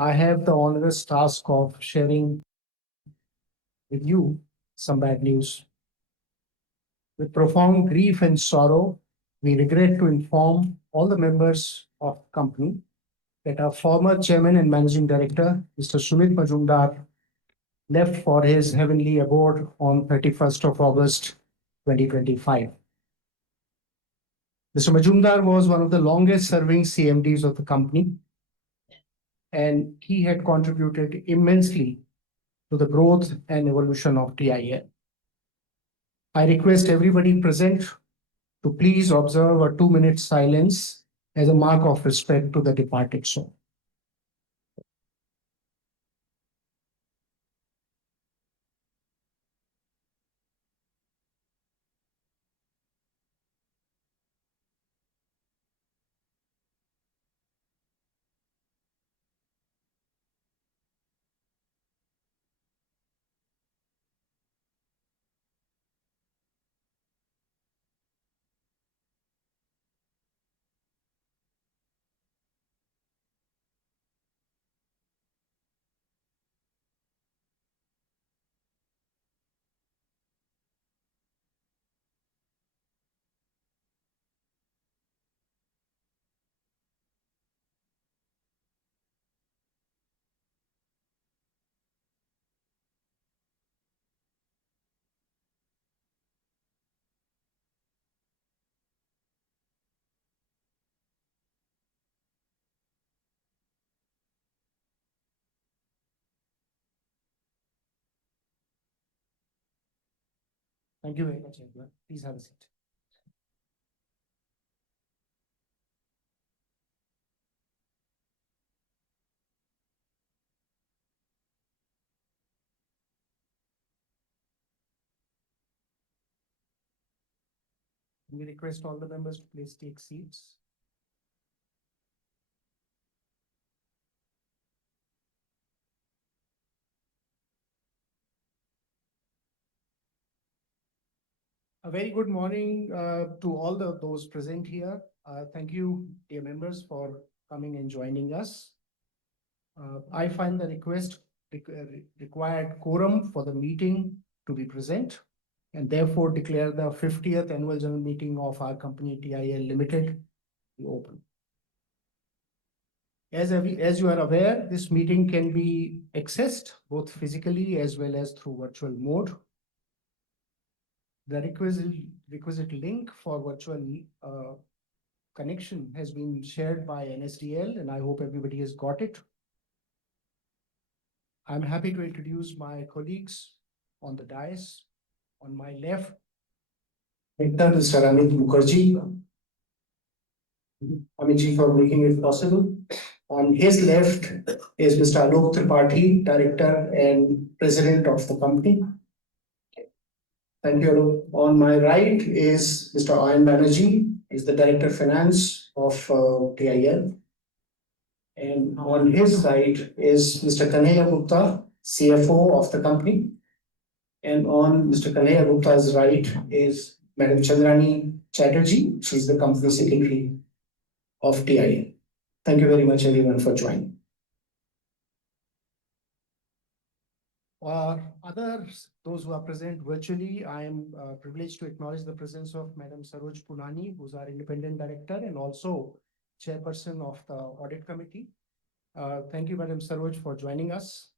I have the onerous task of sharing with you some bad news. With profound grief and sorrow, we regret to inform all the members of the company that our former chairman and managing director, Mr. Sumit Majumdar, left for his heavenly abode on 31st of August 2025. Mr. Majumdar was one of the longest serving CMDs of the company, and he had contributed immensely to the growth and evolution of TIL. I request everybody present to please observe a 2-minute silence as a mark of respect to the departed soul. Thank you very much, everyone. Please have a seat. We request all the members to please take seats. A very good morning to all those present here. Thank you, dear members, for coming and joining us. I find the required quorum for the meeting to be present, and therefore declare the 50th annual general meeting of our company TIL Limited open. As you are aware, this meeting can be accessed both physically as well as through virtual mode. The requisite link for virtual connection has been shared by NSDL, and I hope everybody has got it. I'm happy to introduce my colleagues on the dais. On my left, Mr. Amit Mukherjee. Amitji, for making it possible. On his left is Mr. Alok Tripathi, Director and President of the company. Thank you, Alok. On my right is Mr. Ayan Banerjee, is the Director of Finance of TIL. And on his right is Mr. Kanhaiya Gupta, CFO of the company. And on Mr. Kanhaiya Gupta's right is Madam Chandrani Chatterjee. She's the company secretary of TIL. Thank you very much, everyone, for joining. Others, those who are present virtually, I am privileged to acknowledge the presence of Madam Saroj Punani, who's our independent director and also chairperson of the audit committee. Thank you, Madam Saroj, for joining us.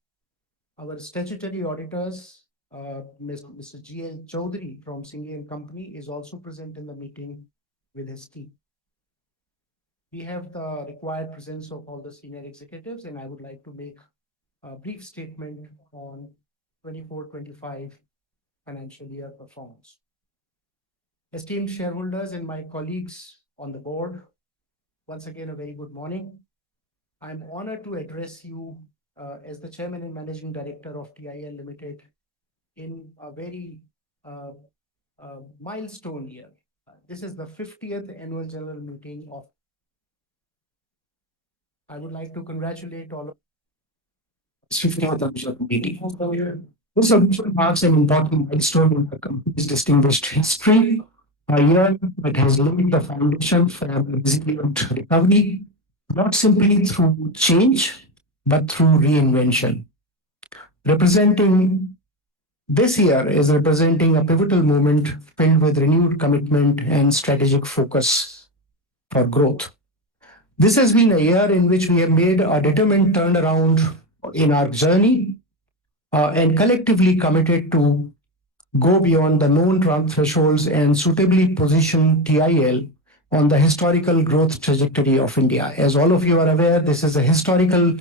Our statutory auditors, Mr. G.L. Chaudhary from Singh & Company is also present in the meeting with his team. We have the required presence of all the senior executives, and I would like to make a brief statement on 24-25 financial year performance. Esteemed shareholders and my colleagues on the board, once again, a very good morning. I'm honored to address you as the Chairman and Managing Director of TIL Limited in a very milestone year. This is the 50th annual general meeting of. I would like to congratulate all of 50th annual meeting. This occasion marks an important milestone in the company's distinguished history, a year that has laid the foundation for a resilient recovery, not simply through change, but through reinvention. Representing This year is representing a pivotal moment filled with renewed commitment and strategic focus for growth. This has been a year in which we have made a determined turnaround in our journey and collectively committed to go beyond the known thresholds and suitably position TIL on the historical growth trajectory of India. As all of you are aware, this is a historical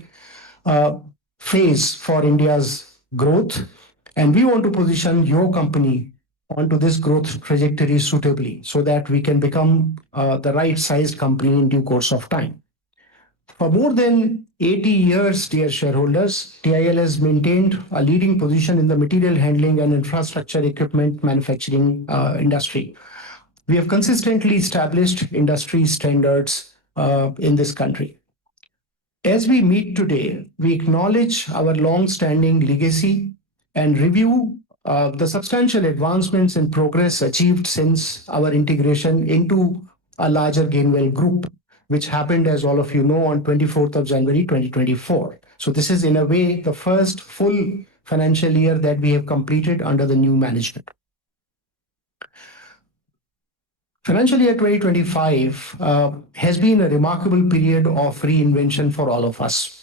uh, phase for India's growth, and we want to position your company onto this growth trajectory suitably so that we can become the right sized company in due course of time. For more than 80 years, dear shareholders, TIL has maintained a leading position in the material handling and infrastructure equipment manufacturing industry. We have consistently established industry standards in this country. As we meet today, we acknowledge our long-standing legacy and review the substantial advancements and progress achieved since our integration into a larger Gainwell group, which happened, as all of you know, on 24th of January 2024. So this is in a way the first full financial year that we have completed under the new management. Financial year 2025 has been a remarkable period of reinvention for all of us.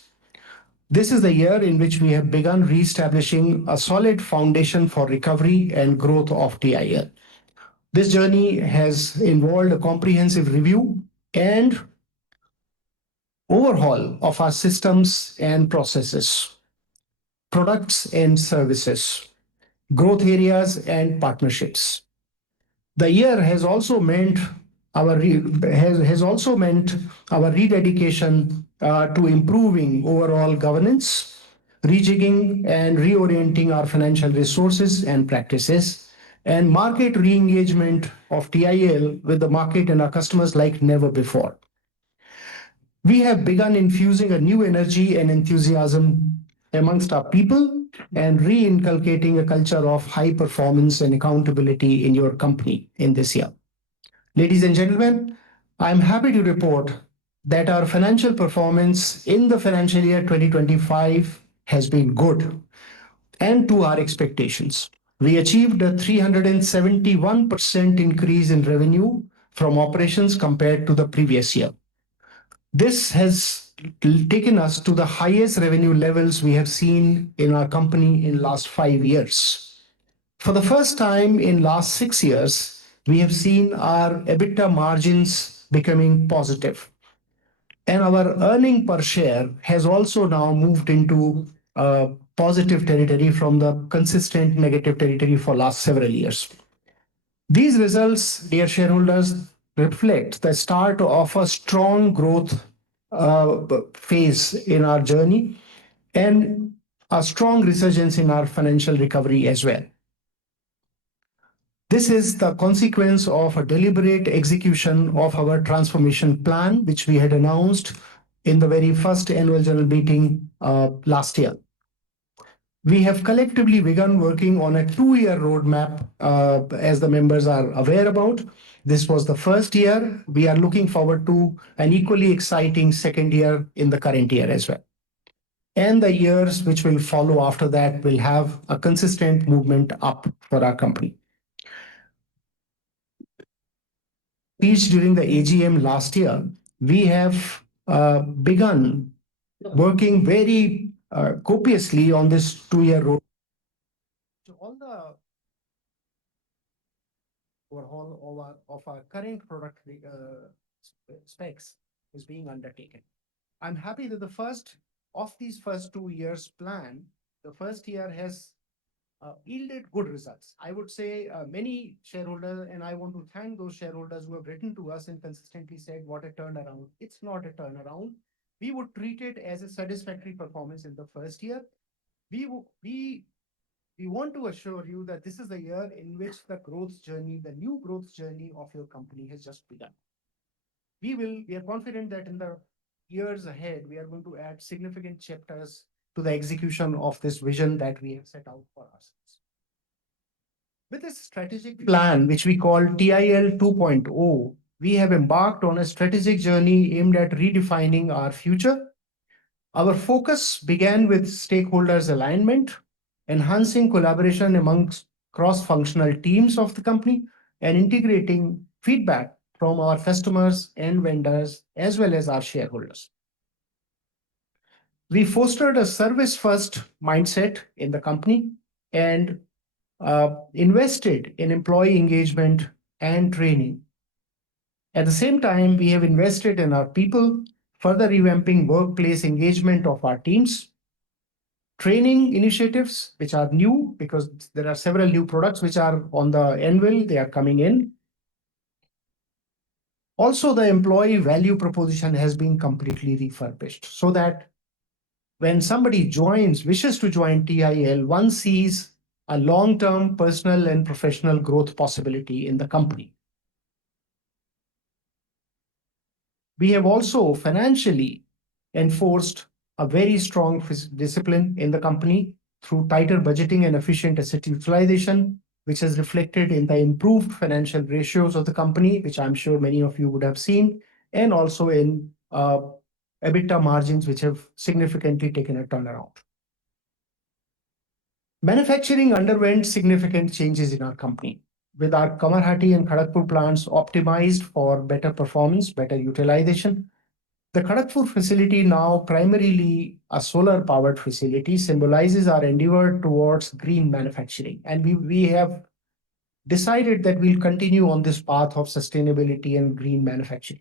This is the year in which we have begun re-establishing a solid foundation for recovery and growth of TIL. This journey has involved a comprehensive review and overhaul of our systems and processes, products and services, growth areas and partnerships. The year has also meant has also meant our rededication to improving overall governance, rejigging and reorienting our financial resources and practices, and market re-engagement of TIL with the market and our customers like never before. We have begun infusing a new energy and enthusiasm amongst our people and re-inculcating a culture of high performance and accountability in your company in this year. Ladies and gentlemen, I'm happy to report that our financial performance in the financial year 2025 has been good and to our expectations. We achieved a 371% increase in revenue from operations compared to the previous year. This has taken us to the highest revenue levels we have seen in our company in last 5 years. For the first time in last 6 years, we have seen our EBITDA margins becoming positive. And our earning per share has also now moved into positive territory from the consistent negative territory for last several years. These results, dear shareholders, reflect the start of a strong growth phase in our journey and a strong resurgence in our financial recovery as well. This is the consequence of a deliberate execution of our transformation plan, which we had announced in the very first annual general meeting last year. We have collectively begun working on a 2-year roadmap, as the members are aware about. This was the first year. We are looking forward to an equally exciting second year in the current year as well. And the years which will follow after that will have a consistent movement up for our company. Speech during the AGM last year, we have begun working very copiously on this 2-year road. So all the overhaul of our current product specs is being undertaken. I'm happy that the first of these first 2 years plan, the first year has yielded good results. I would say many shareholders, and I want to thank those shareholders who have written to us and consistently said what a turnaround. It's not a turnaround. We would treat it as a satisfactory performance in the first year. We want to assure you that this is the year in which the growth journey, the new growth journey of your company has just begun. We are confident that in the years ahead, we are going to add significant chapters to the execution of this vision that we have set out for ourselves. With this strategic plan, which we call TIL 2.0, we have embarked on a strategic journey aimed at redefining our future Our focus began with stakeholders alignment, enhancing collaboration amongst cross-functional teams of the company, and integrating feedback from our customers and vendors, as well as our shareholders. We fostered a service-first mindset in the company and invested in employee engagement and training. At the same time, we have invested in our people, further revamping workplace engagement of our teams, training initiatives, which are new because there are several new products which are on the anvil, they are coming in. Also, the employee value proposition has been completely refurbished so that when somebody wishes to join TIL, one sees a long-term personal and professional growth possibility in the company. We have also financially enforced a very strong discipline in the company through tighter budgeting and efficient asset utilization, which has reflected in the improved financial ratios of the company, which I'm sure many of you would have seen, and also in EBITDA margins, which have significantly taken a turnaround. Manufacturing underwent significant changes in our company, with our Kamarhati and Kharagpur plants optimized for better performance, better utilization. The Kharagpur facility, now primarily a solar-powered facility, symbolizes our endeavor towards green manufacturing. And we have decided that we'll continue on this path of sustainability and green manufacturing,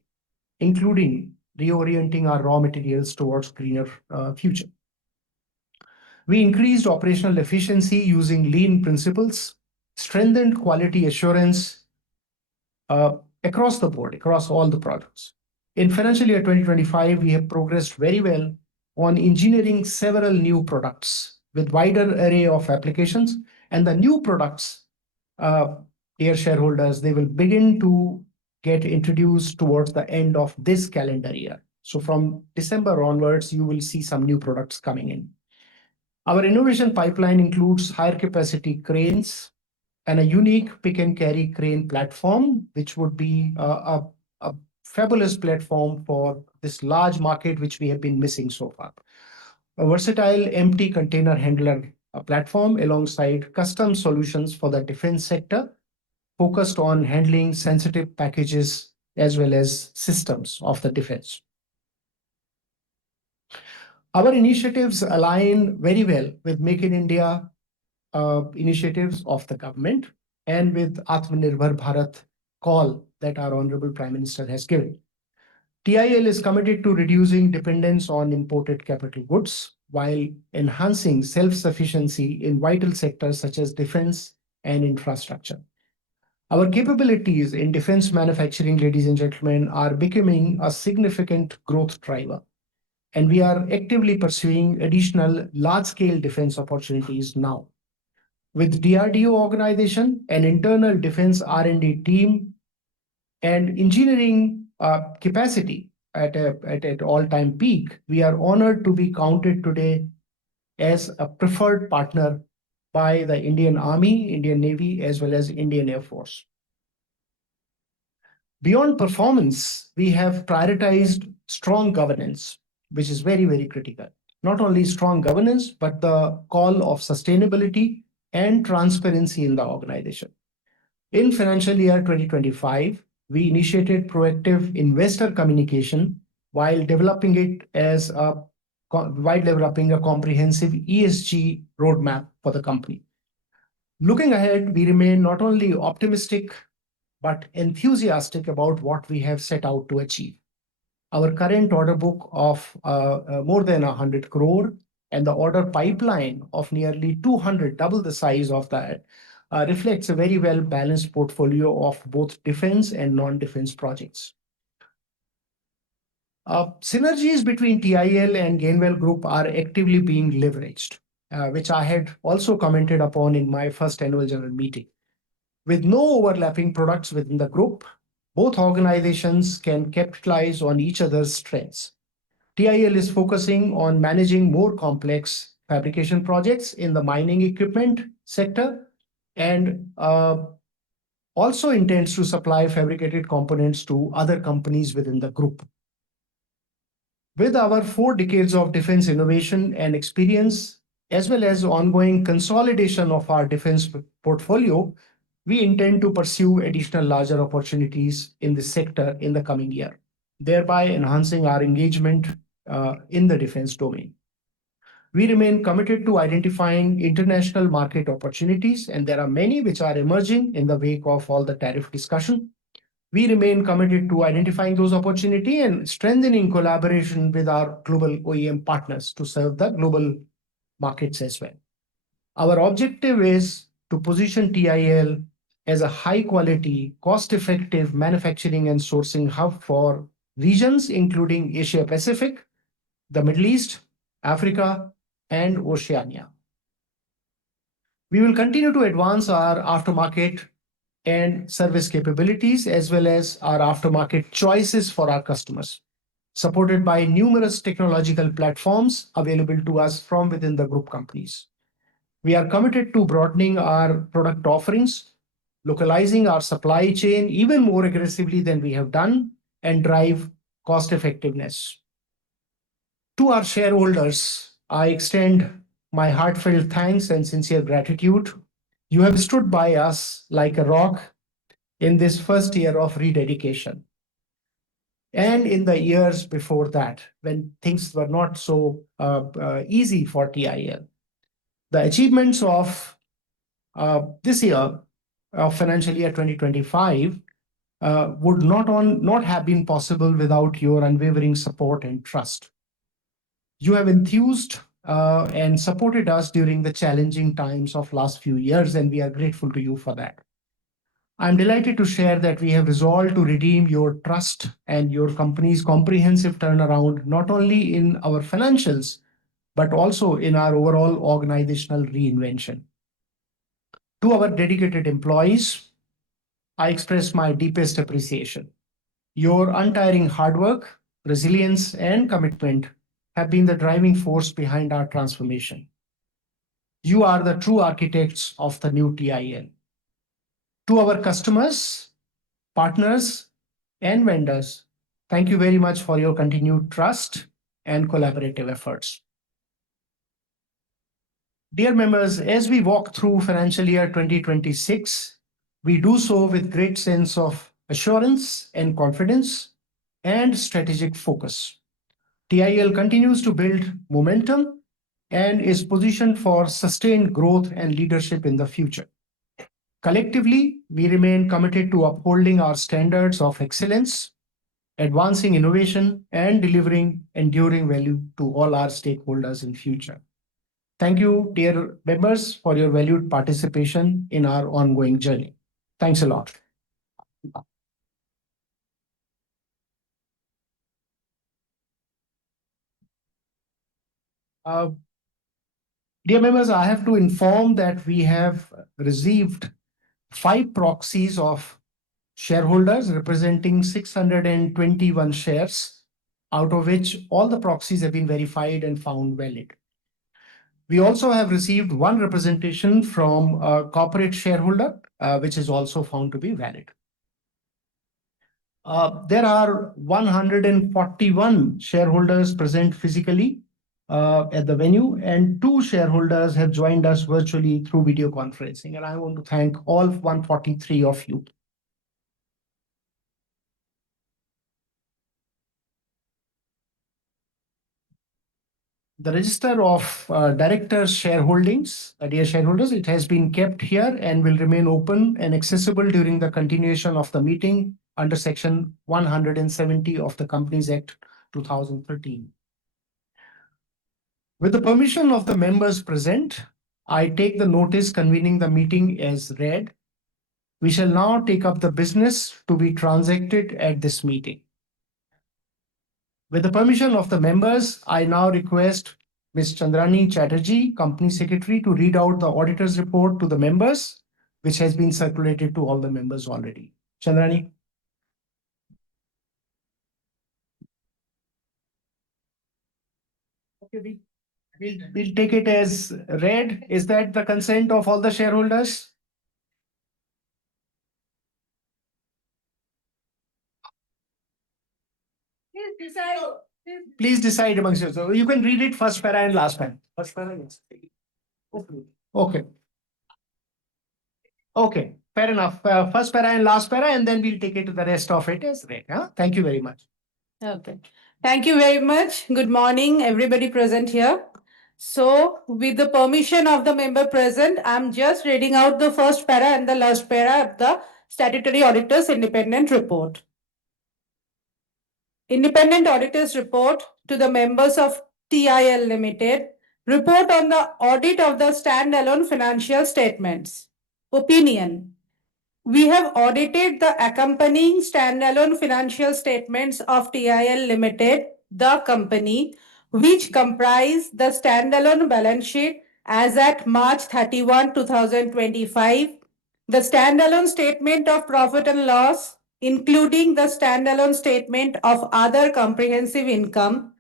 including reorienting our raw materials towards greener future. We increased operational efficiency using lean principles, strengthened quality assurance across the board, across all the products. In financial year 2025, we have progressed very well on engineering several new products with wider array of applications. And the new products, dear shareholders, they will begin to get introduced towards the end of this calendar year. So from December onwards, you will see some new products coming in. Our innovation pipeline includes higher capacity cranes and a unique pick and carry crane platform, which would be a fabulous platform for this large market, which we have been missing so far. A versatile empty container handler platform alongside custom solutions for the defense sector, focused on handling sensitive packages as well as systems of the defense. Our initiatives align very well with Make in India initiatives of the government and with Atmanirbhar Bharat call that our Honorable Prime Minister has given. TIL is committed to reducing dependence on imported capital goods while enhancing self-sufficiency in vital sectors such as defense and infrastructure. Our capabilities in defense manufacturing, ladies and gentlemen, are becoming a significant growth driver. And we are actively pursuing additional large-scale defense opportunities now. With DRDO organization, an internal defense R&D team, and engineering capacity at an all-time peak, we are honored to be counted today as a preferred partner by the Indian Army, Indian Navy, as well as Indian Air Force. Beyond performance, we have prioritized strong governance, which is very, very critical. Not only strong governance, but the call of sustainability and transparency in the organization. In financial year 2025, we initiated proactive investor communication while developing a comprehensive ESG roadmap for the company. Looking ahead, we remain not only optimistic, but enthusiastic about what we have set out to achieve. Our current order book of more than 100 crore and the order pipeline of nearly 200, double the size of that, reflects a very well-balanced portfolio of both defense and non-defense projects. Synergies between TIL and Gainwell Group are actively being leveraged, which I had also commented upon in my first annual general meeting. With no overlapping products within the group, both organizations can capitalize on each other's strengths. TIL is focusing on managing more complex fabrication projects in the mining equipment sector and also intends to supply fabricated components to other companies within the group. With our 4 decades of defense innovation and experience, as well as ongoing consolidation of our defense portfolio, we intend to pursue additional larger opportunities in this sector in the coming year, thereby enhancing our engagement in the defense domain. We remain committed to identifying international market opportunities, and there are many which are emerging in the wake of all the tariff discussion. We remain committed to identifying those opportunities and strengthening collaboration with our global OEM partners to serve the global markets as well. Our objective is to position TIL as a high quality, cost effective manufacturing and sourcing hub for regions including Asia Pacific, the Middle East, Africa, and Oceania. We will continue to advance our aftermarket and service capabilities, as well as our aftermarket choices for our customers, supported by numerous technological platforms available to us from within the group companies. We are committed to broadening our product offerings, localizing our supply chain even more aggressively than we have done, and drive cost effectiveness. To our shareholders, I extend my heartfelt thanks and sincere gratitude. You have stood by us like a rock in this first year of rededication. And in the years before that, when things were not so easy for TIL. The achievements of this year, of financial year 2025, would not have been possible without your unwavering support and trust. You have enthused and supported us during the challenging times of last few years, and we are grateful to you for that. I'm delighted to share that we have resolved to redeem your trust and your company's comprehensive turnaround, not only in our financials, but also in our overall organizational reinvention. To our dedicated employees, I express my deepest appreciation. Your untiring hard work, resilience, and commitment have been the driving force behind our transformation. You are the true architects of the new TIL. To our customers, partners, and vendors, thank you very much for your continued trust and collaborative efforts. Dear members, as we walk through financial year 2026, we do so with great sense of assurance and confidence and strategic focus. TIL continues to build momentum and is positioned for sustained growth and leadership in the future. Collectively, we remain committed to upholding our standards of excellence, advancing innovation, and delivering enduring value to all our stakeholders in future. Thank you, dear members, for your valued participation in our ongoing journey. Thanks a lot. Dear members, I have to inform that we have received 5 proxies of shareholders representing 621 shares, out of which all the proxies have been verified and found valid. We also have received 1 representation from a corporate shareholder, which is also found to be valid. There are 141 shareholders present physically at the venue, and 2 shareholders have joined us virtually through video conferencing. And I want to thank all 143 of you. The register of directors' shareholdings, dear shareholders, it has been kept here and will remain open and accessible during the continuation of the meeting under Section 170 of the Companies Act 2013. With the permission of the members present, I take the notice convening the meeting as read. We shall now take up the business to be transacted at this meeting. With the permission of the members, I now request Ms. Chandrani Chatterjee, Company Secretary, to read out the auditor's report to the members, which has been circulated to all the members already. Chandrani. Okay, we'll take it as read. Is that the consent of all the shareholders? Please decide amongst yourselves. You can read it first para and last para. First para, yes. Okay. Okay. Fair enough. First para and last para, and then we'll take it to the rest of it as read. Huh? Thank you very much. Okay. Thank you very much. Good morning, everybody present here. So, with the permission of the member present, I'm just reading out the first para and the last para of the statutory auditor's independent report. Independent auditors report to the members of TIL Limited. Report on the audit of the standalone financial statements. Opinion. We have audited the accompanying standalone financial statements of TIL Limited, the company, which comprise the standalone balance sheet as at March 31, 2025, the standalone statement of profit and loss, including the standalone statement of other comprehensive income,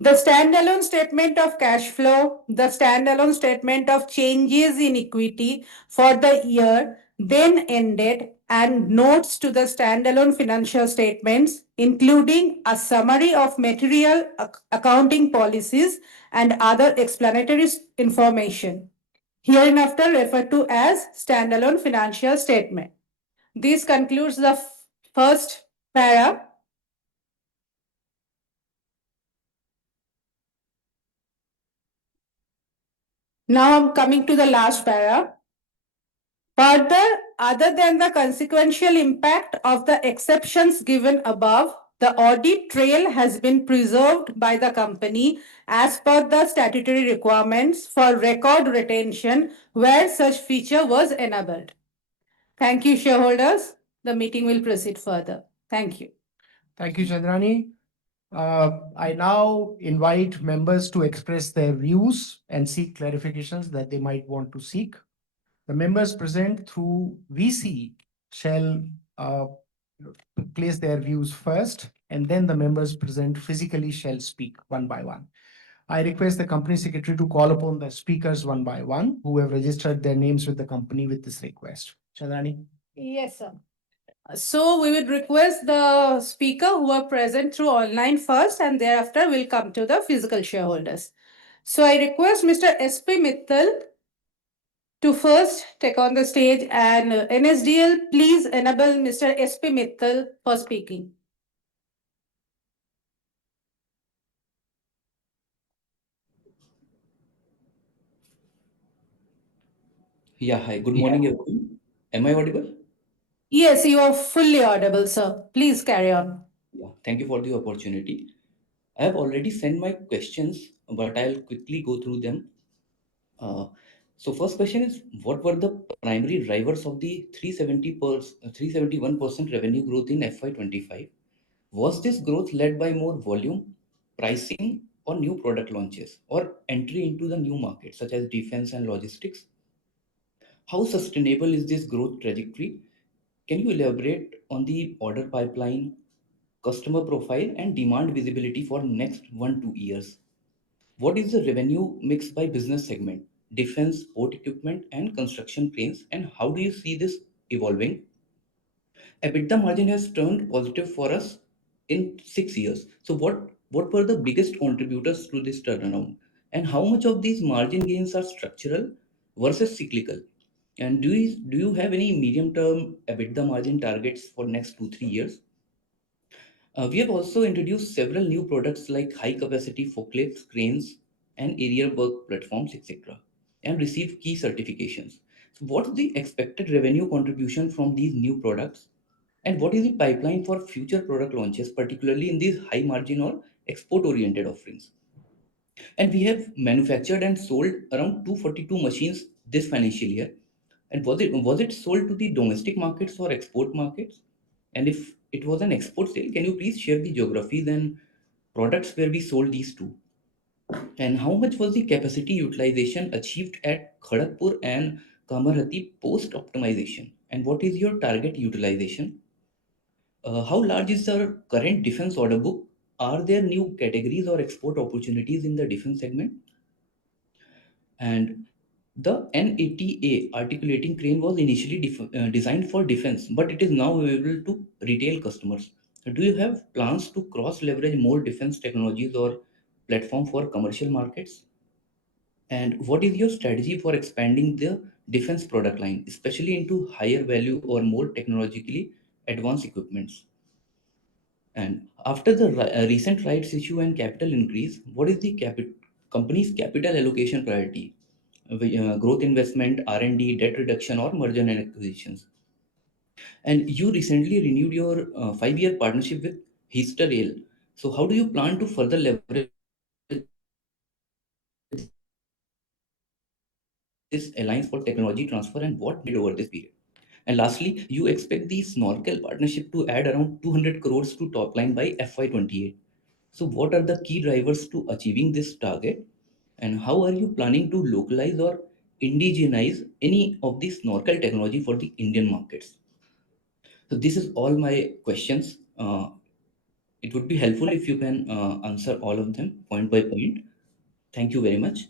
the standalone statement of cash flow, the standalone statement of changes in equity for the year then ended, and notes to the standalone financial statements, including a summary of material accounting policies and other explanatory information, hereinafter referred to as standalone financial statement. This concludes the first para. Now I'm coming to the last para. Further, other than the consequential impact of the exceptions given above, the audit trail has been preserved by the company as per the statutory requirements for record retention where such feature was enabled. Thank you, shareholders. The meeting will proceed further. Thank you. Thank you, Chandrani. I now invite members to express their views and seek clarifications that they might want to seek. The members present through VC shall place their views first, and then the members present physically shall speak one by one. I request the company secretary to call upon the speakers one by one who have registered their names with the company with this request. Chandrani? Yes, sir. So we would request the speaker who are present through online first, and thereafter we'll come to the physical shareholders. So I request Mr. S.P. Mittal to first take on the stage, and NSDL, please enable Mr. S.P. Mittal for speaking. Yeah, hi. Good morning, everyone. Am I audible? Yes, you are fully audible, sir. Please carry on. Yeah, thank you for the opportunity. I have already sent my questions, but I'll quickly go through them. Uh, so first question is, what were the primary drivers of the 371% revenue growth in FY25? Was this growth led by more volume, pricing, or new product launches, or entry into the new markets such as defense and logistics? How sustainable is this growth trajectory? Can you elaborate on the order pipeline, customer profile, and demand visibility for next 1 2 years? What is the revenue mix by business segment, defense, port equipment, and construction cranes, and how do you see this evolving? EBITDA margin has turned positive for us in 6 years. So what were the biggest contributors to this turnaround? And how much of these margin gains are structural versus cyclical? And do you have any medium term EBITDA margin targets for next 2 3 years? We have also introduced several new products like high capacity forklifts, cranes, and aerial work platforms, etc., and received key certifications. So, what is the expected revenue contribution from these new products? And what is the pipeline for future product launches, particularly in these high margin or export oriented offerings? And we have manufactured and sold around 242 machines this financial year. And was it sold to the domestic markets or export markets? And if it was an export sale, can you please share the geographies and products where we sold these to? And how much was the capacity utilization achieved at Kharagpur and Kamarhati post optimization? And what is your target utilization? How large is the current defense order book? Are there new categories or export opportunities in the defense segment? And the NATA articulating crane was initially designed for defense, but it is now available to retail customers. Do you have plans to cross leverage more defense technologies or platform for commercial markets? And what is your strategy for expanding the defense product line, especially into higher value or more technologically advanced equipments? And after the recent rights issue and capital increase, what is the company's capital allocation priority? Growth investment, R&D, debt reduction, or merger and acquisitions? And you recently renewed your 5-year partnership with Hister Ale. So how do you plan to further leverage this alliance for technology transfer, and what over this period? And lastly, you expect the Snorkel partnership to add around 200 crores to top line by FY28. So what are the key drivers to achieving this target? And how are you planning to localize or indigenize any of the Snorkel technology for the Indian markets? So this is all my questions. It would be helpful if you can answer all of them point by point. Thank you very much.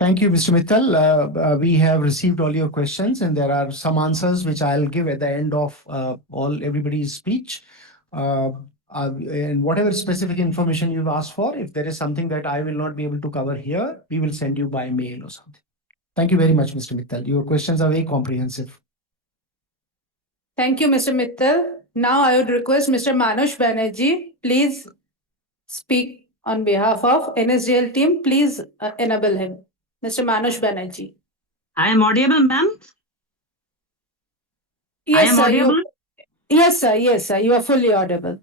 Thank you, Mr. Mittal. We have received all your questions, and there are some answers which I'll give at the end of all everybody's speech. And whatever specific information you've asked for, if there is something that I will not be able to cover here, we will send you by mail or something. Thank you very much, Mr. Mittal. Your questions are very comprehensive. Thank you, Mr. Mittal. Now I would request Mr. Manush Banerjee, please speak on behalf of NSDL team. Please enable him. Mr. Manush Banerjee. I am audible, ma'am. Yes, I am sir. audible. Yes, sir. Yes, sir. You are fully audible.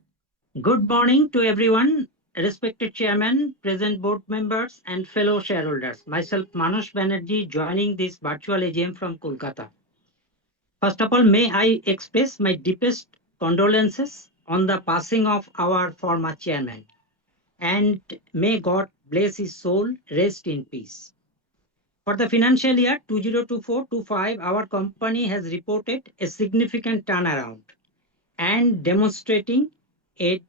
Good morning to everyone, respected chairman, present board members, and fellow shareholders. Myself, Manush Banerjee, joining this virtual AGM from Kolkata. First of all, may I express my deepest condolences on the passing of our former chairman, and may God bless his soul, rest in peace. For the financial year 2024-25, our company has reported a significant turnaround and demonstrating a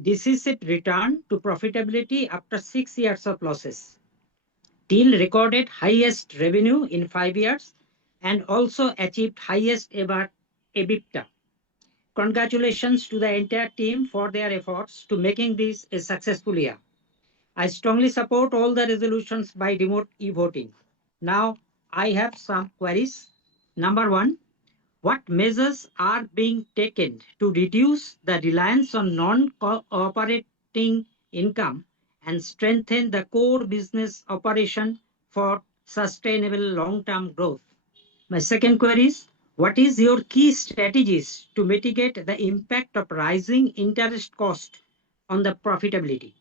decisive return to profitability after 6 years of losses. TIL recorded highest revenue in 5 years and also achieved highest ever EBITDA. Congratulations to the entire team for their efforts to making this a successful year. I strongly support all the resolutions by remote e-voting. Now, I have some queries. Number one, what measures are being taken to reduce the reliance on non-operating income and strengthen the core business operation for sustainable long-term growth? My second query is, what is your key strategies to mitigate the impact of rising interest cost on the profitability?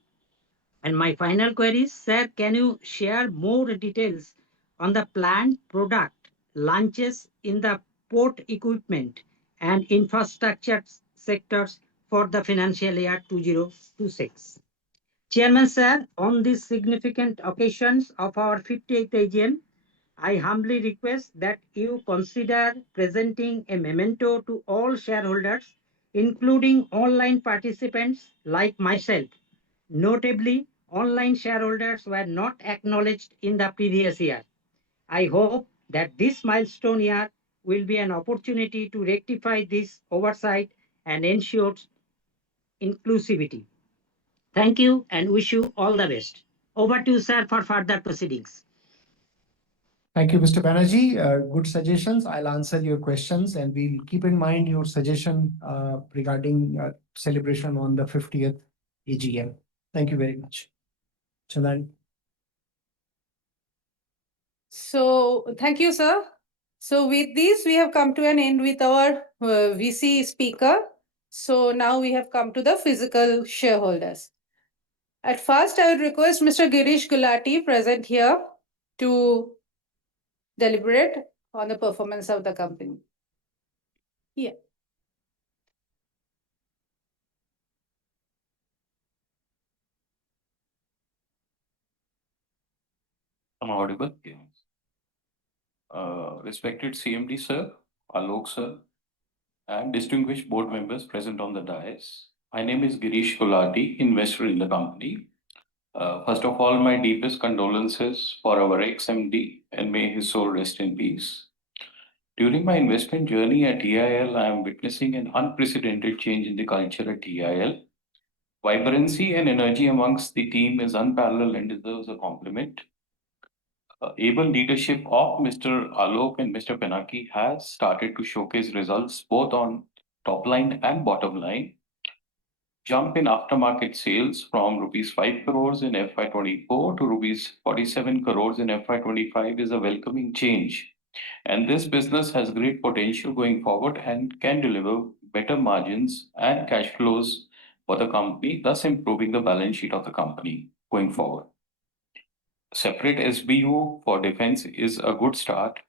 And my final query is, sir, can you share more details on the planned product launches in the port equipment and infrastructure sectors for the financial year 2026? Chairman, sir, on these significant occasions of our 58th AGM, I humbly request that you consider presenting a memento to all shareholders, including online participants like myself. Notably, online shareholders were not acknowledged in the previous year. I hope that this milestone year will be an opportunity to rectify this oversight and ensure inclusivity. Thank you and wish you all the best. Over to you, sir, for further proceedings. Thank you, Mr. Banerjee. Good suggestions. I'll answer your questions, and we'll keep in mind your suggestion regarding celebration on the 50th AGM. Thank you very much. Chandan. So, thank you, sir. So, with this, we have come to an end with our VC speaker. So, now we have come to the physical shareholders. At first, I would request Mr. Girish Gulati present here to deliberate on the performance of the company. Yeah. Am I audible? Respected CMD sir, Alok sir, and distinguished board members present on the dais. My name is Girish Kolati, investor in the company. First of all, my deepest condolences for our ex-MD, and may his soul rest in peace. During my investment journey at TIL, I am witnessing an unprecedented change in the culture at TIL. Vibrancy and energy amongst the team is unparalleled and deserves a compliment. Able leadership of Mr. Alok and Mr. Penaki has started to showcase results both on top line and bottom line. Jump in aftermarket sales from rupees 5 crores in FY24 to rupees 47 crores in FY25 is a welcoming change. And this business has great potential going forward and can deliver better margins and cash flows for the company, thus improving the balance sheet of the company going forward. Separate SBU for defense is a good start,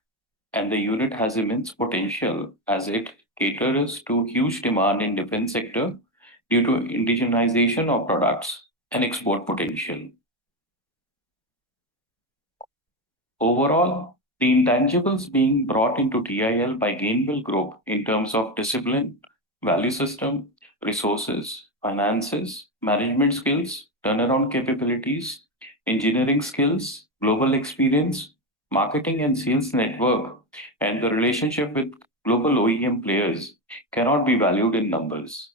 and the unit has immense potential as it caters to huge demand in defense sector due to indigenization of products and export potential. Overall, the intangibles being brought into TIL by Gainwell Group in terms of discipline, value system, resources, finances, management skills, turnaround capabilities, engineering skills, global experience, marketing and sales network, and the relationship with global OEM players cannot be valued in numbers.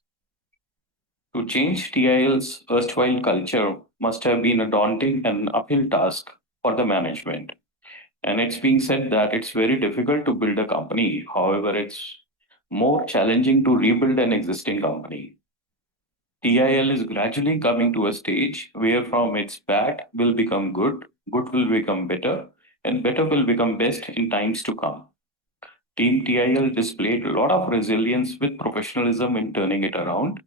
To change TIL's erstwhile culture must have been a daunting and uphill task for the management. And it's being said that it's very difficult to build a company. However, it's more challenging to rebuild an existing company. TIL is gradually coming to a stage where from its bad will become good, good will become better, and better will become best in times to come. Team TIL displayed a lot of resilience with professionalism in turning it around.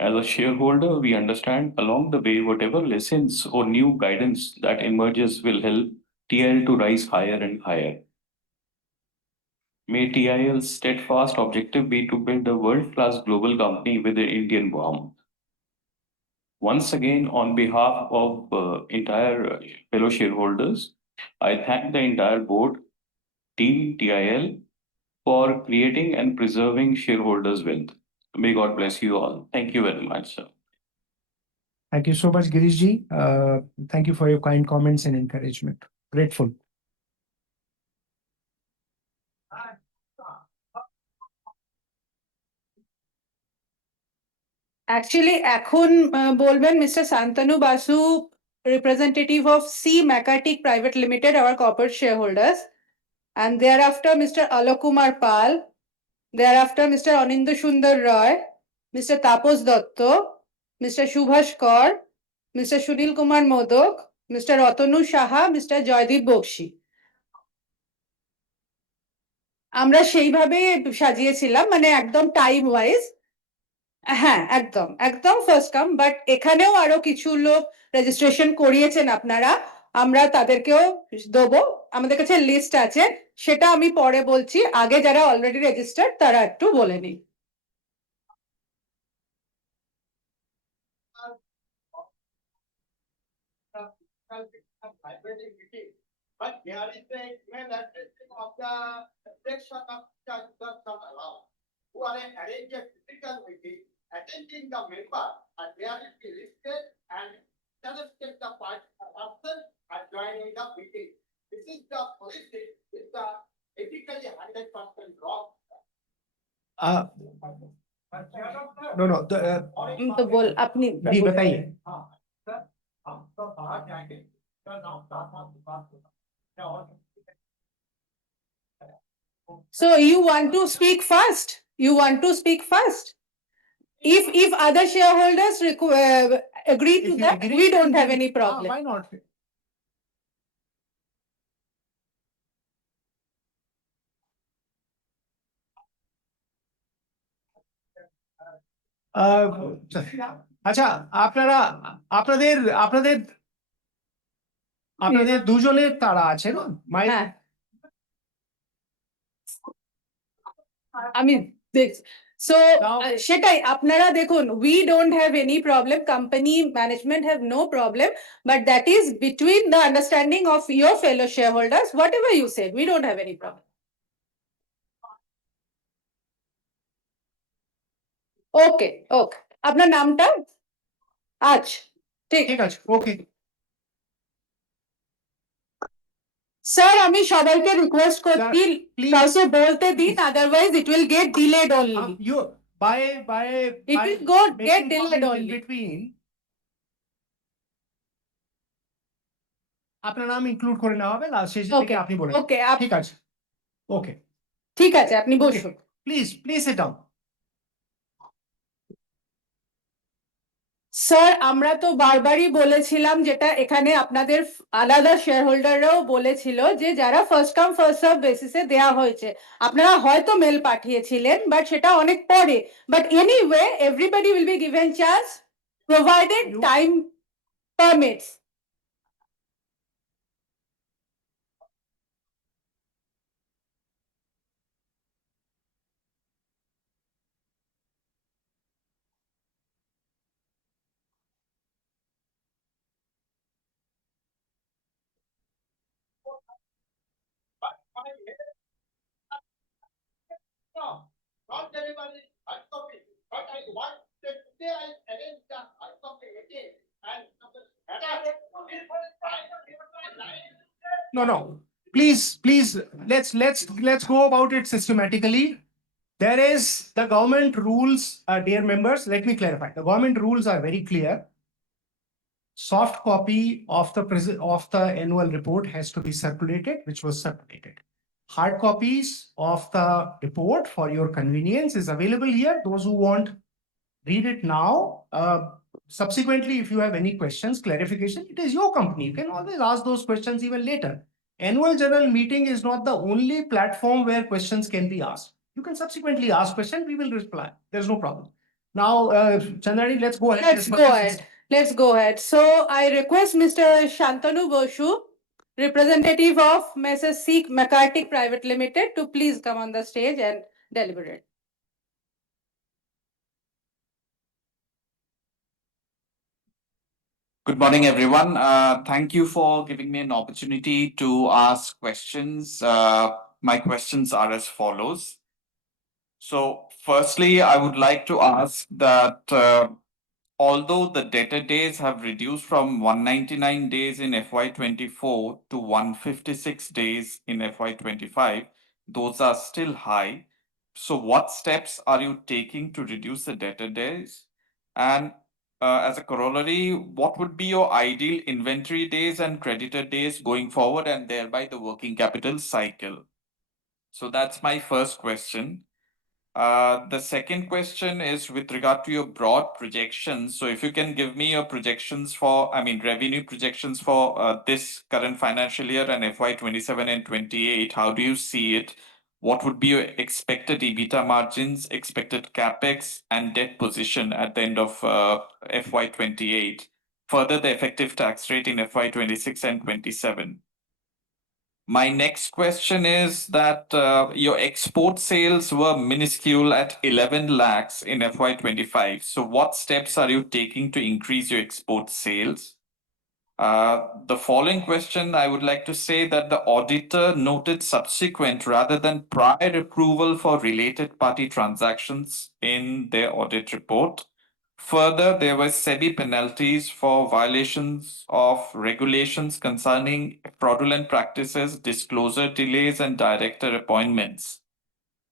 As a shareholder, we understand along the way whatever lessons or new guidance that emerges will help TIL to rise higher and higher. May TIL's steadfast objective be to build a world-class global company with an Indian warmth. Once again, on behalf of entire fellow shareholders, I thank the entire board, team TIL, for creating and preserving shareholders' wealth. May God bless you all. Thank you very much, sir. Thank you so much, Girish ji. Thank you for your kind comments and encouragement. Grateful. Actually, এখন বলবেন Mr. Santanu Basu, representative of C. Macartic Private Limited, our corporate shareholders, and thereafter Mr. Alok Kumar Pal, thereafter Mr. Anindu Sundar Roy, Mr. Tapos Dotto, Mr. Subhash Kaur, Mr. Sunil Kumar Modok, Mr. Ratanu Saha, Mr. Joydeep Bokshi. আমরা সেইভাবে সাজিয়েছিলাম, মানে একদম time wise. হ্যাঁ, একদম একদম first come, but এখানেও আরো কিছু লোক রেজিস্ট্রেশন করিয়েছেন আপনারা, আমরা তাদেরকেও দেবো। আমাদের কাছে লিস্ট আছে, সেটা আমি পরে বলছি। আগে যারা অলরেডি রেজিস্টার্ড তারা একটু বলে নিই। But there is the email address of the section of who are arranged a physical meeting, attending the member, and there is the listed and selected the person and joining the meeting. This is the policy, is the ethically 100% wrong. No, no. তো বল আপনি जी बताइए। So you want to speak first? You want to speak first? If other shareholders agree to that, we don't have any problem. Why not? আচ্ছা, আপনারা আপনাদের আপনাদের আপনাদের দুজনের তারা আছে না? হ্যাঁ, আমি so সেটাই আপনারা দেখুন, we don't have any problem, company management have no problem, but that is between the understanding of your fellow shareholders. Whatever you said, we don't have any problem. ওকে ওকে, আপনার নামটা? আচ্ছা, ঠিক ঠিক আছে, ওকে। স্যার আমি সবাইকে রিকোয়েস্ট করছি please, কাউকে বলতে দিন please. Otherwise it will get delayed only You, by, It by will go get making delayed comments in only. between, আপনার নাম ইনক্লুড করে নেওয়া হবে, লাস্ট শেষে থেকে ওকে আপনি বলেন। ওকে ঠিক আছে, ওকে, ঠিক আছে আপনি বসুন প্লিজ সিট ডাউন। স্যার আমরা তো বারবারই বলেছিলাম, যেটা এখানে আপনাদের আলাদা শেয়ার হোল্ডাররাও বলেছিল, যে যারা ফার্স্ট কাম ফার্স্ট সার্ভ বেসিসে দেয়া হয়েছে, আপনারা হয়তো মেল পাঠিয়েছিলেন বাট সেটা অনেক পরে, but anyway everybody will be given chance provided time permits. No, not everybody, hard copy, but I want that today I arrange the hard copy again and. No, please, let's go about it systematically. There is the government rules, dear members, let me clarify. The government rules are very clear. Soft copy of the annual report has to be circulated, which was circulated. Hard copies of the report for your convenience is available here. Those who want, read it now. Subsequently, if you have any questions, clarification, it is your company. You can always ask those questions even later. Annual general meeting is not the only platform where questions can be asked. You can subsequently ask questions, we will reply. There's no problem. Now, Chandani, let's go ahead. Let's go ahead. So I request Mr. Shantanu Boshu, representative of Messrs. Sikh McCarthy Private Limited, to please come on the stage and deliberate. Good morning, everyone. Thank you for giving me an opportunity to ask questions. My questions are as follows. So firstly, I would like to ask that although the debtor days have reduced from 199 days in FY24 to 156 days in FY25, those are still high. So what steps are you taking to reduce the debtor days? And as a corollary, what would be your ideal inventory days and creditor days going forward, and thereby the working capital cycle? So that's my first question. The second question is with regard to your broad projections. So if you can give me your projections for, revenue projections for this current financial year and FY27 and 28, how do you see it? What would be your expected EBITDA margins, expected capex, and debt position at the end of FY28? Further, the effective tax rate in FY26 and 27. My next question is that your export sales were minuscule at 11 lakhs in FY25. So what steps are you taking to increase your export sales? The following question, I would like to say that the auditor noted subsequent rather than prior approval for related party transactions in their audit report. Further, there were SEBI penalties for violations of regulations concerning fraudulent practices, disclosure delays, and director appointments.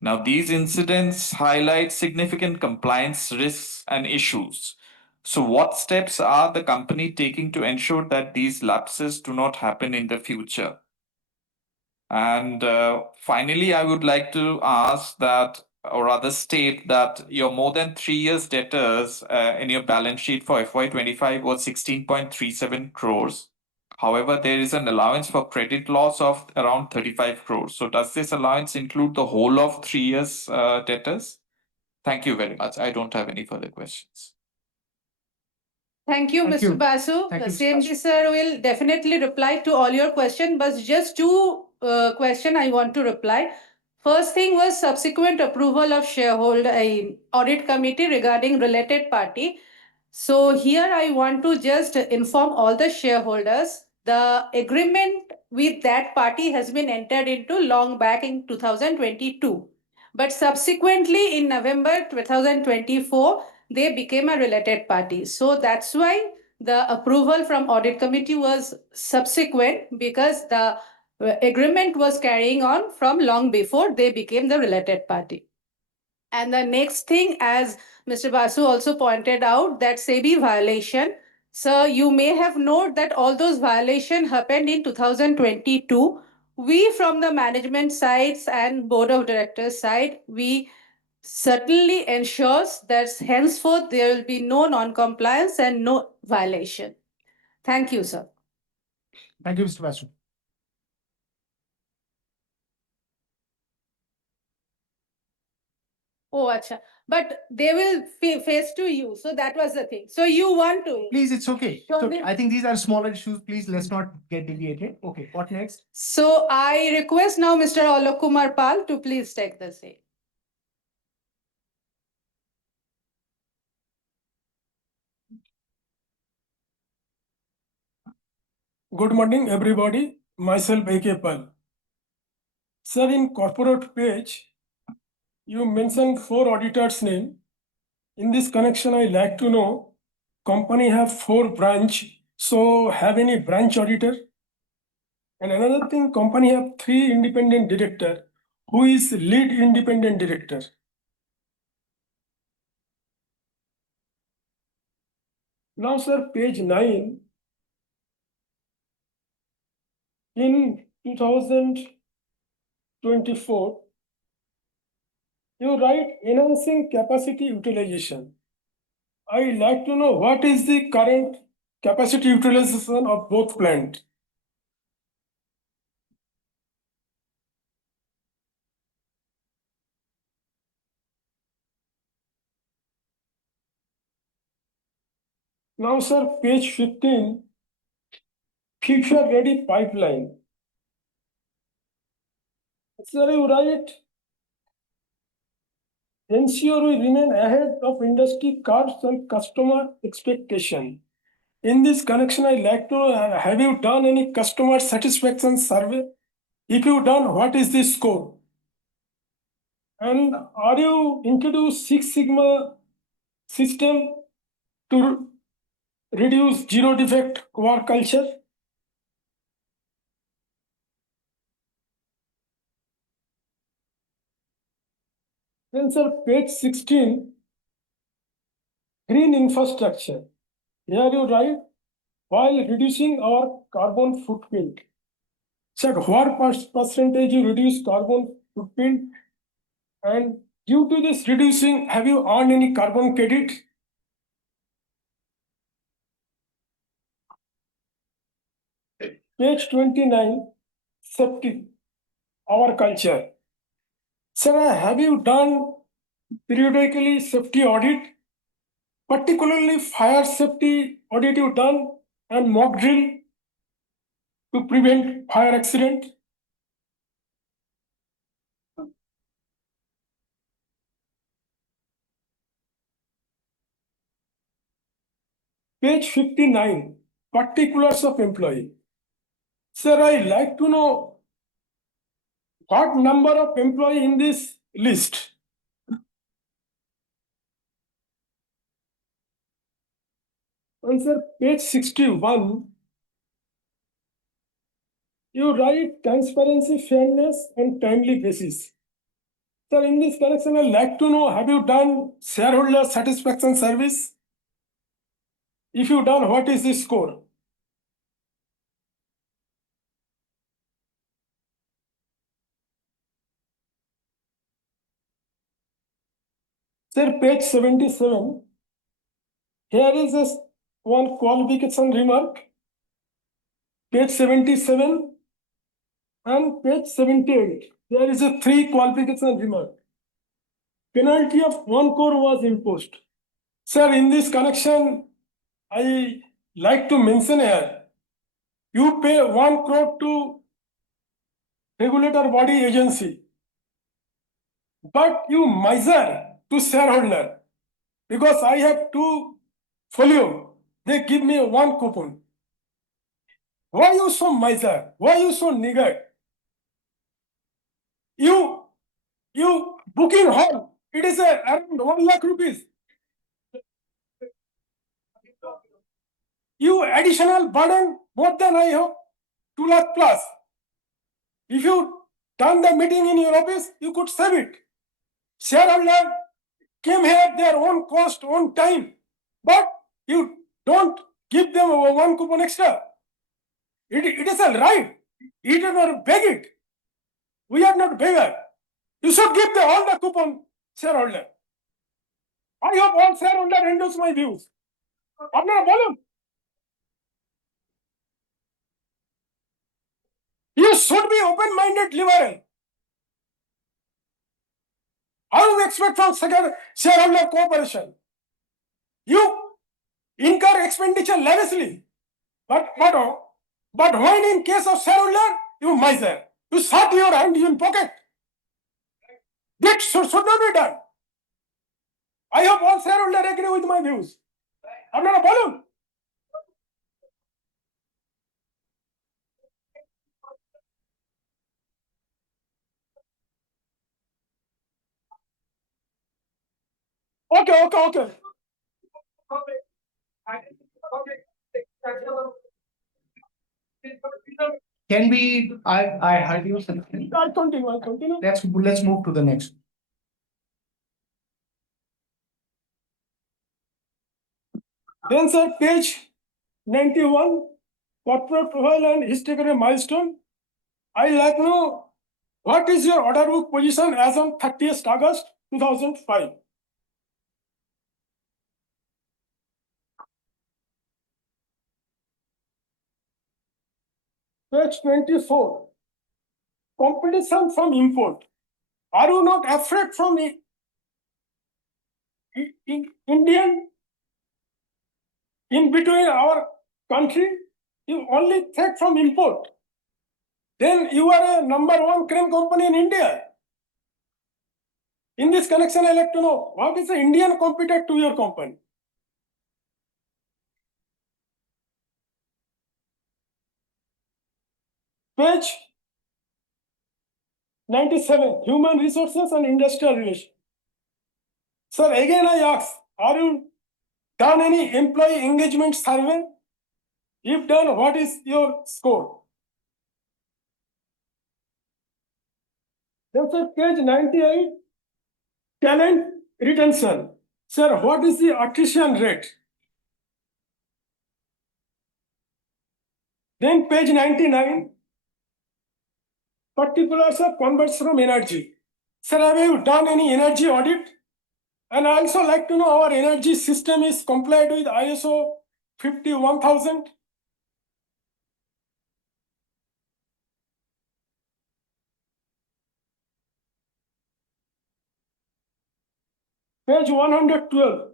Now, these incidents highlight significant compliance risks and issues. So, what steps are the company taking to ensure that these lapses do not happen in the future? And finally, I would like to ask that, or rather state that your more than 3 years debtors in your balance sheet for FY25 was 16.37 crores. However, there is an allowance for credit loss of around 35 crores. So does this allowance include the whole of 3 years debtors? Thank you very much. I don't have any further questions. Thank you, Thank Mr. you. Basu. Thank you, Mr. CMD Basu. sir will definitely reply to all your questions, but just two question I want to reply. First thing was subsequent approval of shareholder audit committee regarding related party. So here I want to just inform all the shareholders, the agreement with that party has been entered into long back in 2022. But subsequently in November 2024, they became a related party. So that's why the approval from audit committee was subsequent, because the agreement was carrying on from long before they became the related party. And the next thing, as Mr. Basu also pointed out, that SEBI violation. So you may have noted that all those violations happened in 2022. We from the management sides and board of directors side, we certainly ensures that henceforth there will be no non-compliance and no violation. Thank you, sir. Thank you, Mr. Basu. Oh, acha. But they will face to you. So that was the thing. So you want to. Please, it's okay. Sure, So ma'am. I think these are smaller issues. Please, let's not get deviated. Okay, what next? So I request now Mr. Alok Kumar Pal to please take the seat. Good morning, everybody. Myself, A.K. Pal. Sir, in corporate page, you mentioned 4 auditors' name. In this connection, I like to know, company have 4 branch, so have any branch auditor? And another thing, company have 3 independent director. Who is lead independent director? Now, sir, page 9, in 2024, you write enhancing capacity utilization. I like to know what is the current capacity utilization of both plant. Now, sir, page 15, future ready pipeline. Sir, you write, ensure we remain ahead of industry curves and customer expectation. In this connection, I like to know, have you done any customer satisfaction survey? If you done, what is the score? And are you introduce Six Sigma system to reduce zero defect work culture? Then, sir, page 16, green infrastructure. Here you write, while reducing our carbon footprint. Sir, what percentage you reduce carbon footprint? And due to this reducing, have you earned any carbon credit? Page 29, safety, our culture. Sir, have you done periodically safety audit? Particularly fire safety audit you done and mock drill to prevent fire accident? Page 59, particulars of employee. Sir, I like to know what number of employee in this list. And sir, page 61, you write transparency, fairness, and timely basis. Sir, in this connection, I'd like to know, have you done shareholder satisfaction service? If you done, what is the score? Sir, page 77, here is a one qualification remark. Page 77 and page 78, there is a 3 qualification remark. Penalty of 1 crore was imposed. Sir, in this connection, I like to mention here, you pay 1 crore to regulator body agency, but you miser to shareholder because I have 2 folio, they give me 1 coupon. Why you so miser? Why you so niggard? You booking hall, it is around 1 lakh rupees. You additional burden more than I have 2 lakh plus. If you done the meeting in your office, you could save it. Shareholder came here their own cost, own time, but you don't give them one coupon extra. It is a right. You do not beg it. We are not beggar. You should give all the coupon shareholder. I hope all shareholder endorse my views. আপনারা বলুন, you should be open-minded liberal. How do you expect from second shareholder cooperation? You incur expenditure lavishly, but when in case of shareholder, you miser, you shut your hand in pocket. That should not be done. I hope all shareholder agree with my views. আপনারা বলুন। Okay. Can we, I heard you. I'll continue. Let's move to the next. Then sir, page 91, corporate profile and historical milestone. I like to know what is your order book position as on 30th August 2005. Page 24, competition from import. Are you not afraid from Indian in between our country? You only threat from import. Then you are a number one crane company in India. In this connection, I like to know what is the Indian competitor to your company? Page 97, human resources and industrial relations. Sir, again I ask, are you done any employee engagement survey? If done, what is your score? Then sir, page 98, talent retention. Sir, what is the attrition rate? Then page 99, particulars of converts from energy. Sir, have you done any energy audit? And I also like to know our energy system is complied with ISO 51000. Page 112.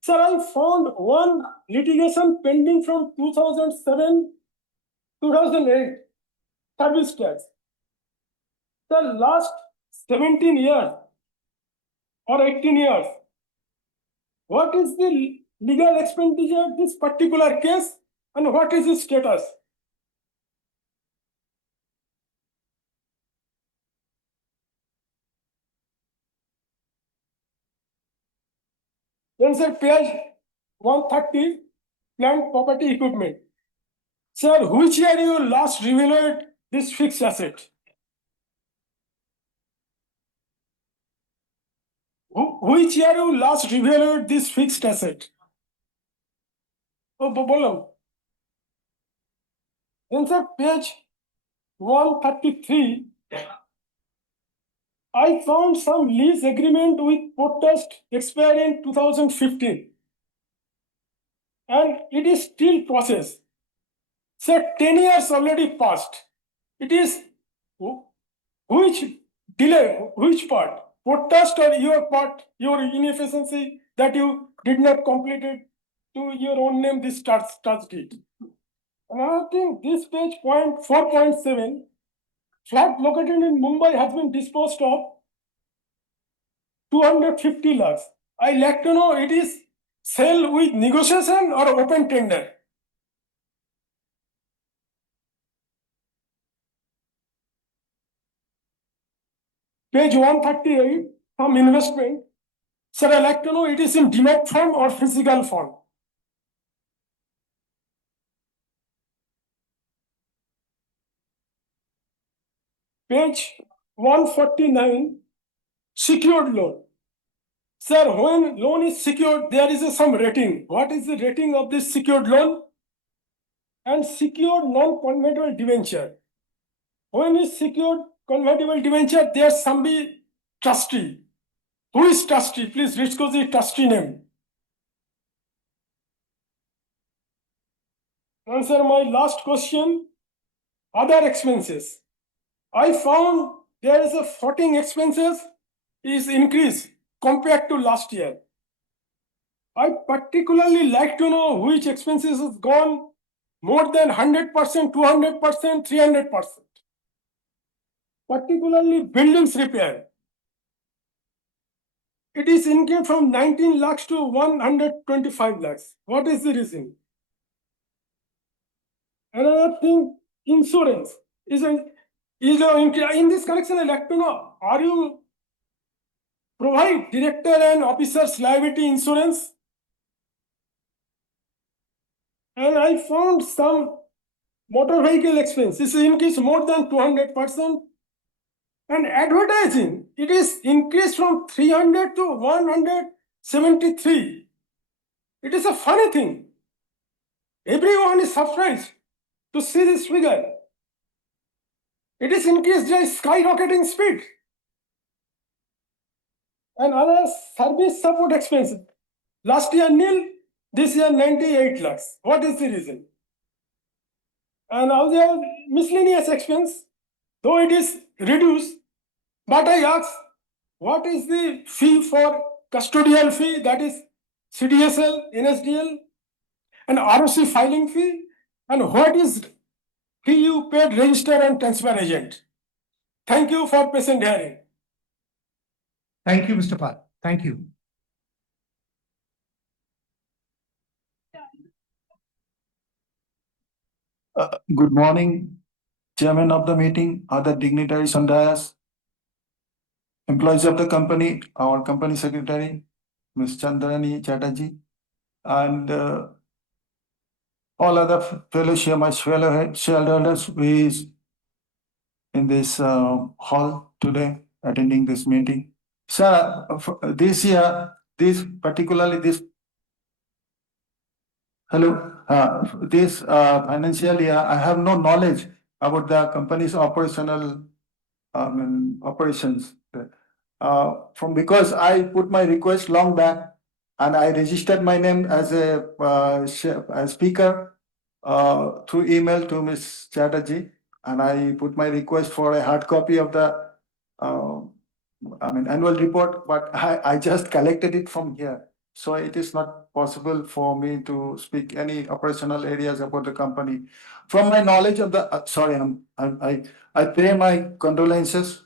Sir, I found one litigation pending from 2007, 2008, service tax. The last 17 years or 18 years, what is the legal expenditure of this particular case and what is its status? Then sir, page 130, plant property equipment. Sir, which year you last revalued this fixed asset? Which year you last revalued this fixed asset? Oh, bolo. Then sir, page 133, I found some lease agreement with Protest expired in 2015 and it is still processed. Sir, 10 years already passed. It is which delay, which part? Protest or your part, your inefficiency that you did not complete it to your own name, this starts date. Another thing, this page point 4.7, flat located in Mumbai has been disposed of 250 lakhs. I like to know it is sale with negotiation or open tender. Page 138 from investment. Sir, I like to know it is in demat form or physical form. page 149, secured loan. Sir, when loan is secured, there is some rating. What is the rating of this secured loan? And secured non-convertible debenture. When is secured convertible debenture, there some be trustee. Who is trustee? Please disclose the trustee name. Answer my last question. Other expenses. I found there is a floating expenses is increased compared to last year. I particularly like to know which expenses has gone more than 100%, 200%, 300%. Particularly buildings repair. It is increased from 19 lakhs to 125 lakhs. What is the reason? Another thing, insurance is an in this connection. I'd like to know: are you provide director and officers liability insurance? And I found some motor vehicle expense. This is increased more than 200%. And advertising, it is increased from 300 to 173. It is a funny thing. Everyone is surprised to see this figure. It is increased by skyrocketing speed. And other service support expenses. Last year nil, this year 98 lakhs. What is the reason? And other miscellaneous expense, though it is reduced, but I ask, what is the fee for custodial fee, that is CDSL, NSDL, and ROC filing fee, and what is fee you paid register and transfer agent? Thank you for patient hearing. Thank you, Mr. Pal. Thank you. Good morning, Chairman of the meeting, other dignitaries on dais, employees of the company, our company secretary, Ms. Chandrani Chatterjee, and all other fellow shareholders who is in this hall today attending this meeting. Sir, this year, particularly this this financial year, I have no knowledge about the company's operational operations. From because I put my request long back and I registered my name as a speaker through email to Ms. Chatterjee, and I put my request for a hard copy of the annual report, but I just collected it from here. So it is not possible for me to speak any operational areas about the company. From my knowledge of the, I pay my condolences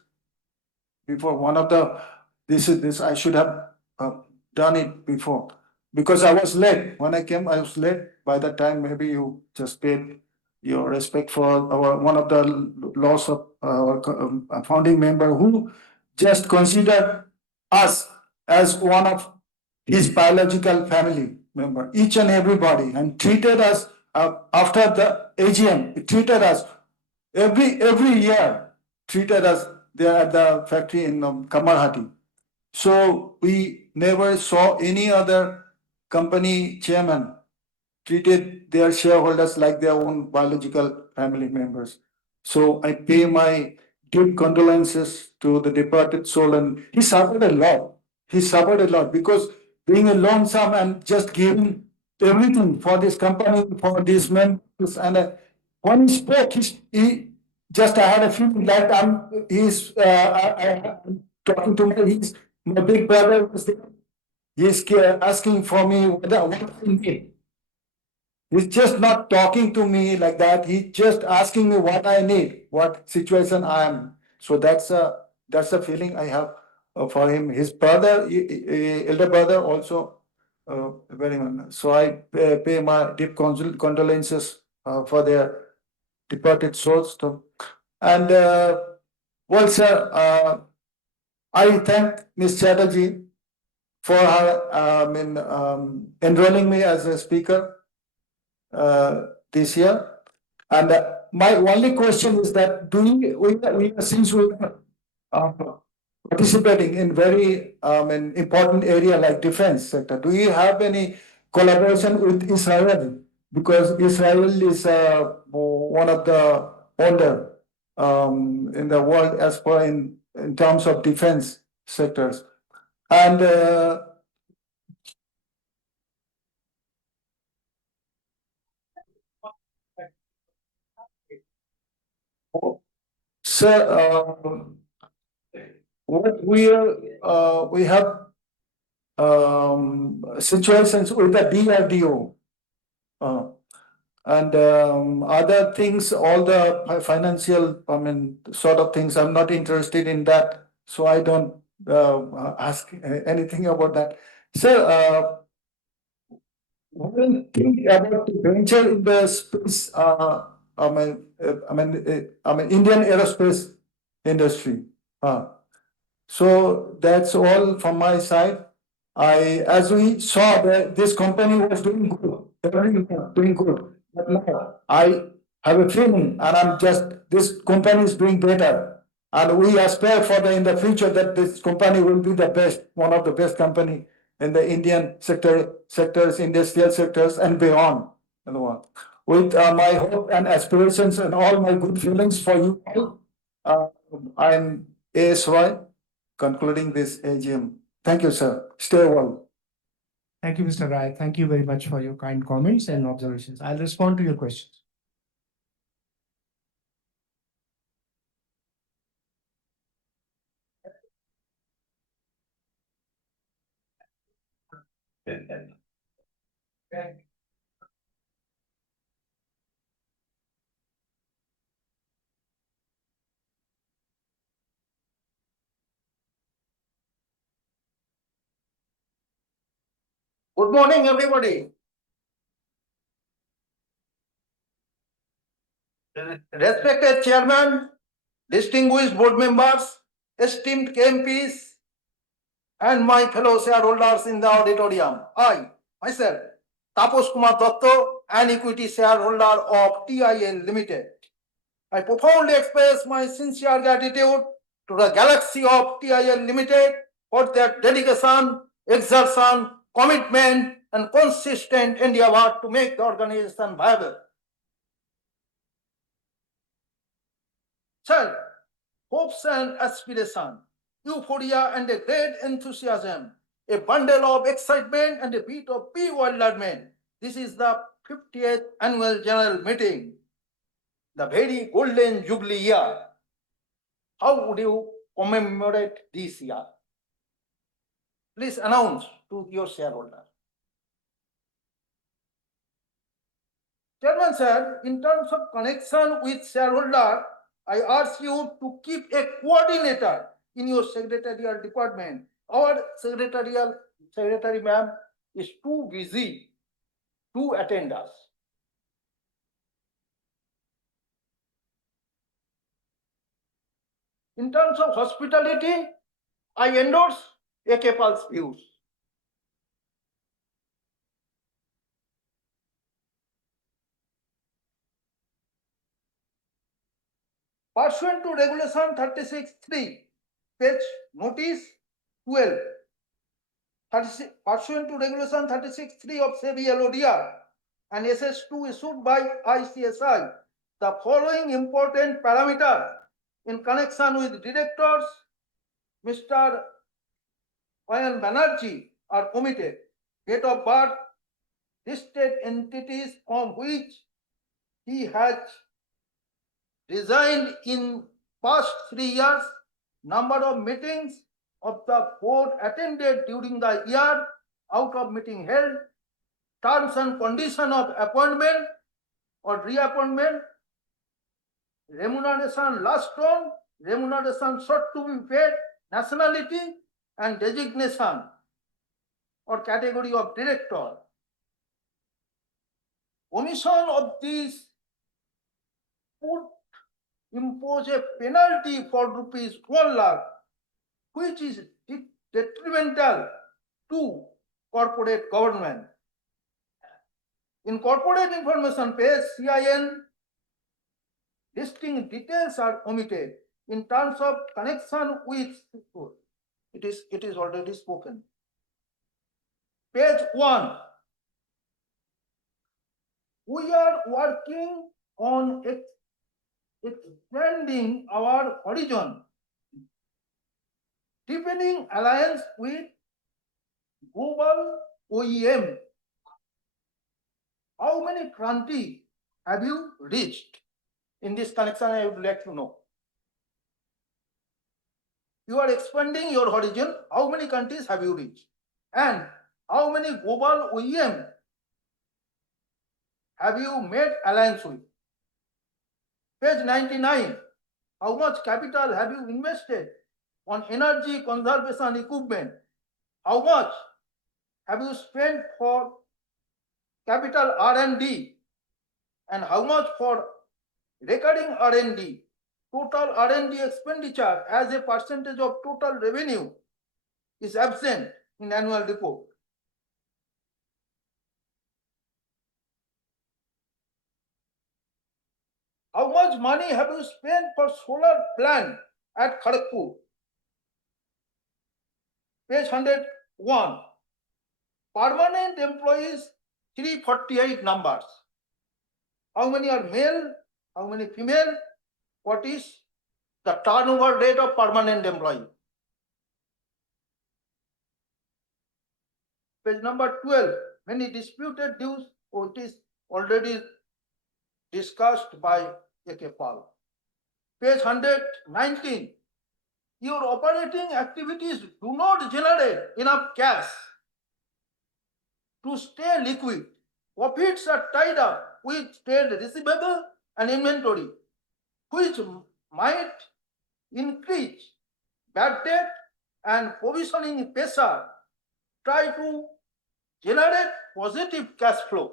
before one of the, this I should have done it before. Because I was late. When I came, I was late. By the time, maybe you just paid your respect for our one of the laws of our founding member who just considered us as one of his biological family member, each and everybody, and treated us after the AGM, treated us every year, treated us there at the factory in Kamarhati. So we never saw any other company chairman treated their shareholders like their own biological family members. So I pay my deep condolences to the departed soul, and he suffered a lot. He suffered a lot because being a lonesome and just giving everything for this company, for these members, and when he spoke, he just I had a feeling like I'm talking to me. My big brother was there. He's asking for me what I need. He's just not talking to me like that. He's just asking me what I need, what situation I am. So that's a feeling I have for him. His brother, elder brother, also very much. So I pay my deep condolences for their departed souls. And well, sir, I thank Ms. Chatterjee for her enrolling me as a speaker this year. And my only question is that since we are participating in very an important area like defense sector, do you have any collaboration with Israel? Because Israel is one of the older in the world as per in terms of defense sectors. And sir, what we have situations with the DRDO. And other things, all the financial, sort of things, I'm not interested in that. So I don't ask anything about that. Sir, when think about to venture in the space, Indian aerospace industry. So that's all from my side. As we saw that this company was doing good, doing good. But now I have a feeling, and this company is doing better. And we aspire in the future that this company will be the best, one of the best company in the Indian sectors, industrial sectors and beyond. With my hope and aspirations and all my good feelings for you all, I'm ASY concluding this AGM. Thank you, sir. Stay well. Thank you, Mr. Rai. Thank you very much for your kind comments and observations. I'll respond to your questions. Good morning, everybody. Respected Chairman, distinguished board members, esteemed KMPs, and my fellow shareholders in the auditorium. I, myself, Taposh Kumar Dotto, an equity shareholder of TIL Limited. I profoundly express my sincere gratitude to the galaxy of TIL Limited for their dedication, exertion, commitment, and consistent endeavor to make the organization viable. Third, hopes and aspiration, euphoria and a great enthusiasm, a bundle of excitement and a bit of bewilderment. This is the 50th annual general meeting, the very golden jubilee year. How would you commemorate this year? Please announce to your shareholder. Chairman sir, in terms of connection with shareholder, I ask you to keep a coordinator in your secretarial department. Our secretary ma'am is too busy to attend us. In terms of hospitality, I endorse AK Pal's views. Pursuant to Regulation 36(3), page notice 12, pursuant to Regulation 36(3) of SEBI LODR and SS2 issued by ICSI, the following important parameters in connection with directors, Mr. Ayan Banerjee, are omitted. Date of birth, listed entities from which he has resigned in past 3 years, number of meetings of the board attended during the year, out of meeting held, terms and condition of appointment or reappointment, remuneration last on, remuneration sought to be paid, nationality and designation or category of director. Omission of these would impose a penalty for ₹1 lakh, which is detrimental to corporate government. In corporate information page, CIN distinct details are omitted in terms of connection with it is already spoken. Page 1. We are working on expanding our horizon, deepening alliance with global OEM. How many countries have you reached? In this connection, I would like to know. You are expanding your horizon. How many countries have you reached? And how many global OEM have you made alliance with? Page 99. How much capital have you invested on energy conservation equipment? How much have you spent for capital R&D? And how much for recurring R&D? Total R&D expenditure as a percentage of total revenue is absent in annual report. How much money have you spent for solar plant at Kharagpur? Page 101. Permanent employees 348 numbers. How many are male? How many female? What is the turnover rate of permanent employee? Page number 12. Many disputed dues. Oh, it is already discussed by A.K. Pal. Page 119. Your operating activities do not generate enough cash to stay liquid. Profits are tied up with trade receivable and inventory, which might increase bad debt and provisioning pressure. Try to generate positive cash flow.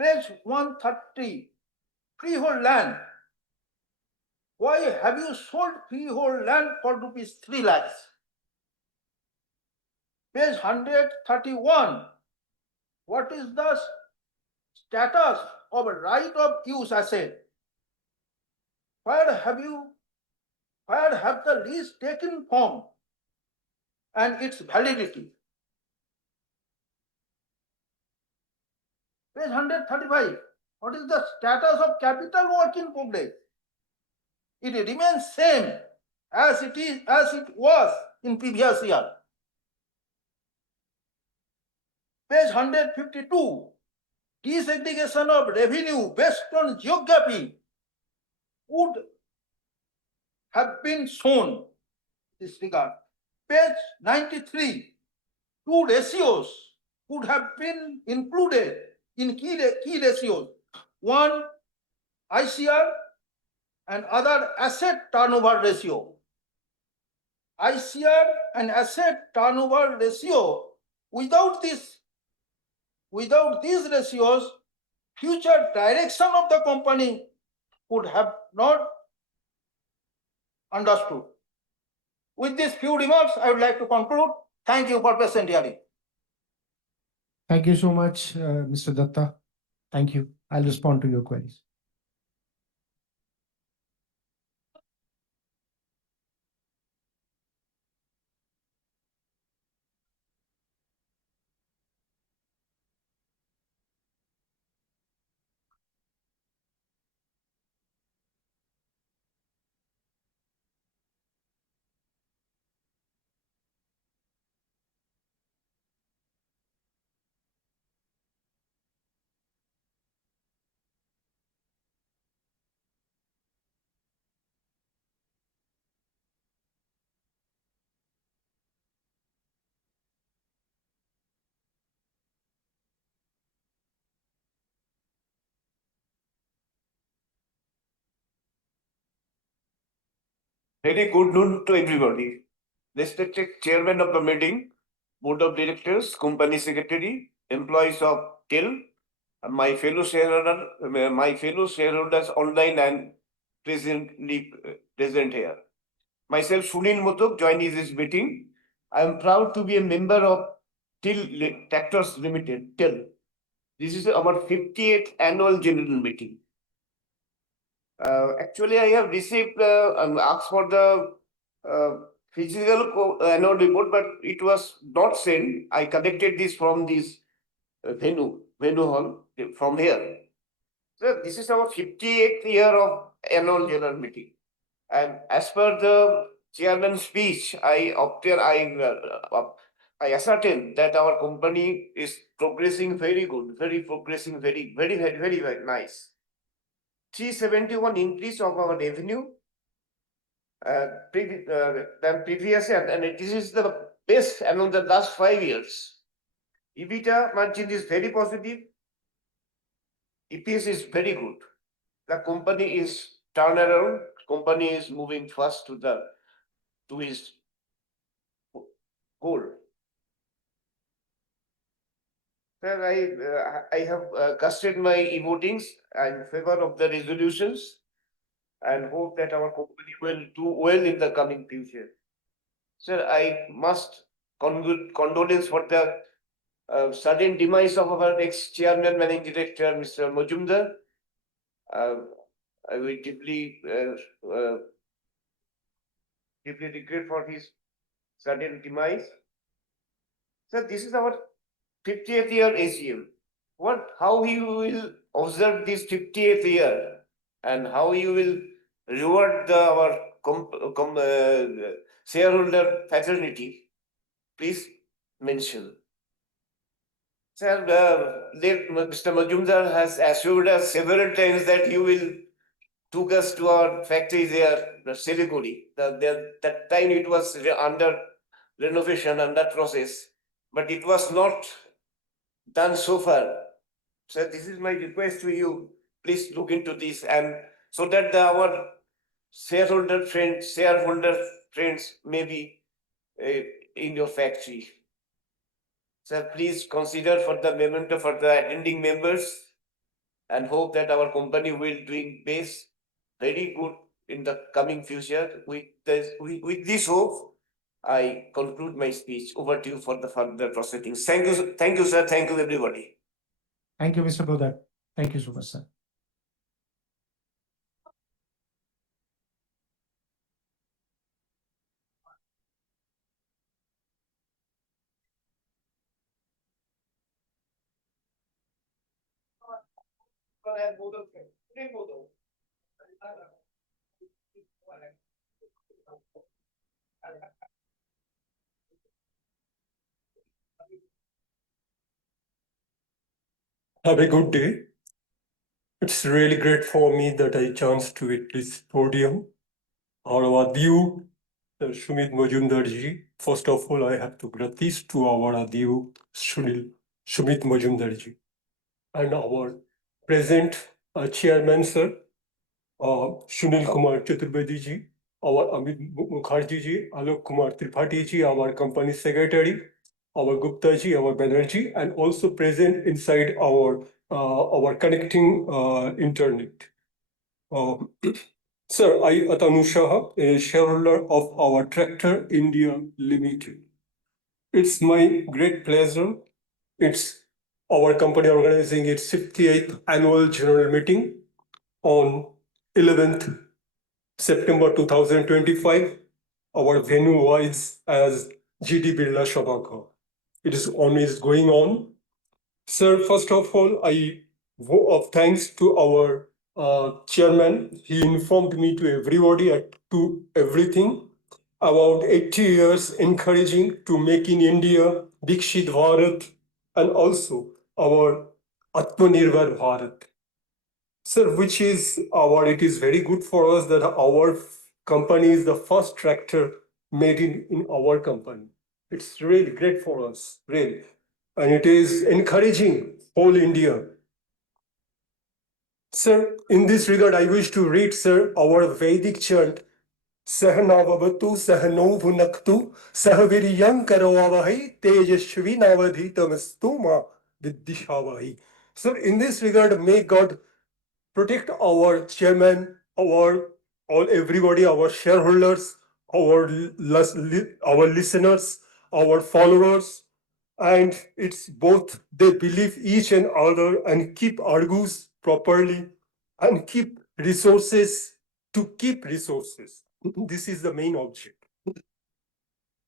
Page 130. Freehold land. Why have you sold freehold land for rupees 3 lakhs? Page 131. What is the status of right of use asset? Where have the lease taken form and its validity? Page 135. What is the status of capital work in progress? It remains same as it was in previous year. Page 152. Desegregation of revenue based on geography would have been shown. This regard. Page 93. Two ratios would have been included in key ratios. One, ICR and other asset turnover ratio. ICR and asset turnover ratio, without these ratios, future direction of the company would have not understood. With these few remarks, I would like to conclude. Thank you for patient hearing. Thank you so much, Mr. Datta. Thank you. I'll respond to your queries. Very good noon to everybody. Respected Chairman of the meeting, Board of Directors, Company Secretary, employees of TIL, my fellow shareholders online and present here. Myself, Sunil Motok, joining this meeting. I am proud to be a member of TIL Tractors Limited, TIL. This is our 58th annual general meeting. Actually, I have received asked for the physical annual report, but it was not sent. I collected this from this venue hall from here. So this is our 58th year of annual general meeting, and as per the chairman's speech, I ascertain that our company is progressing very good, progressing very nice. 371 increase of our revenue than previous year, and this is the best among the last 5 years. EBITDA margin is very positive. EPS is very good. The company is turnaround. Company is moving fast to its goal. Sir, I have casted my votings in favor of the resolutions and hope that our company will do well in the coming future. Sir, I must condolence for the sudden demise of our ex-chairman, managing director, Mr. Majumdar. I will deeply regret for his sudden demise. Sir, this is our 50th year AGM. How you will observe this 50th year and how you will reward our shareholder fraternity, please mention. Sir, Mr. Majumdar has assured us several times that you will took us to our factory there, Siliguri. That time it was under renovation, under process, but it was not done so far. So this is my request to you. Please look into this, and so that our shareholder friends may be in your factory. Sir, please consider for the memento for the attending members, and hope that our company will doing best, very good in the coming future. With this hope, I conclude my speech. Over to you for the further proceedings. Thank you, sir. Thank you, everybody. Thank you, Mr. Bodar. Thank you so much, sir. Have a good day. It's really great for me that I chance to at this podium. Our Adieu, Sumit Majumdar ji. First of all, I have to gratis to our Adieu, Sumit Majumdar ji. And our present chairman, sir, Sunil Kumar Chaturvedi ji, our Amit Mukherjee ji, Alok Kumar Tripathi ji, our company secretary, our Gupta ji, our Banerjee, and also present inside our connecting internet. Sir, I Atanu Shah, a shareholder of our Tractor India Limited. It's my great pleasure. It's our company organizing its 58th annual general meeting on 11th September 2025. Our venue was as GD Birla Sabha. It is going on. Sir, first of all, I vote of thanks to our chairman. He informed me to everybody to everything about 80 years encouraging to make in India Dikshit Bharat and also our Atmanirbhar Bharat. Sir, it is very good for us that our company is the first tractor made in our company. It's really great for us, really. And it is encouraging whole India. Sir, in this regard, I wish to read, sir, our Vedic chant, Sahanavavatu Sahano Bhunaktu Sahaviriyam Karavavahi Tejashvi Navadhitamastuma Viddishavahi. Sir, in this regard, may God protect our chairman, everybody, our shareholders, our listeners, our followers, and it's both they believe each and other and keep argues properly and keep resources to keep resources. This is the main object.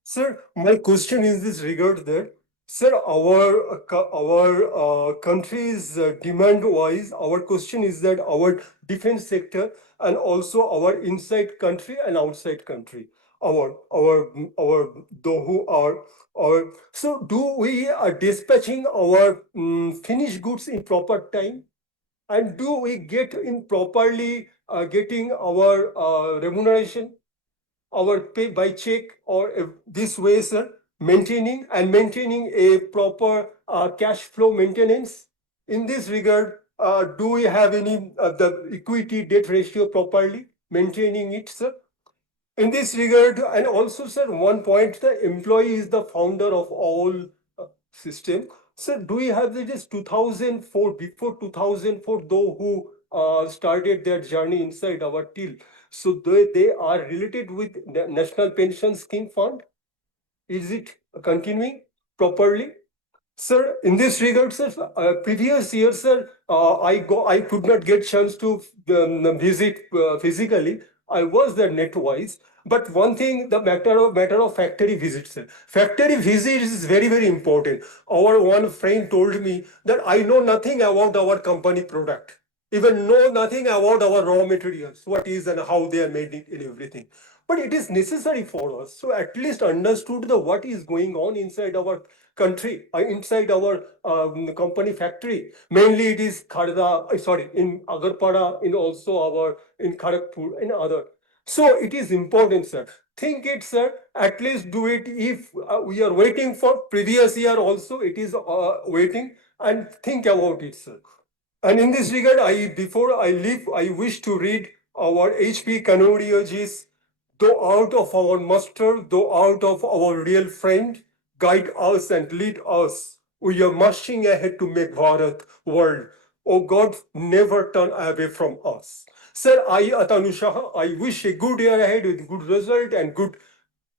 Sir, my question in this regard that, sir, our country's demand-wise, our question is that our defense sector and also our inside country and outside country, so do we are dispatching our finished goods in proper time? And do we get in properly getting our remuneration, our pay by check, or this way, sir, maintaining a proper cash flow maintenance? In this regard, do we have any the equity debt ratio properly maintaining it, sir? In this regard, and also, sir, one point, the employee is the founder of all system. Sir, do we have this 2004, before 2004, though who started their journey inside our TIL? So they are related with the National Pension Scheme Fund? Is it continuing properly? Sir, in this regard, sir, previous year, sir, I could not get chance to visit physically. I was there net-wise. But one thing, the matter of factory visits, sir. Factory visit is very, very important. Our one friend told me that I know nothing about our company product, even know nothing about our raw materials, what is and how they are made and everything. But it is necessary for us. So at least understood the what is going on inside our country, inside our company factory. Mainly it is Kharda, sorry, in Agarpada, in also our, in Kharagpur and other. So it is important, sir. Think it, sir. At least do it. If we are waiting for previous year also, it is waiting, and think about it, sir. And in this regard, before I leave, I wish to read our H.P. Kanodiyaji's, though out of our master, though out of our real friend, guide us and lead us. We are marching ahead to make Bharat world. Oh God, never turn away from us. Sir, I, Atanu Shah, I wish a good year ahead with good result and good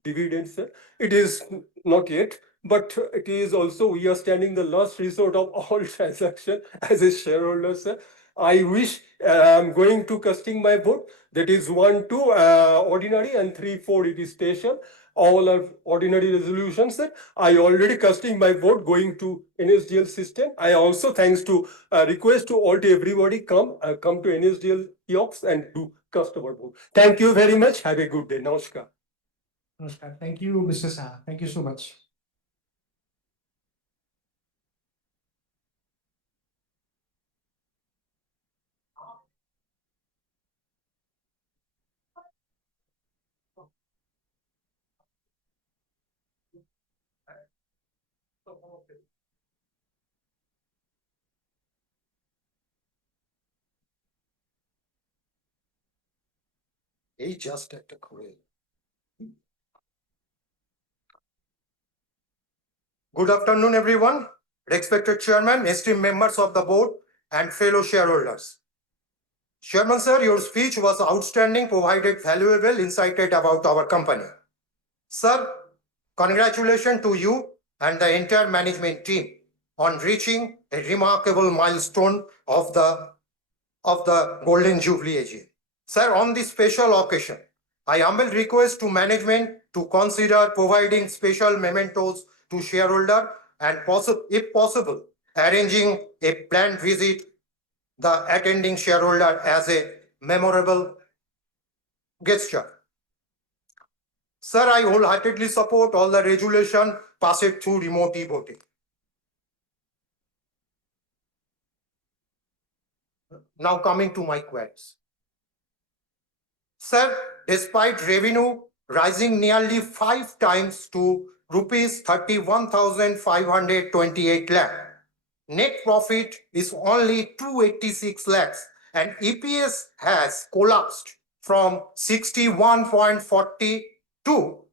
dividends, sir. It is not yet, but it is also, we are standing the last resort of all transaction as a shareholder, sir. I wish I'm going to casting my vote. That is 1, 2 ordinary and 3, 4 it is special. All are ordinary resolutions, sir. I already casting my vote going to NSDL system. I also, thanks to request to all to everybody come to NSDL kiosks and do customer vote. Thank you very much. Have a good day. Namaskar. Namaskar. Thank you, Mr. Saha. Thank you so much. এই just একটা করে Good afternoon, everyone. Respected Chairman, esteemed members of the board, and fellow shareholders. Chairman, sir, your speech was outstanding, provided valuable insight about our company. Sir, congratulations to you and the entire management team on reaching a remarkable milestone of the Golden Jubilee AGM. Sir, on this special occasion, I humble request to management to consider providing special mementos to shareholder and if possible, arranging a planned visit the attending shareholder as a memorable gesture. Sir, I wholeheartedly support all the resolution passed through remote e-voting. Now coming to my queries. Sir, despite revenue rising nearly 5 times to rupees 31,528 lakh, net profit is only 286 lakhs and EPS has collapsed from 61.40 to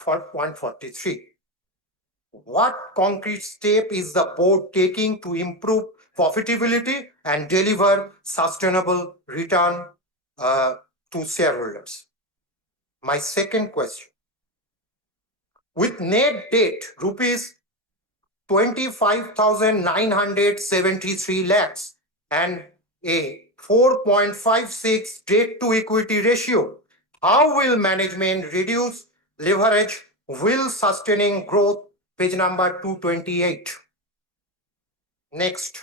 0.43. What concrete step is the board taking to improve profitability and deliver sustainable return to shareholders? My second question. With net debt rupees 25,973 lakhs and a 4.56 debt to equity ratio. How will management reduce leverage while sustaining growth? Page number 228. Next.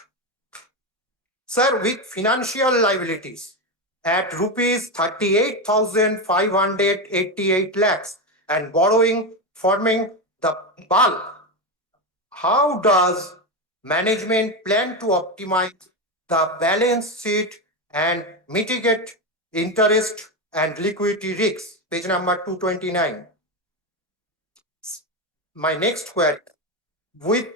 Sir, with financial liabilities at rupees 38,588 lakhs and borrowing forming the bulk, how does management plan to optimize the balance sheet and mitigate interest and liquidity risks? Page number 229. My next query, with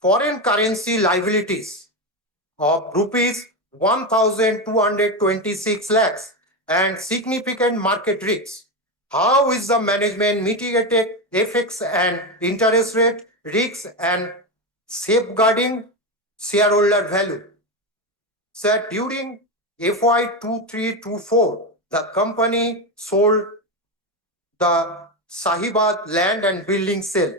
foreign currency liabilities of rupees 1,226 lakhs and significant market risks, how is the management mitigated FX and interest rate risks and safeguarding shareholder value? Sir, during FY 2324, the company sold the Sahibad land and building sale,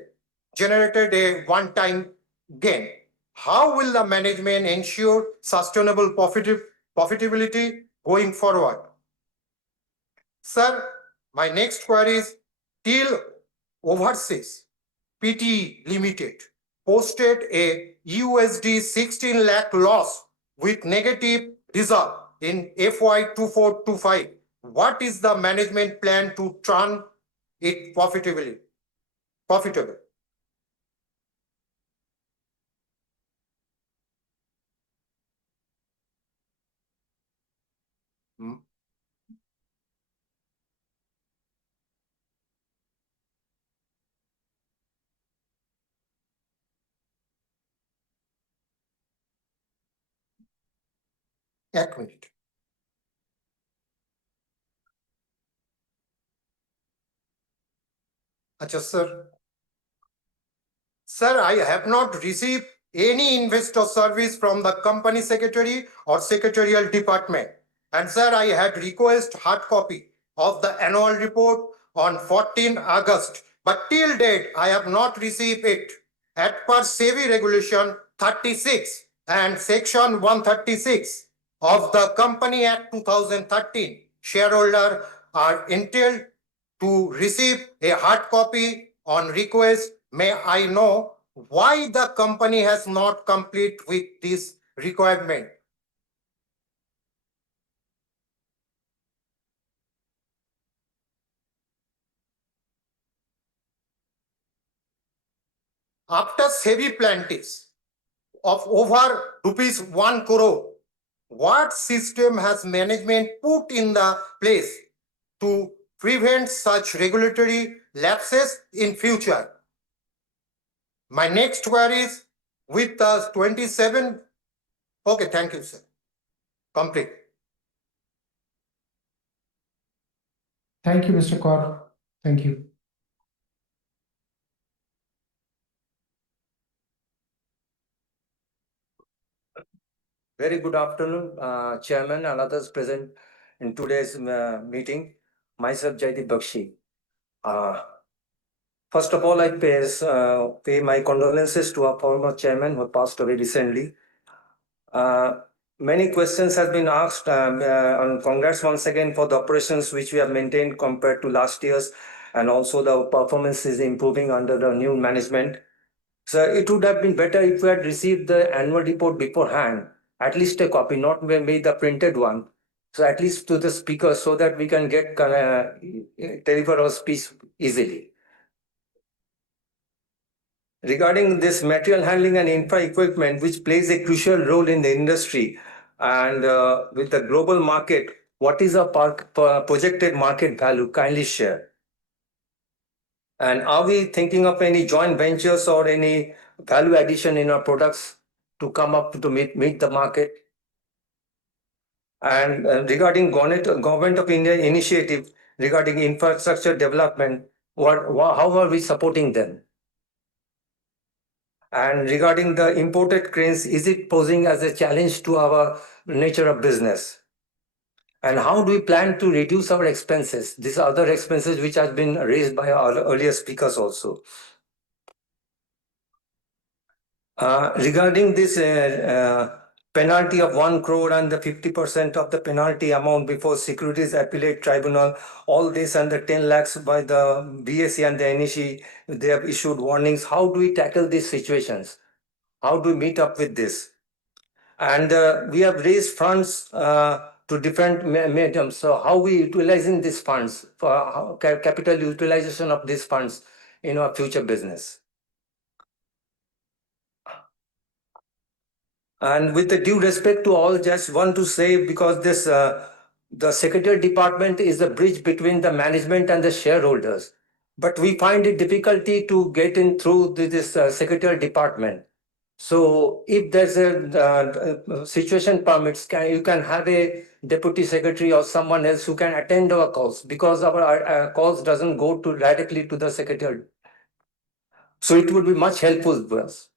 generated a one-time gain. How will the management ensure sustainable profitability going forward? Sir, my next query is TIL Overseas PT Limited posted a USD 16 lakh loss with negative result in FY 2425. What is the management plan to turn it profitable? एक minute अच्छा sir, I have not received any investor service from the company secretary or secretarial department, and sir, I had request hard copy of the annual report on 14 August, but till date I have not received it. As per SEBI regulation 36 and section 136 of the Company Act 2013, shareholder are entitled to receive a hard copy on request. May I know why the company has not complete with this requirement? After heavy plaintiffs of over rupees 1 crore, what system has management put in the place to prevent such regulatory lapses in future? My next query is with the 27. Okay, thank you, sir. Complete. Thank you, Mr. Kaur. Thank you. Very good afternoon, Chairman and others present in today's meeting. Myself, Jaideep Bakshi. First of all, I pay my condolences to our former chairman who passed away recently. Many questions have been asked, and congrats once again for the operations which we have maintained compared to last year's, and also the performance is improving under the new management. So it would have been better if we had received the annual report beforehand, at least a copy, not maybe the printed one. So at least to the speaker so that we can get deliver our speech easily. Regarding this material handling and infra equipment, which plays a crucial role in the industry and with the global market, what is our projected market value? Kindly share. And are we thinking of any joint ventures or any value addition in our products to come up to meet the market? And regarding Government of India initiative regarding infrastructure development, how are we supporting them? And regarding the imported cranes, is it posing as a challenge to our nature of business? And how do we plan to reduce our expenses? These are other expenses which have been raised by our earlier speakers also. Regarding this penalty of 1 crore and the 50% of the penalty amount before Securities Appellate Tribunal, all this under 10 lakhs by the BSE and the NEC, they have issued warnings. How do we tackle these situations? How do we meet up with this? And we have raised funds to different mediums. So how we utilizing these funds for capital utilization of these funds in our future business? And with the due respect to all, just want to say, because this the Secretarial Department is the bridge between the management and the shareholders. But we find it difficulty to get in through this Secretarial Department. So if there's a situation permits, you can have a deputy secretary or someone else who can attend our calls, because our calls doesn't go to directly to the secretary. So it would be much helpful for us.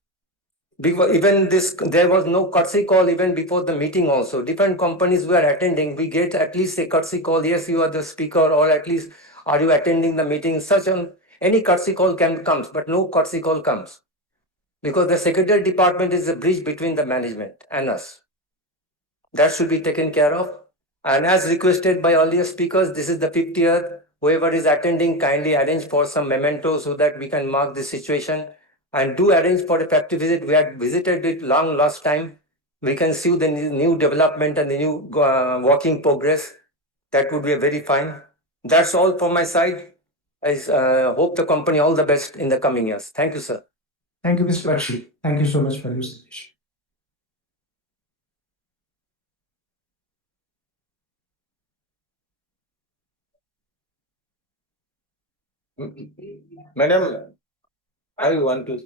Because even this, there was no courtesy call even before the meeting also. Different companies were attending, we get at least a courtesy call, yes, you are the speaker, or at least are you attending the meeting? Any courtesy call comes, but no courtesy call comes. Because the Secretarial Department is the bridge between the management and us. That should be taken care of. And as requested by earlier speakers, this is the 50th. Whoever is attending, kindly arrange for some memento so that we can mark this situation. And do arrange for a factory visit. We had visited it long last time. We can see the new development and the new working progress. That would be a very fine. That's all from my side. I hope the company all the best in the coming years. Thank you, sir. Thank you, Mr. Bakshi. Thank you so much for your suggestion. Madam, I want to.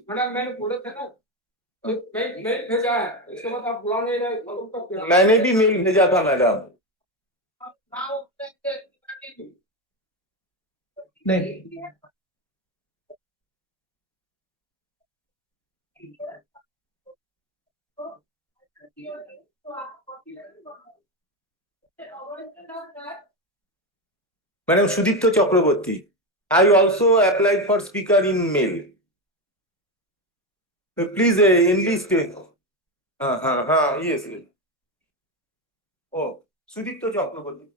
मैंने भी mail भेजा था madam. नहीं. Madam Sudipto Chakraborty, I also applied for speaker in mail. Please enlist. Yes. Oh, Sudipto Chakraborty.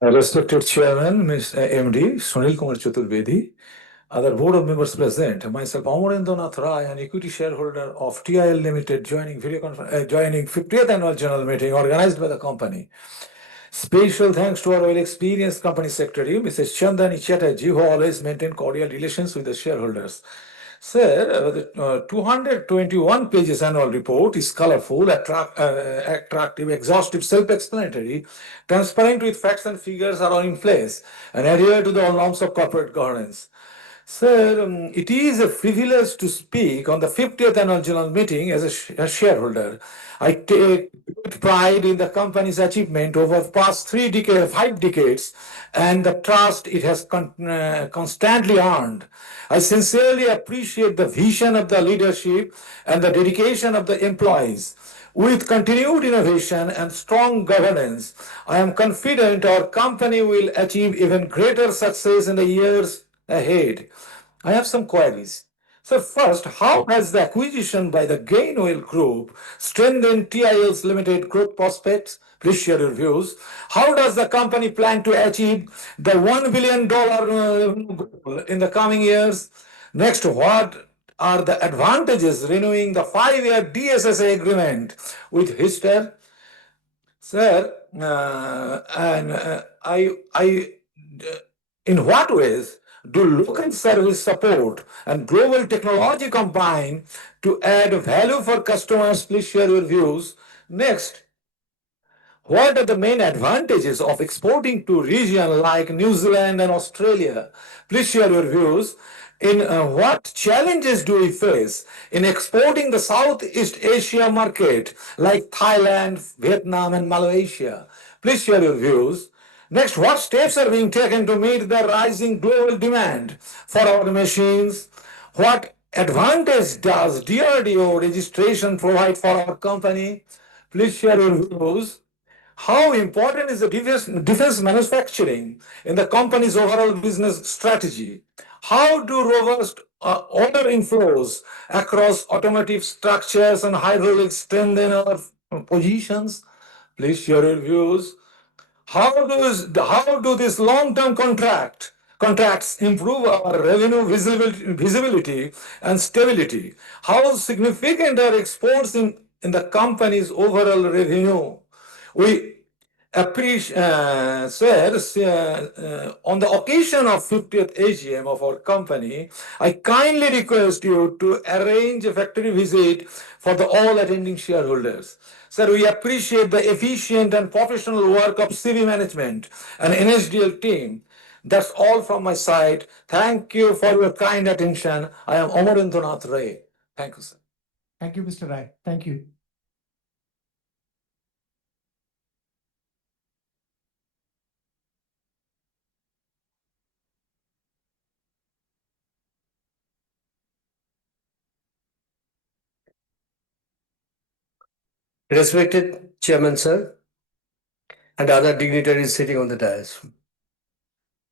Respected Chairman, Mr. MD, Sunil Kumar Chaturvedi, other board of members present, myself, Amarendra Nath Rai, an equity shareholder of TIL Limited, joining 50th annual general meeting organized by the company. Special thanks to our well-experienced company secretary, Mrs. Chandani Chatterjee, who always maintained cordial relations with the shareholders. Sir, the 221 pages annual report is colorful, attractive, exhaustive, self-explanatory, transparent with facts and figures are all in place, and adhere to the norms of corporate governance. Sir, it is a privilege to speak on the 50th annual general meeting as a shareholder. I take great pride in the company's achievement over the past 5 decades, and the trust it has constantly earned. I sincerely appreciate the vision of the leadership and the dedication of the employees. With continued innovation and strong governance, I am confident our company will achieve even greater success in the years ahead. I have some queries. So first, how has the acquisition by the Gainwell Group strengthened TIL's limited growth prospects? Please share your views. How does the company plan to achieve the $1 billion goal in the coming years? Next, what are the advantages renewing the 5-year DSSA agreement with Histel? Sir, in what ways do local service support and global technology combine to add value for customers? Please share your views. Next, what are the main advantages of exporting to regions like New Zealand and Australia? Please share your views. In what challenges do we face in exporting the Southeast Asia market like Thailand, Vietnam, and Malaysia? Please share your views. Next, what steps are being taken to meet the rising global demand for our machines? What advantage does DRDO registration provide for our company? Please share your views. How important is the defense manufacturing in the company's overall business strategy? How do robust order inflows across automotive structures and hydraulics strengthen our positions? Please share your views. How do these long-term contracts improve our revenue visibility and stability? How significant are exports in the company's overall revenue? We appreciate, on the occasion of 50th AGM of our company, I kindly request you to arrange a factory visit for the all attending shareholders. Sir, we appreciate the efficient and professional work of CV management and NSDL team. That's all from my side. Thank you for your kind attention. I am Amarendranath Ray. Thank you, sir. Thank you, Mr. Rai. Thank you. Respected Chairman, sir, and other dignitaries sitting on the dais.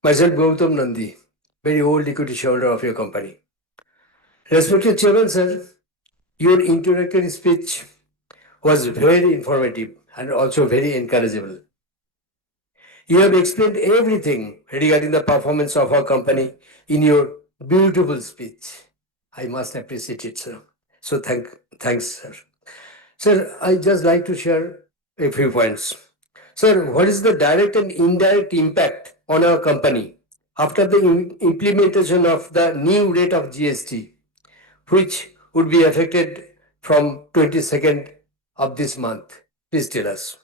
Myself, Gautam Nandi, very old equity shareholder of your company. Respected Chairman, sir, your introductory speech was very informative and also very encourageable. You have explained everything regarding the performance of our company in your beautiful speech. I must appreciate it, sir. So thanks, sir. Sir, I just like to share a few points. Sir, what is the direct and indirect impact on our company after the implementation of the new rate of GST, which would be affected from 22nd of this month? Please tell us.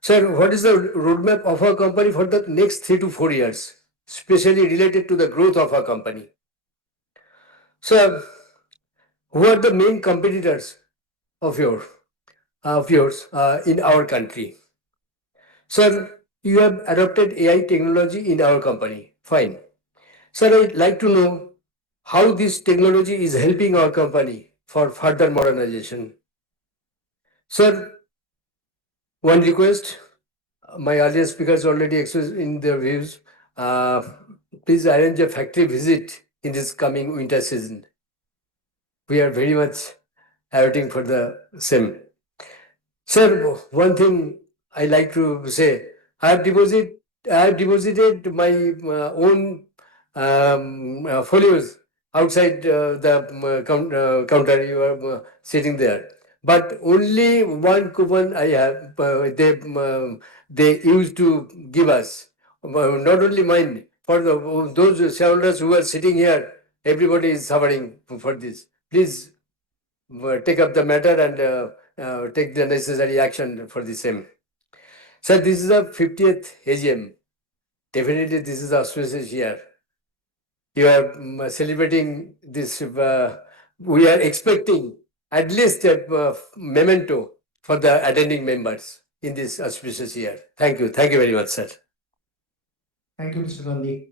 Sir, what is the roadmap of our company for the next 3 to 4 years, especially related to the growth of our company? Sir, who are the main competitors of yours in our country? Sir, you have adopted AI technology in our company. Fine. Sir, I'd like to know how this technology is helping our company for further modernization. Sir, one request, my earlier speakers already expressed in their views. Please arrange a factory visit in this coming winter season. We are very much awaiting for the same. Sir, one thing I like to say, I have deposited my own folios outside the counter. You are sitting there, but only one coupon I have. They used to give us, not only mine, for those shareholders who are sitting here. Everybody is suffering for this. Please take up the matter and take the necessary action for the same. Sir, this is the 50th AGM. Definitely, this is the auspicious year. You are celebrating this. We are expecting at least a memento for the attending members in this auspicious year. Thank you. Thank you very much, sir. Thank you, Mr. Nandi.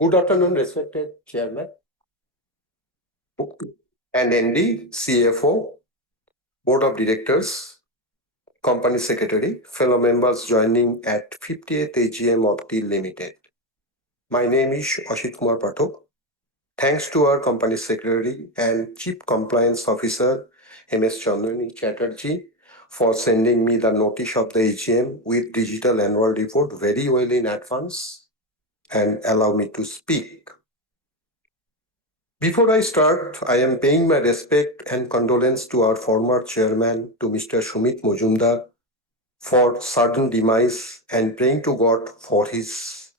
Good afternoon, respected Chairman and MD, CFO, Board of Directors, Company Secretary, fellow members joining at 50th AGM of TIL Limited. My name is Ashit Kumar Pathak. Thanks to our Company Secretary and Chief Compliance Officer, MS Chandani Chatterjee, for sending me the notice of the AGM with digital annual report very well in advance and allow me to speak. Before I start, I am paying my respect and condolence to our former chairman, to Mr. Sumit Mojumdar, for sudden demise and praying to God for his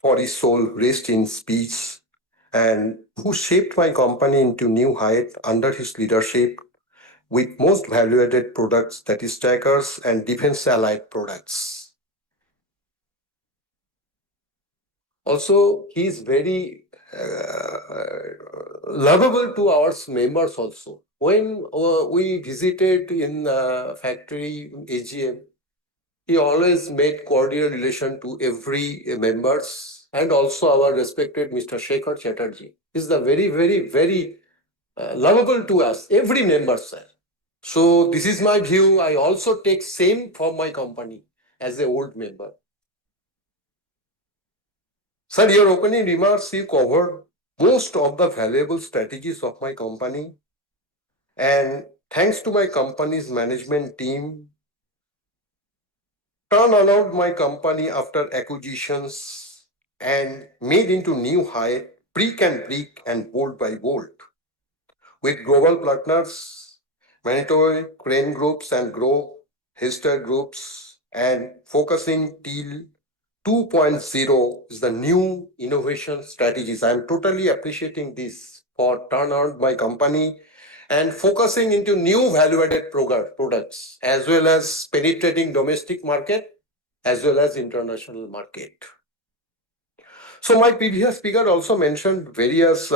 for his soul rest in peace, and who shaped my company into new height under his leadership with most value-added products, that is trackers and defense allied products. Also, he is very lovable to our members also. When we visited in factory AGM, he always made cordial relation to every members, and also our respected Mr. Shekhar Chatterjee. He's the very lovable to us, every member, sir. So this is my view. I also take same for my company as a old member. Sir, your opening remarks, you covered most of the valuable strategies of my company. And thanks to my company's management team, turn around my company after acquisitions and made into new height, brick and bolt by bolt. With global partners, Manitoba, Crane Groups and Grow, Hister Groups, and focusing TIL 2.0 is the new innovation strategies. I'm totally appreciating this for turn around my company and focusing into new value-added products, as well as penetrating domestic market as well as international market. So my previous speaker also mentioned various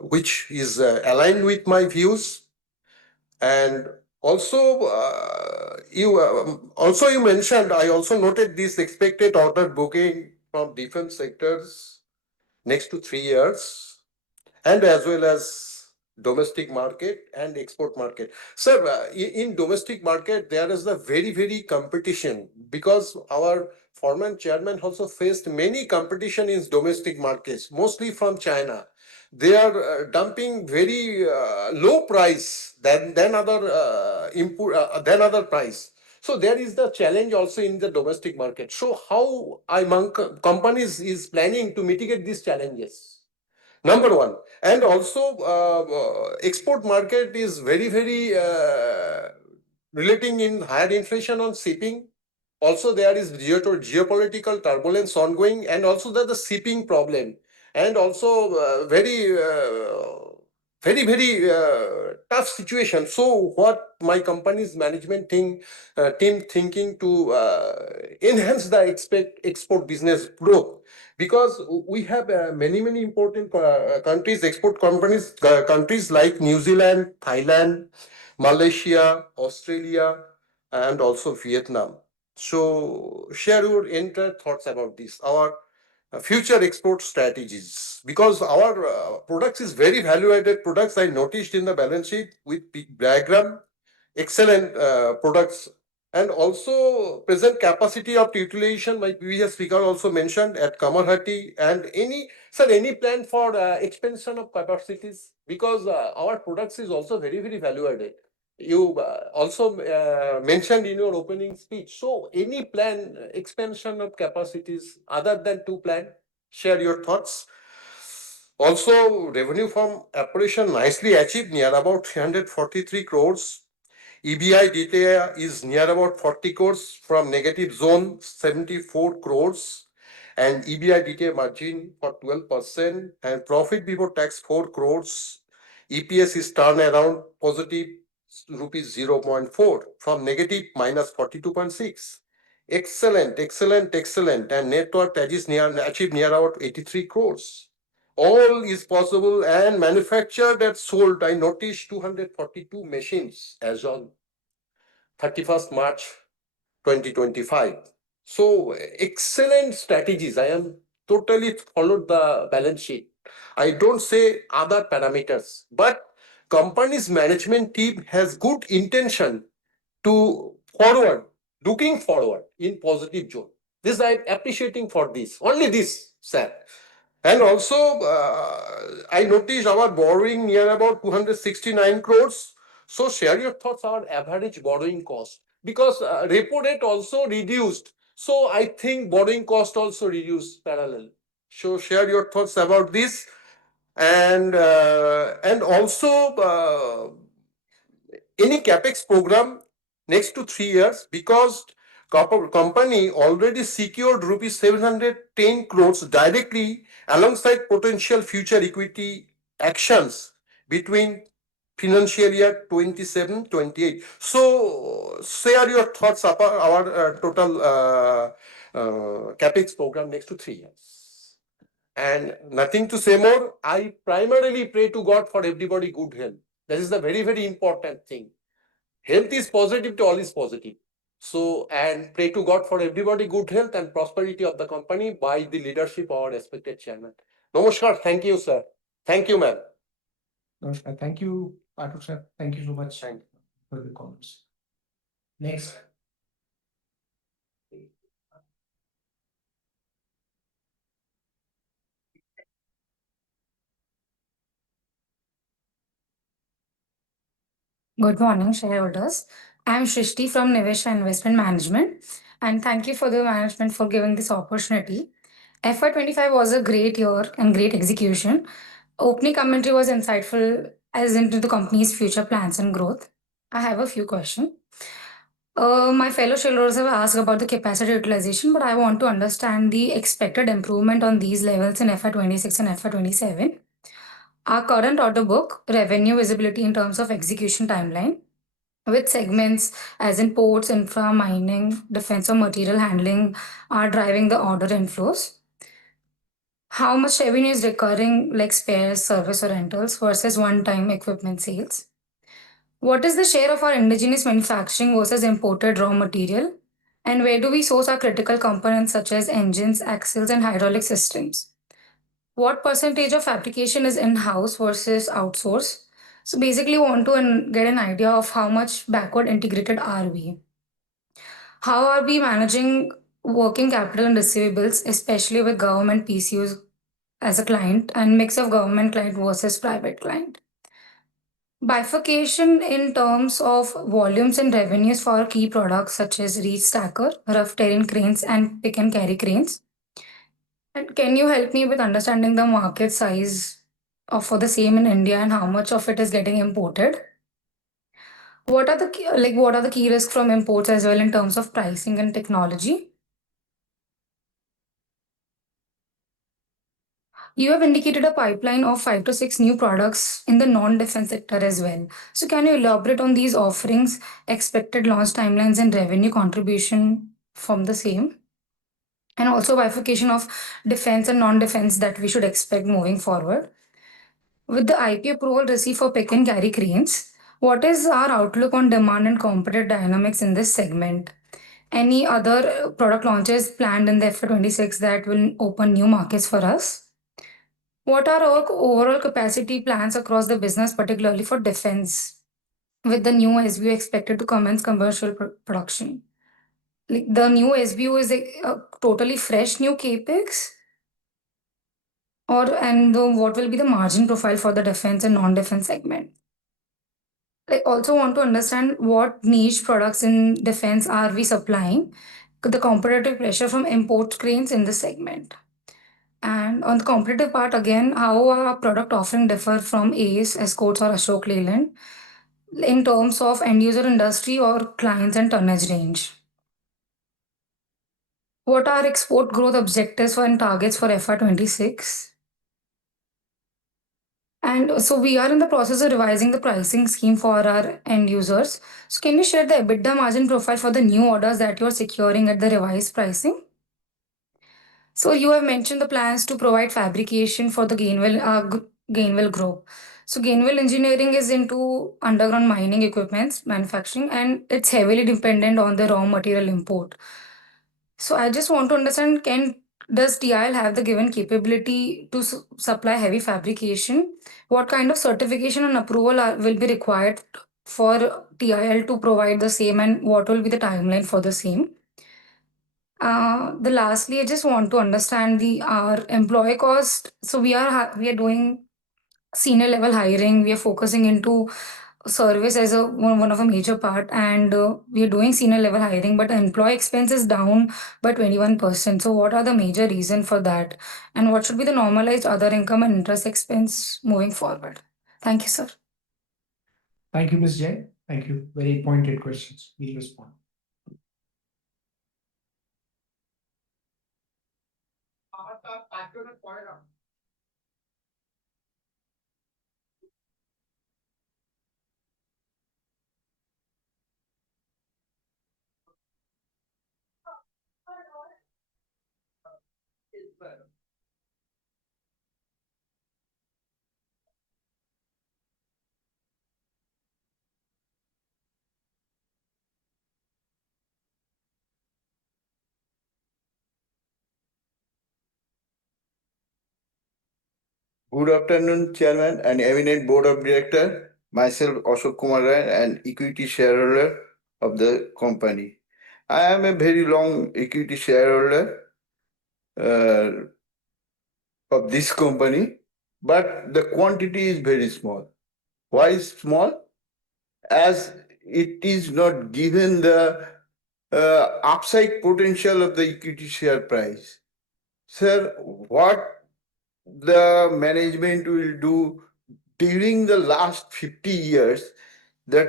which is aligned with my views, and also you mentioned, I also noted this expected order booking from defense sectors next to 3 years, and as well as domestic market and export market. Sir, in domestic market, there is a very competition, because our former chairman also faced many competition in domestic markets, mostly from China. They are dumping very low price than other price. So there is the challenge also in the domestic market. So how among companies is planning to mitigate these challenges? Number one. And also export market is very relating in higher inflation on shipping. Also there is geopolitical turbulence ongoing, and also the shipping problem, and also very tough situation. So what my company's management team thinking to enhance the export business growth, because we have many important countries, export companies, countries like New Zealand, Thailand, Malaysia, Australia, and also Vietnam. So share your entire thoughts about this, our future export strategies, because our products is very value added products. I noticed in the balance sheet with diagram, excellent products, and also present capacity of utilization. My previous speaker also mentioned at Kamarhati. And any plan for expansion of capacities, because our products is also very value added. You also mentioned in your opening speech. So any plan expansion of capacities other than two plan? Share your thoughts. Also, revenue from operation nicely achieved, near about 343 crores. EBITDA is near about 40 crores from negative zone, 74 crores. And EBITDA margin for 12%, and profit before tax 4 crores. EPS is turned around positive rupees 0.4 from negative minus 42.6. Excellent. And net worth achieved near about 83 crores. All is possible and manufactured and sold. I noticed 242 machines as on 31st March 2025. So excellent strategies. I am totally followed the balance sheet. I don't say other parameters, but company's management team has good intention to looking forward in positive zone. This I'm appreciating for this. Only this, sir. And also, I noticed our borrowing near about 269 crores. So share your thoughts on average borrowing cost, because repo rate also reduced. So I think borrowing cost also reduced parallel. So share your thoughts about this, and also any capex program next to 3 years, because company already secured rupees 710 crores directly alongside potential future equity actions between financial year 27-28. So share your thoughts about our total capex program next to 3 years. And nothing to say more. I primarily pray to God for everybody good health. That is the very, very important thing. Health is positive to all is positive. So, and pray to God for everybody good health and prosperity of the company by the leadership of our respected chairman. Namaskar. Thank you, sir. Thank you, ma'am. Namaskar. Thank you, Pathak sir. Thank you so much for the comments. Next. Good morning, shareholders. I'm Shrishti from Nivesha Investment Management, and thank you for the management for giving this opportunity. FY25 was a great year and great execution. Opening commentary was insightful as into the company's future plans and growth. I have a few questions. My fellow shareholders have asked about the capacity utilization, but I want to understand the expected improvement on these levels in FY26 and FY27. Our current order book, revenue visibility in terms of execution timeline, which segments as in ports, infra, mining, defense or material handling are driving the order inflows? How much revenue is recurring like spares, service or rentals versus one-time equipment sales? What is the share of our indigenous manufacturing versus imported raw material? And where do we source our critical components such as engines, axles and hydraulic systems? What percentage of fabrication is in-house versus outsourced? So basically want to get an idea of how much backward integrated are we. How are we managing working capital and receivables, especially with government PCUs as a client and mix of government client versus private client? Bifurcation in terms of volumes and revenues for key products such as reach stacker, rough terrain cranes, and pick and carry cranes. And can you help me with understanding the market size for the same in India and how much of it is getting imported? What are the key risks from imports as well in terms of pricing and technology? You have indicated a pipeline of 5 to 6 new products in the non-defense sector as well. So can you elaborate on these offerings, expected launch timelines and revenue contribution from the same? And also bifurcation of defense and non-defense that we should expect moving forward. With the IP approval received for pick and carry cranes, what is our outlook on demand and competitive dynamics in this segment? Any other product launches planned in the FY26 that will open new markets for us? What are our overall capacity plans across the business, particularly for defense, with the new SBU expected to commence commercial production? Like the new SBU is a totally fresh new capex, what will be the margin profile for the defense and non-defense segment? I also want to understand what niche products in defense are we supplying, the competitive pressure from import cranes in this segment. And on the competitive part, again, how our product offering differ from ACE, Escorts or Ashok Leyland in terms of end user industry or clients and tonnage range? What are export growth objectives and targets for FY26? And so we are in the process of revising the pricing scheme for our end users. So can you share the EBITDA margin profile for the new orders that you're securing at the revised pricing? So you have mentioned the plans to provide fabrication for the Gainwell Group. So Gainwell Engineering is into underground mining equipments manufacturing, and it's heavily dependent on the raw material import. So I just want to understand, does TIL have the given capability to supply heavy fabrication? What kind of certification and approval will be required for TIL to provide the same, and what will be the timeline for the same? Lastly, I just want to understand our employee cost. So we are doing senior level hiring. We are focusing into service as one of a major part, and we are doing senior level hiring, but employee expense is down by 21%. So what are the major reason for that, and what should be the normalized other income and interest expense moving forward? Thank you, sir. Thank you, Ms. Jain. Thank you. Very pointed questions. We'll respond. Good afternoon, Chairman and eminent Board of Director. Myself, Ashok Kumar Rai, an equity shareholder of the company. I am a very long equity shareholder of this company, but the quantity is very small. Why is small? As it is not given the upside potential of the equity share price. Sir, what the management will do during the last 50 years, that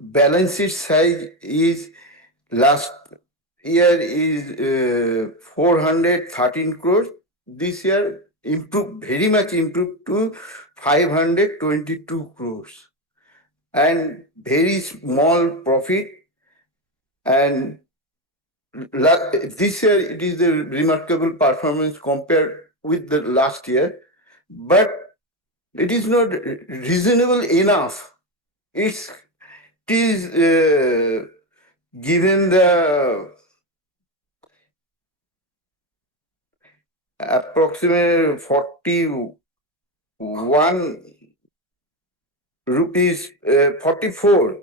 balance sheet size is last year is 413 crores. This year improved, very much improved to 522 crores. And very small profit. And this year it is a remarkable performance compared with the last year. But it is not reasonable enough. It is given the approximate 41 rupees, 0.44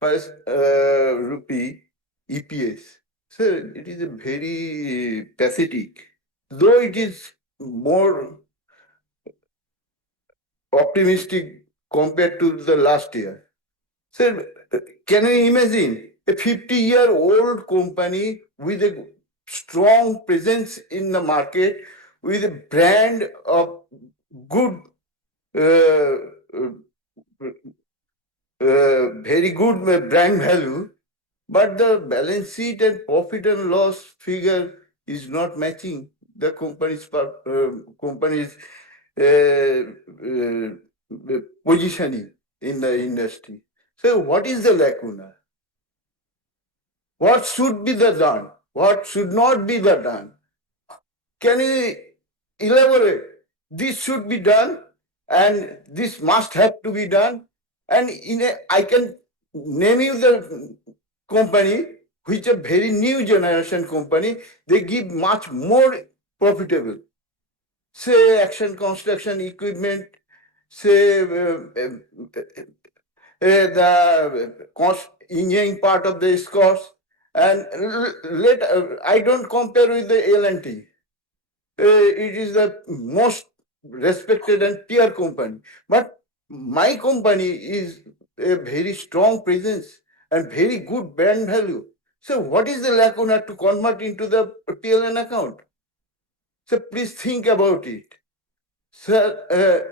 per rupee EPS. So it is a very pathetic. Though it is more optimistic compared to the last year. So can you imagine a 50-year-old company with a strong presence in the market, with a brand of good, very good brand value, but the balance sheet and profit and loss figure is not matching the company's positioning in the industry. So what is the lacuna? What should be the done? What should not be the done? Can you elaborate? This should be done and this must have to be done. And I can name you the company, which a very new generation company, they give much more profitable. Say Action Construction Equipment, say the engineering part of the course, and I don't compare with the L&T. It is the most respected and peer company, but my company is a very strong presence and very good brand value. So what is the lacuna to convert into the PLN account? So please think about it. Sir,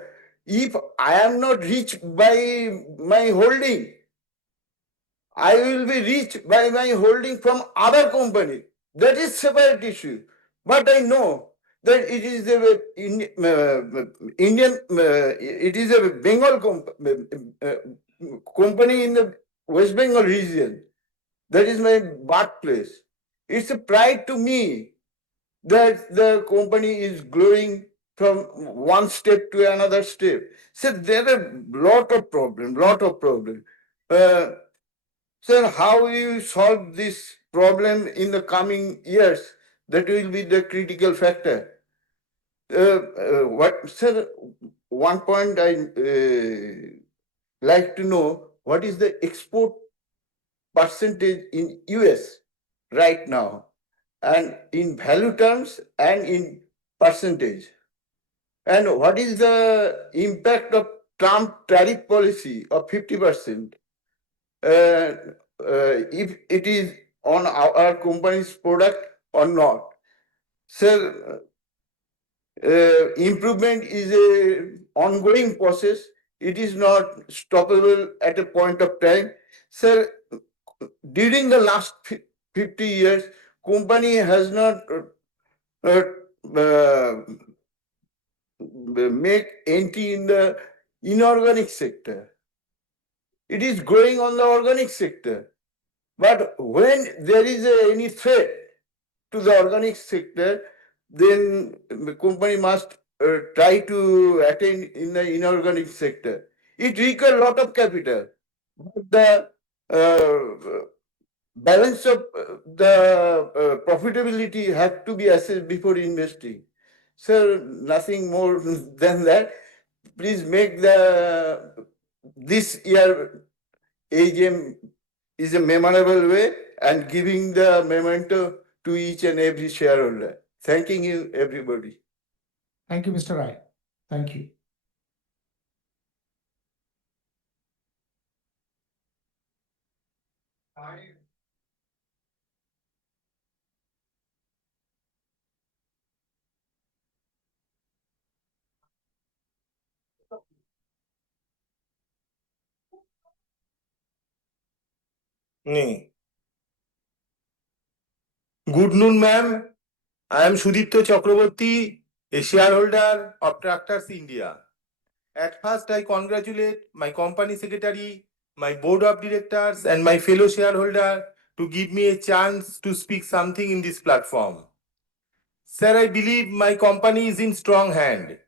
if I am not rich by my holding, I will be rich by my holding from other company. That is separate issue. But I know that it is a Indian, it is a Bengal company in the West Bengal region. That is my birthplace. It's a pride to me that the company is growing from one step to another step. So there are a lot of problems. Sir, how will you solve this problem in the coming years? That will be the critical factor. Sir, one point I like to know, what is the export percentage in US right now, and in value terms and in percentage? And what is the impact of Trump tariff policy of 50%? If it is on our company's product or not. So improvement is a ongoing process. It is not stoppable at a point of time. Sir, during the last 50 years, company has not uh, uh, make entry in the inorganic sector. It is growing on the organic sector. But when there is any threat to the organic sector, then the company must try to attain in the inorganic sector. It requires a lot of capital. The balance of the profitability have to be assessed before investing. So nothing more than that. Please make this year AGM is a memorable way and giving the memento to each and every shareholder. Thanking you, everybody. Thank you, Mr. Rai. Thank you. Good noon, ma'am. I am Sudipto Chakraborty, a shareholder of Tractors India. At first, I congratulate my company secretary, my board of directors, and my fellow shareholder to give me a chance to speak something in this platform. Sir, I believe my company is in strong hand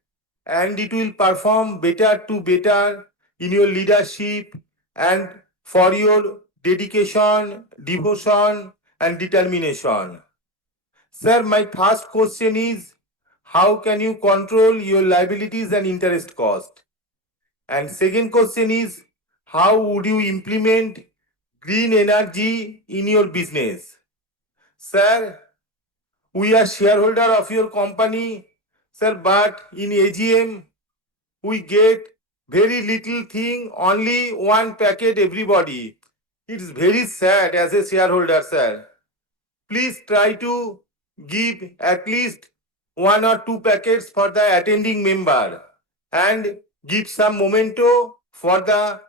and it will perform better to better in your leadership and for your dedication, devotion, and determination. Sir, my first question is, how can you control your liabilities and interest cost? And second question is, how would you implement green energy in your business? Sir, we are shareholder of your company, sir, but in AGM, we get very little thing, only one packet everybody. It's very sad as a shareholder, sir. Please try to give at least 1 or 2 packets for the attending member and give some memento for the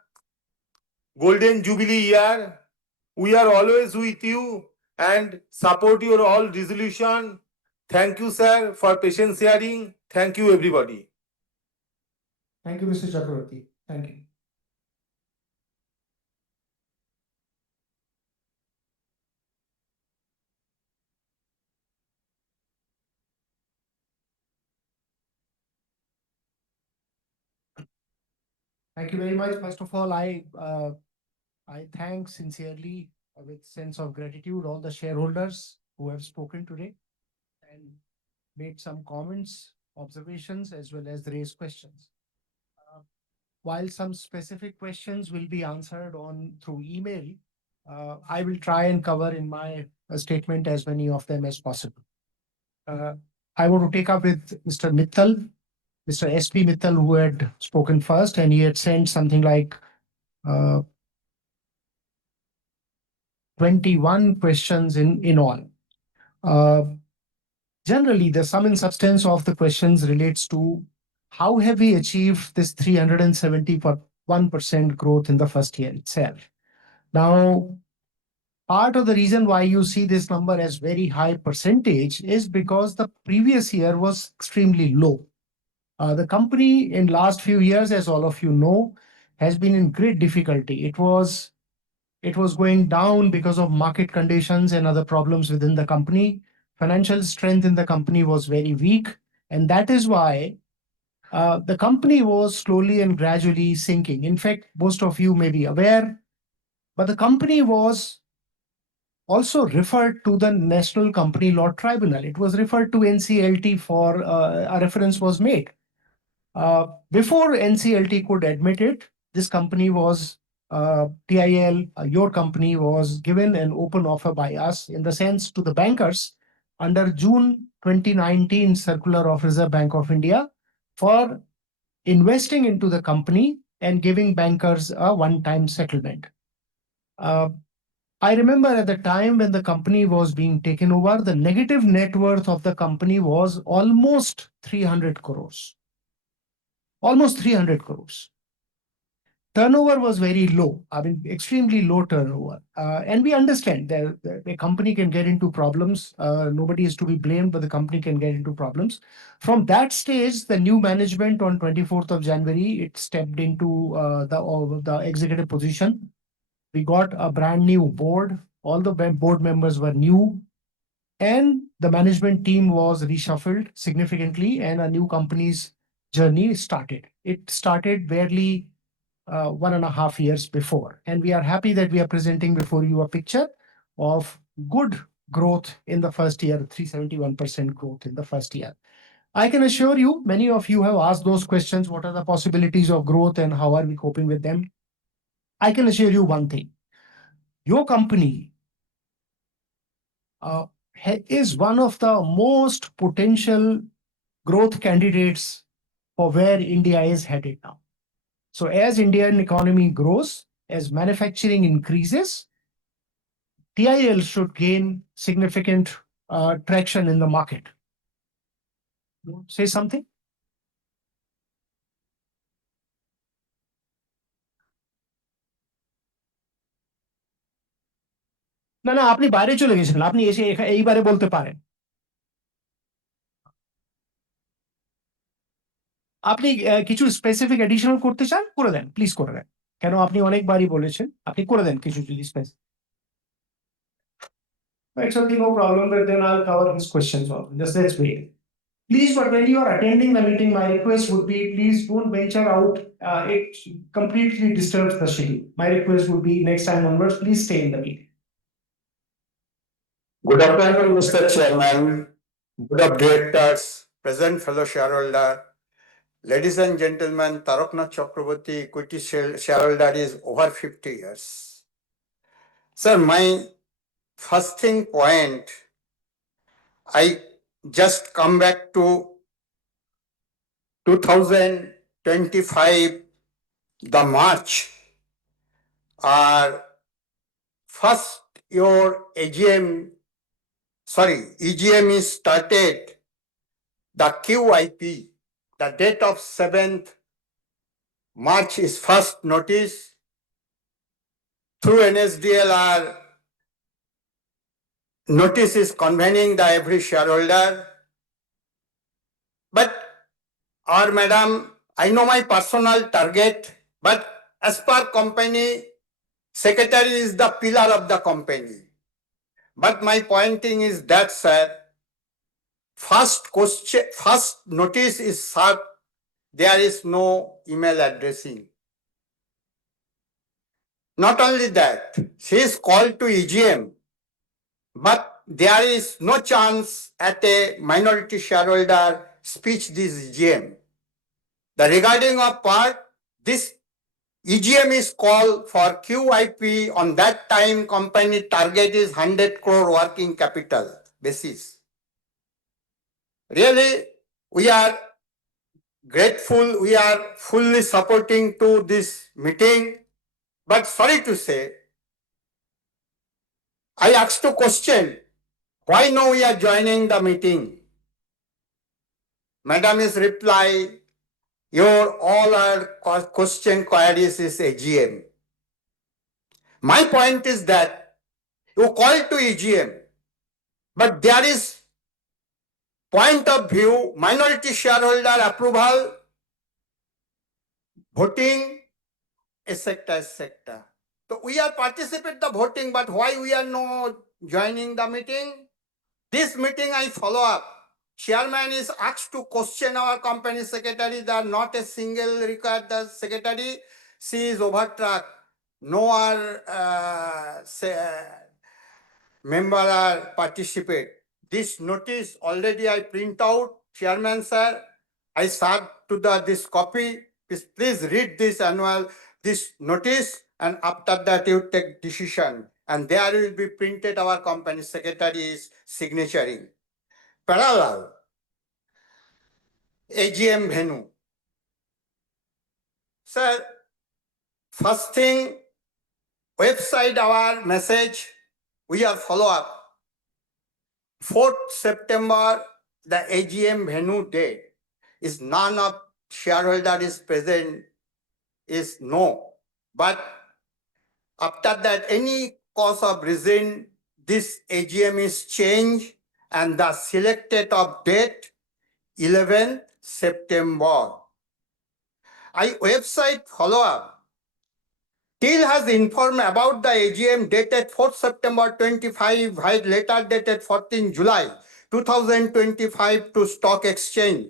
Golden Jubilee year. We are always with you and support your all resolution. Thank you, sir, for patient sharing. Thank you, everybody. Thank you, Mr. Chakraborty. Thank you. Thank you very much. First of all, I thank sincerely with sense of gratitude all the shareholders who have spoken today and made some comments, observations, as well as raised questions. While some specific questions will be answered through email, I will try and cover in my statement as many of them as possible. I want to take up with Mr. Mittal, Mr. S.P. Mittal, who had spoken first, and he had sent something like 21 questions in all. Generally, the sum and substance of the questions relates to how have we achieved this 371% growth in the first year itself. Now, part of the reason why you see this number as very high percentage is because the previous year was extremely low. The company in last few years, as all of you know, has been in great difficulty. It was going down because of market conditions and other problems within the company. Financial strength in the company was very weak, and that is why the company was slowly and gradually sinking. In fact, most of you may be aware, but the company was also referred to the National Company Law Tribunal. It was referred to NCLT for a reference was made. Before NCLT could admit it, this company was TIL, your company was given an open offer by us in the sense to the bankers under June 2019 circular of Reserve Bank of India. for investing into the company and giving bankers a one-time settlement. I remember at the time when the company was being taken over, the negative net worth of the company was almost 300 crores. Almost 300 crores. Turnover was very low, I mean, extremely low turnover. And we understand that a company can get into problems. Nobody is to be blamed, but the company can get into problems. From that stage, the new management on 24th of January, it stepped into the executive position. We got a brand new board. All the board members were new. And the management team was reshuffled significantly, and a new company's journey started. It started barely 1.5 years before. And we are happy that we are presenting before you a picture of good growth in the first year, 371% growth in the first year. I can assure you, many of you have asked those questions, what are the possibilities of growth and how are we coping with them? I can assure you one thing. Your company is one of the most potential growth candidates for where India is headed now. So as Indian economy grows, as manufacturing increases, TIL should gain significant traction in the market. Say something? না না আপনি বাইরে চলে গেছিলেন, আপনি এসে এইবারে বলতে পারেন। আপনি কিছু স্পেসিফিক এডিশনাল করতে চান, করে দেন, প্লিজ করে দেন। কেন আপনি অনেকবারই বলেছেন, আপনি করে দেন কিছু যদি specific. It's okay, no problem, but then I'll cover his questions also. Just let's wait. Please, but when you are attending the meeting, my request would be, please don't venture out. It completely disturbs the schedule. My request would be next time onwards, please stay in the meeting. Good afternoon, Mr. Chairman, Board of Directors, present fellow shareholder. Ladies and gentlemen, Taraknath Chakraborty, equity shareholder is over 50 years. Sir, my first thing point, I just come back to 2025, the March, first your EGM is started, the QIP, the date of 7th March is first notice through NSDLR. Notice is convening the every shareholder. But our madam, I know my personal target, but as per company, secretary is the pillar of the company. But my pointing is that, sir, first notice is served, there is no email addressing. Not only that, she is called to EGM, but there is no chance at a minority shareholder speech this EGM. The regarding of part, this EGM is called for QIP. On that time, company target is 100 crore working capital basis. Really, we are grateful, we are fully supporting to this meeting, but sorry to say, I asked a question, why now we are joining the meeting? Madam is reply, your all our question queries is AGM. My point is that you call to EGM, but there is point of view, minority shareholder approval, voting, etc. So we are participate the voting, but why we are not joining the meeting? This meeting I follow up. Chairman is asked to question our company secretary, that not a single required the secretary, she is overtracked. No member are participate. This notice already I print out, Chairman sir, I serve to this copy. Please read this this notice, and after that you take decision. And there will be printed our company secretary's signaturing. Parallel, AGM venue. Sir, first thing, website our message, we are follow up. 4th September, the AGM venue date is none of shareholder is present, is no. But after that, any cause of reason, this AGM is changed and the selected of date 11th September. I website follow up. TIL has informed about the AGM dated 4th September 25, while later dated 14 July 2025 to stock exchange.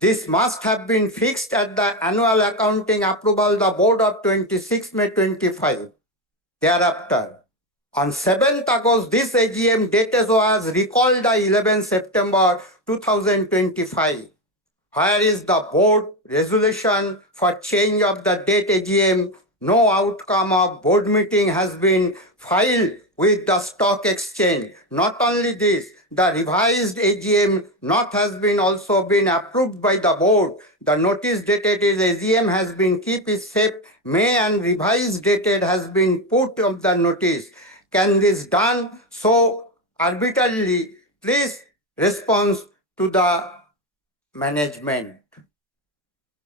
This must have been fixed at the annual accounting approval the board of 26 May 25. Thereafter, on 7th August, this AGM date was recalled the 11th September 2025. Where is the board resolution for change of the date AGM? No outcome of board meeting has been filed with the stock exchange. Not only this, the revised AGM not has been also been approved by the board. The notice dated is AGM has been keep is safe May and revised dated has been put of the notice. Can this done so arbitrarily? Please response to the management.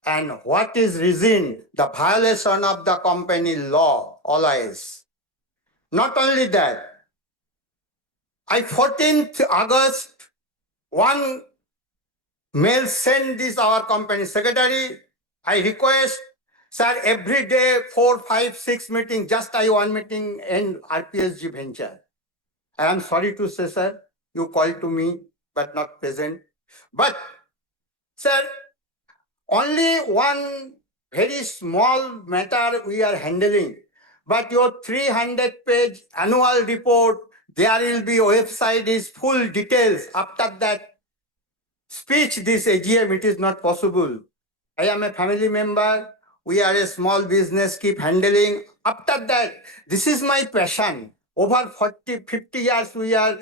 And what is reason? The violation of the company law always. Not only that, I 14th August, one mail sent this our company secretary. I request, sir, every day 4, 5, 6 meeting, just I one meeting in RPSG venture. I am sorry to say, sir, you called to me, but not present. But, sir, only one very small matter we are handling, but your 300-page annual report, there will be website is full details. After that speech, this AGM, it is not possible. I am a family member. We are a small business, keep handling. After that, this is my passion. Over 40, 50 years we are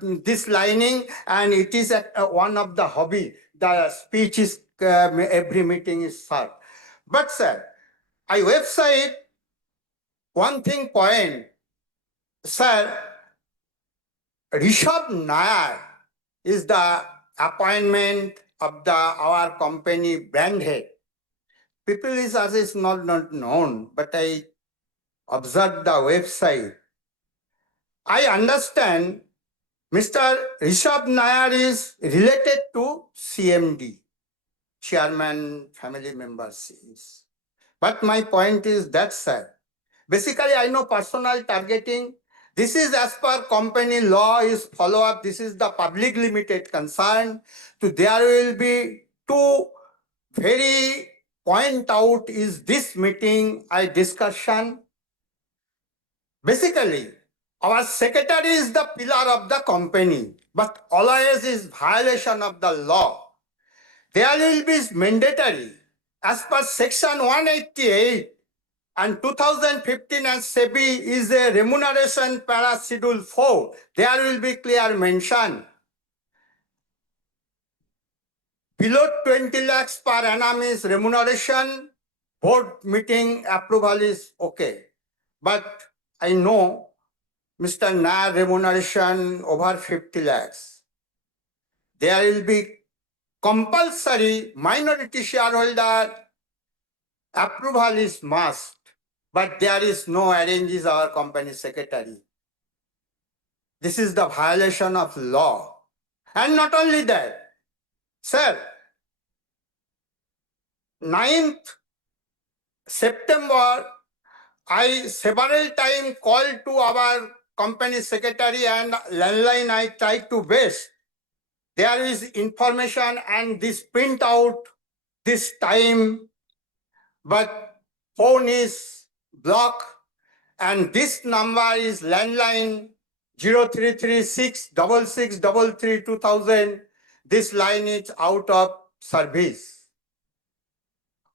this lining, and it is one of the hobby. The speech is, every meeting is served. But sir, I website, one thing point, sir, Rishabh Nair is the appointment of the our company brand head. People is as is not known, but I observed the website. I understand Mr. Rishabh Nair is related to CMD, chairman, family members. But my point is that, sir, basically I know personal targeting. This is as per company law is follow up. This is the public limited concern. So there will be two very point out is this meeting I discussion. Basically, our secretary is the pillar of the company, but always is violation of the law. There will be mandatory as per section 188 and 2015 as SEBI is a remuneration para schedule 4. There will be clear mention. Below 20 lakhs per annum is remuneration. Board meeting approval is okay. But I know Mr. Nair remuneration over 50 lakhs. There will be compulsory minority shareholder approval is must, but there is no arranges our company secretary. This is the violation of law. And not only that, sir, 9th September, I several times called to our company secretary and landline I tried to base. There is information and this print out this time, but phone is blocked and this number is landline 0336 6633 2000. This line is out of service.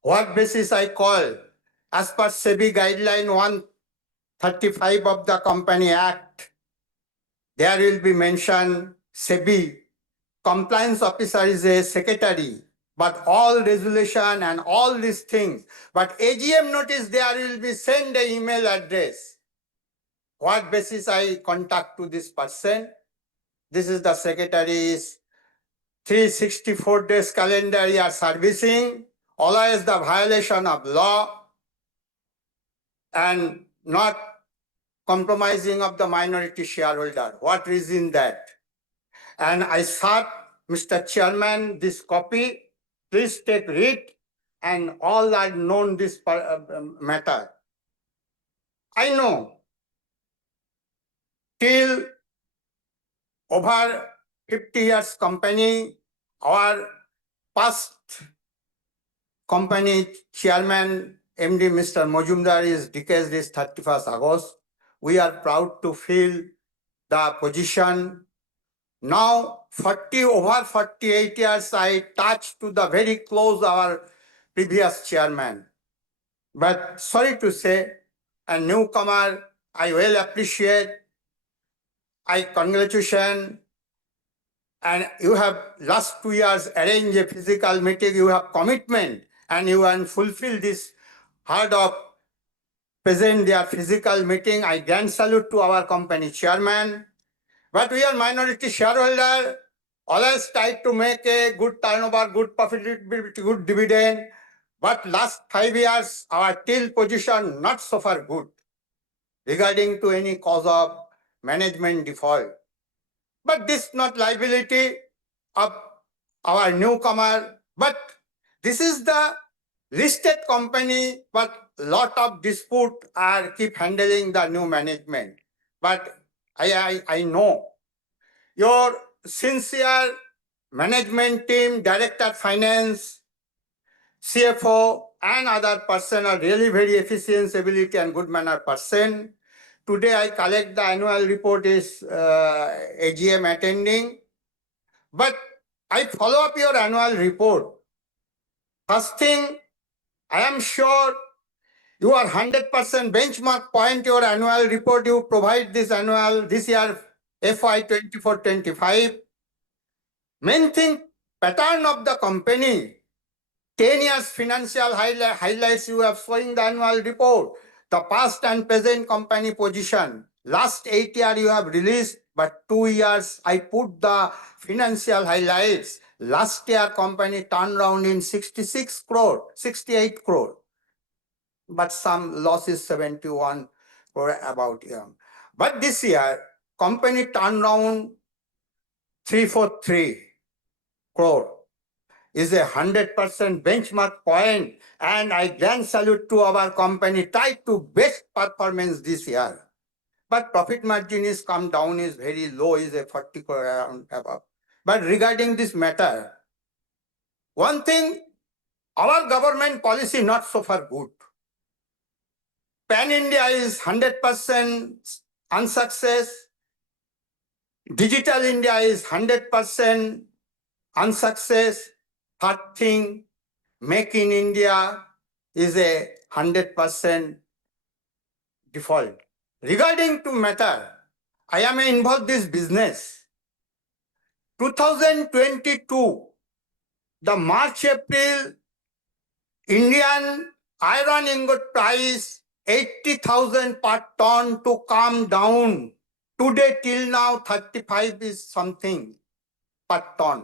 What basis I call? As per SEBI guideline 135 of the Company Act, there will be mentioned SEBI compliance officer is a secretary. but all resolution and all these things. But AGM notice there will be send a email address. What basis I contact to this person? This is the secretary's 364 days calendar year servicing, always the violation of law and not compromising of the minority shareholder. What reason that? And I thought, Mr. Chairman, this copy, please take read and all are known this matter. I know till over 50 years company, our past company chairman, MD Mr. Majumdar is declared this 31st August. We are proud to fill the position. Now, over 48 years, I touched to the very close our previous chairman. But sorry to say, a newcomer, I well appreciate, I congratulate, and you have last 2 years arranged a physical meeting, you have commitment, and you can fulfill this hard of present their physical meeting. I grand salute to our company chairman. But we are minority shareholder, always try to make a good turnover, good profitability, good dividend. But last 5 years, our TIL position not so far good regarding to any cause of management default. But this not liability of our newcomer, but this is the listed company, but lot of dispute are keep handling the new management. But I know your sincere management team, director finance, CFO, and other person are really very efficient, ability, and good manner person. Today I collect the annual report is AGM attending, but I follow up your annual report. First thing, I am sure you are 100% benchmark point your annual report you provide this year FY 24-25. Main thing, pattern of the company, 10 years financial highlights you have showing the annual report, the past and present company position. Last 8 years you have released, but 2 years I put the financial highlights. Last year company turned around in 66 crore, 68 crore. But some losses 71 crore about here. But this year, company turned around 343 crore. Is a 100% benchmark point, and I grand salute to our company, try to best performance this year. But profit margin is come down, is very low, is a 40 crore around above. But regarding this matter, one thing, our government policy not so far good. Pan India is 100% unsuccess. Digital India is 100% unsuccess. Third thing, Make in India is a 100% default. Regarding to matter, I am involved this business. 2022, the March, April, Indian iron ingot price 80,000 per ton to come down. Today till now 35 is something per ton.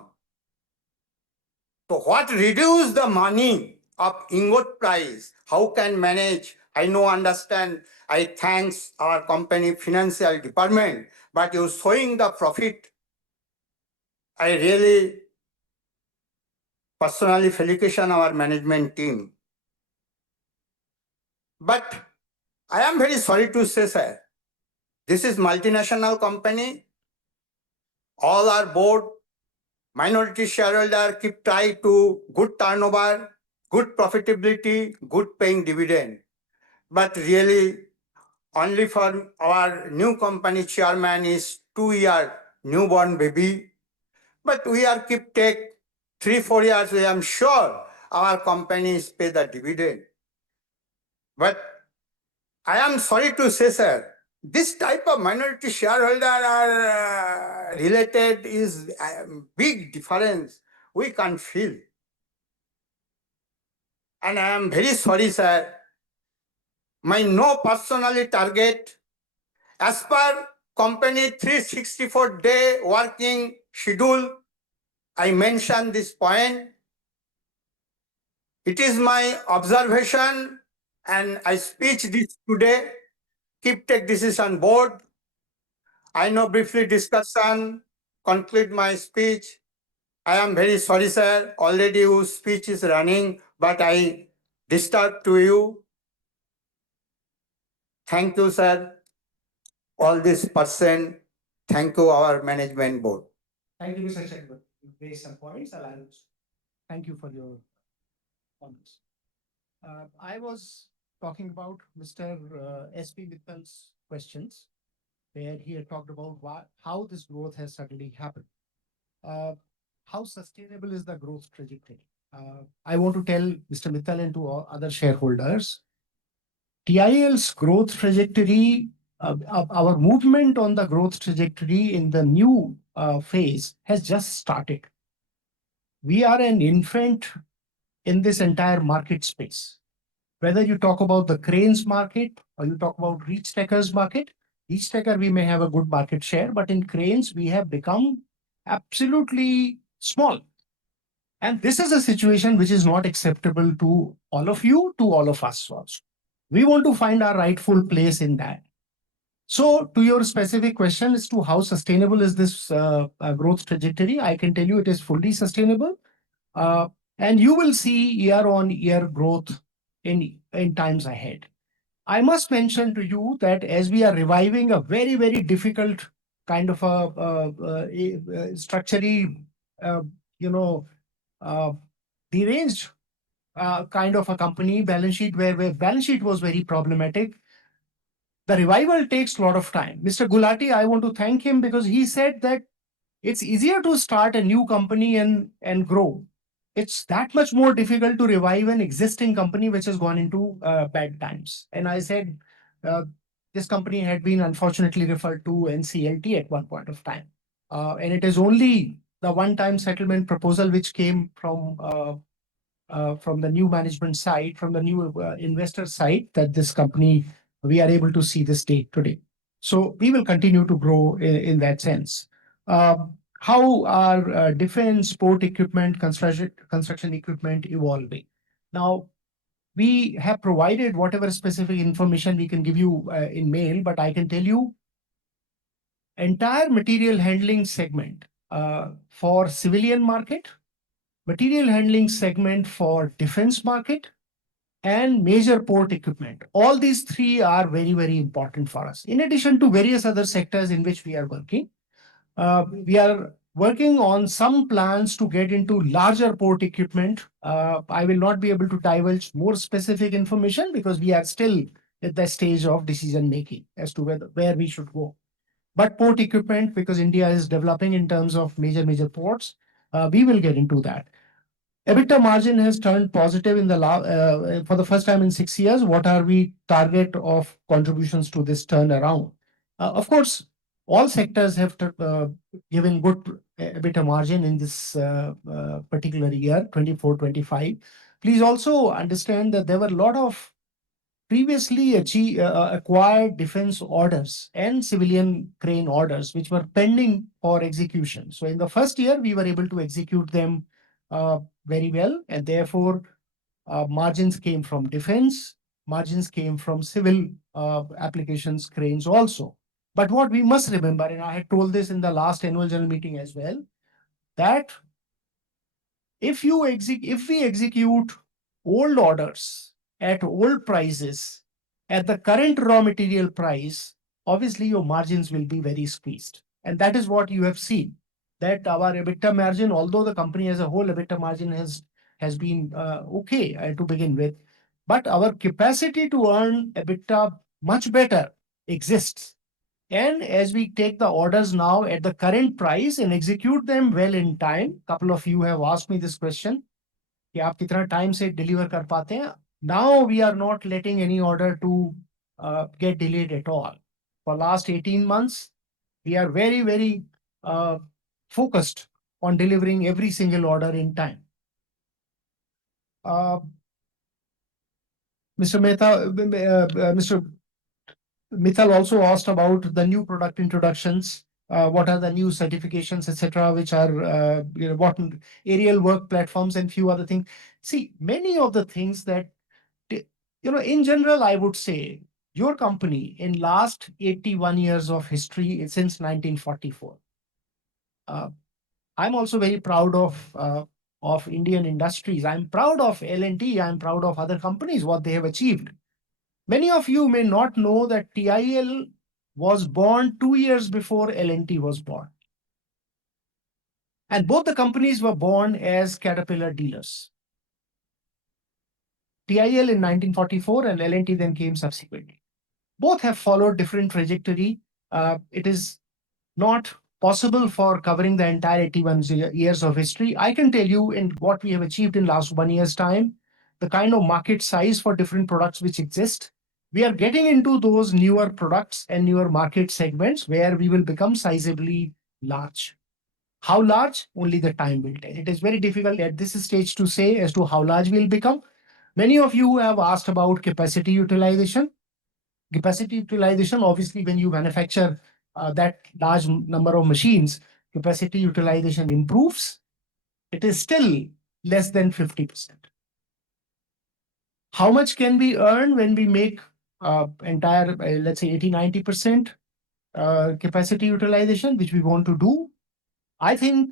So what reduce the money of ingot price? How can manage? I know, understand. I thanks our company financial department, but you showing the profit. I really personally felicitation our management team. But I am very sorry to say, sir, this is multinational company. All our board, minority shareholder keep try to good turnover, good profitability, good paying dividend. But really, only for our new company chairman is 2-year newborn baby. But we are keep take 3-4 years, I am sure our companies pay the dividend. But I am sorry to say, sir, this type of minority shareholder are related is big difference. We can't feel. and I am very sorry, sir. My no personally target as per company 364-day working schedule. I mentioned this point. It is my observation and I speak this today. Keep take decision board. I know briefly discussion, conclude my speech. I am very sorry, sir. Already your speech is running, but I disturb to you. Thank you, sir. All this person. Thank you, our management board. Thank you, Mr. Chairman. You raised some points. Thank you for your comments. I was talking about Mr. S.P. Mittal's questions, where he had talked about how this growth has suddenly happened. How sustainable is the growth trajectory? I want to tell Mr. Mittal and to all other shareholders, TIL's growth trajectory, our movement on the growth trajectory in the new phase has just started. We are an infant in this entire market space. Whether you talk about the cranes market or you talk about reach stackers market, reach stacker we may have a good market share, but in cranes we have become absolutely small. And this is a situation which is not acceptable to all of you, to all of us also. We want to find our rightful place in that. So to your specific question as to how sustainable is this growth trajectory, I can tell you it is fully sustainable. And you will see year-on-year growth in times ahead. I must mention to you that as we are reviving a very, very difficult kind of a structurally, deranged kind of a company balance sheet where balance sheet was very problematic. The revival takes a lot of time. Mr. Gulati, I want to thank him because he said that it's easier to start a new company and grow. It's that much more difficult to revive an existing company which has gone into bad times. And I said, this company had been unfortunately referred to NCLT at one point of time. And it is only the one-time settlement proposal which came from the new management side, from the new investor side, that this company, we are able to see this day today. So we will continue to grow in that sense. How are defense, sport equipment, construction equipment evolving? Now, we have provided whatever specific information we can give you in mail, but I can tell you entire material handling segment for civilian market, material handling segment for defense market, and major port equipment. All these three are very, very important for us. In addition to various other sectors in which we are working on some plans to get into larger port equipment. I will not be able to divulge more specific information because we are still at the stage of decision making as to where we should go. But port equipment, because India is developing in terms of major ports, we will get into that. EBITDA margin has turned positive in for the first time in 6 years. What are we target of contributions to this turnaround? Of course, all sectors have given good EBITDA margin in this particular year, 24-25. Please also understand that there were a lot of previously acquired defense orders and civilian crane orders which were pending for execution. So in the first year, we were able to execute them very well, and therefore margins came from defense, margins came from civil applications cranes also. But what we must remember, and I had told this in the last annual general meeting as well, that if we execute old orders at old prices, at the current raw material price, obviously your margins will be very squeezed. And that is what you have seen, that our EBITDA margin, although the company as a whole EBITDA margin has been okay to begin with, but our capacity to earn EBITDA much better exists. And as we take the orders now at the current price and execute them well in time, couple of you have asked me this question, कि आप कितना time से deliver कर पाते हैं? Now we are not letting any order to get delayed at all. For last 18 months, we are very, very focused on delivering every single order in time. Mr. Mehta, Mr. Mithal also asked about the new product introductions. What are the new certifications, etc., which are what aerial work platforms and few other things. See, many of the things that in general, I would say your company in last 81 years of history since 1944. I'm also very proud of Indian industries. I'm proud of L&T. I'm proud of other companies, what they have achieved. Many of you may not know that TIL was born 2 years before L&T was born. And both the companies were born as Caterpillar dealers. TIL in 1944 and L&T then came subsequently. Both have followed different trajectory. It is not possible for covering the entire 81 years of history. I can tell you in what we have achieved in last 1 year's time, the kind of market size for different products which exist. We are getting into those newer products and newer market segments where we will become sizably large. How large? Only the time will tell. It is very difficult at this stage to say as to how large we'll become. Many of you have asked about capacity utilization. Capacity utilization, obviously, when you manufacture that large number of machines, capacity utilization improves. It is still less than 50%. How much can we earn when we make entire, let's say 80-90% capacity utilization, which we want to do? I think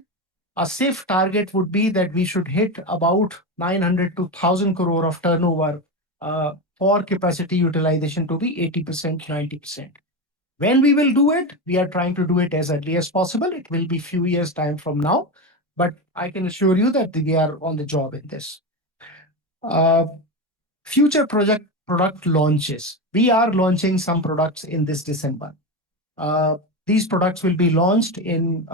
a safe target would be that we should hit about 900 to 1,000 crore of turnover for capacity utilization to be 80%, 90%. When we will do it, we are trying to do it as early as possible. It will be few years time from now, but I can assure you that we are on the job in this. Future product launches. We are launching some products in this December. These products will be launched in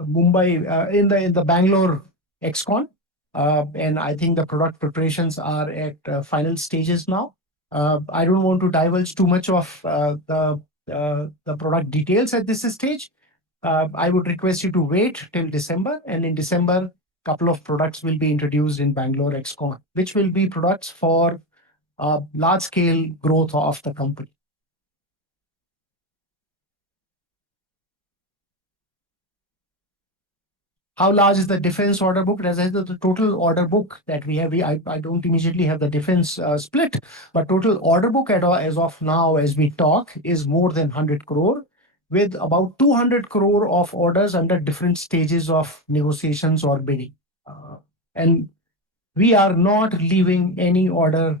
Mumbai, in the Bangalore XCon. And I think the product preparations are at final stages now. I don't want to divulge too much of the product details at this stage. I would request you to wait till December, and in December, a couple of products will be introduced in Bangalore XCon, which will be products for large-scale growth of the company. How large is the defense order book? As I said, the total order book that we have, I don't immediately have the defense split, but total order book as of now, as we talk, is more than 100 crore, with about 200 crore of orders under different stages of negotiations or bidding. And we are not leaving any order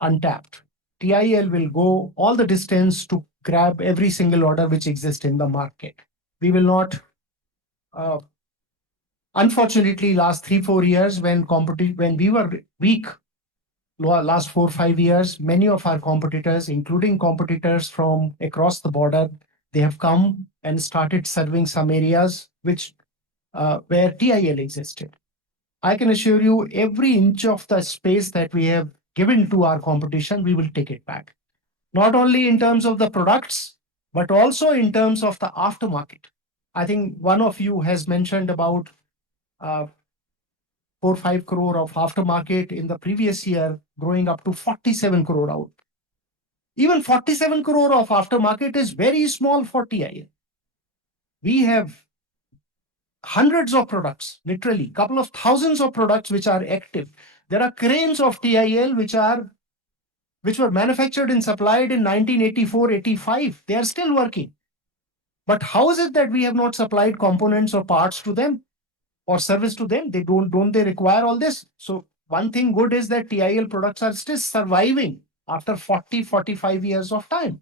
untapped. TIL will go all the distance to grab every single order which exists in the market. We will not unfortunately, last 3-4 years, when we were weak, last 4-5 years, many of our competitors, including competitors from across the border, they have come and started serving some areas where TIL existed. I can assure you, every inch of the space that we have given to our competition, we will take it back. Not only in terms of the products, but also in terms of the aftermarket. I think one of you has mentioned about 4-5 crore of aftermarket in the previous year, growing up to 47 crore out. Even 47 crore of aftermarket is very small for TIL. We have hundreds of products, literally couple of thousands of products which are active. There are cranes of TIL which were manufactured and supplied in 1984-85. They are still working. But how is it that we have not supplied components or parts to them or service to them? Don't they require all this? So one thing good is that TIL products are still surviving after 40-45 years of time.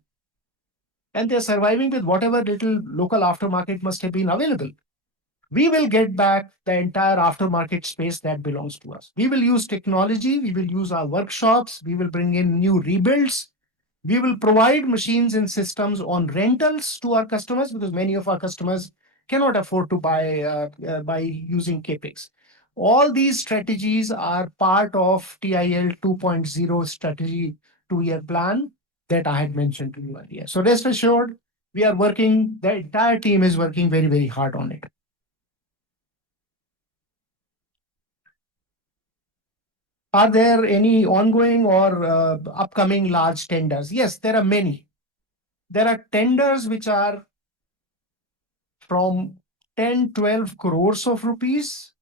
And they're surviving with whatever little local aftermarket must have been available. We will get back the entire aftermarket space that belongs to us. We will use technology, we will use our workshops, we will bring in new rebuilds. We will provide machines and systems on rentals to our customers, because many of our customers cannot afford to buy using CapEx. All these strategies are part of TIL 2.0 strategy 2-year plan that I had mentioned to you earlier. So rest assured, we are working, the entire team is working very, very hard on it. Are there any ongoing or upcoming large tenders? Yes, there are many. There are tenders which are from 10, 12 crores of rupees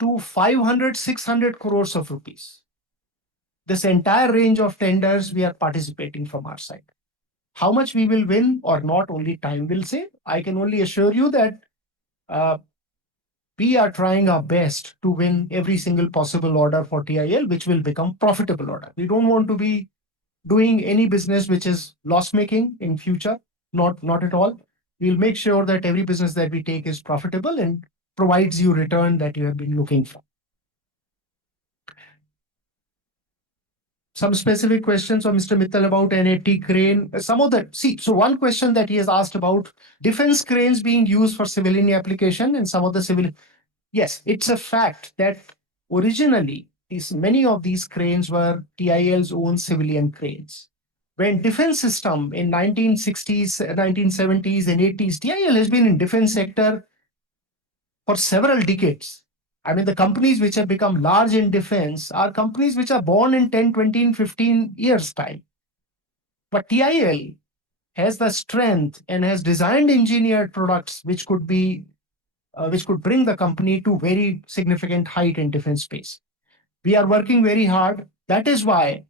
to 500, 600 crores of rupees. This entire range of tenders we are participating from our side. How much we will win or not, only time will say. I can only assure you that we are trying our best to win every single possible order for TIL, which will become profitable order. We don't want to be doing any business which is loss making in future, not at all. We'll make sure that every business that we take is profitable and provides you return that you have been looking for. Some specific questions of Mr. Mittal about NAT crane. Some of that, see, so one question that he has asked about defense cranes being used for civilian application and some of the civil. Yes, it's a fact that originally many of these cranes were TIL's own civilian cranes. When defense system in 1960s, 1970s and 80s, TIL has been in defense sector for several decades. I mean, the companies which have become large in defense are companies which are born in 10, 20, 15 years time. But TIL has the strength and has designed engineered products which could bring the company to very significant height in defense space. We are working very hard. That is why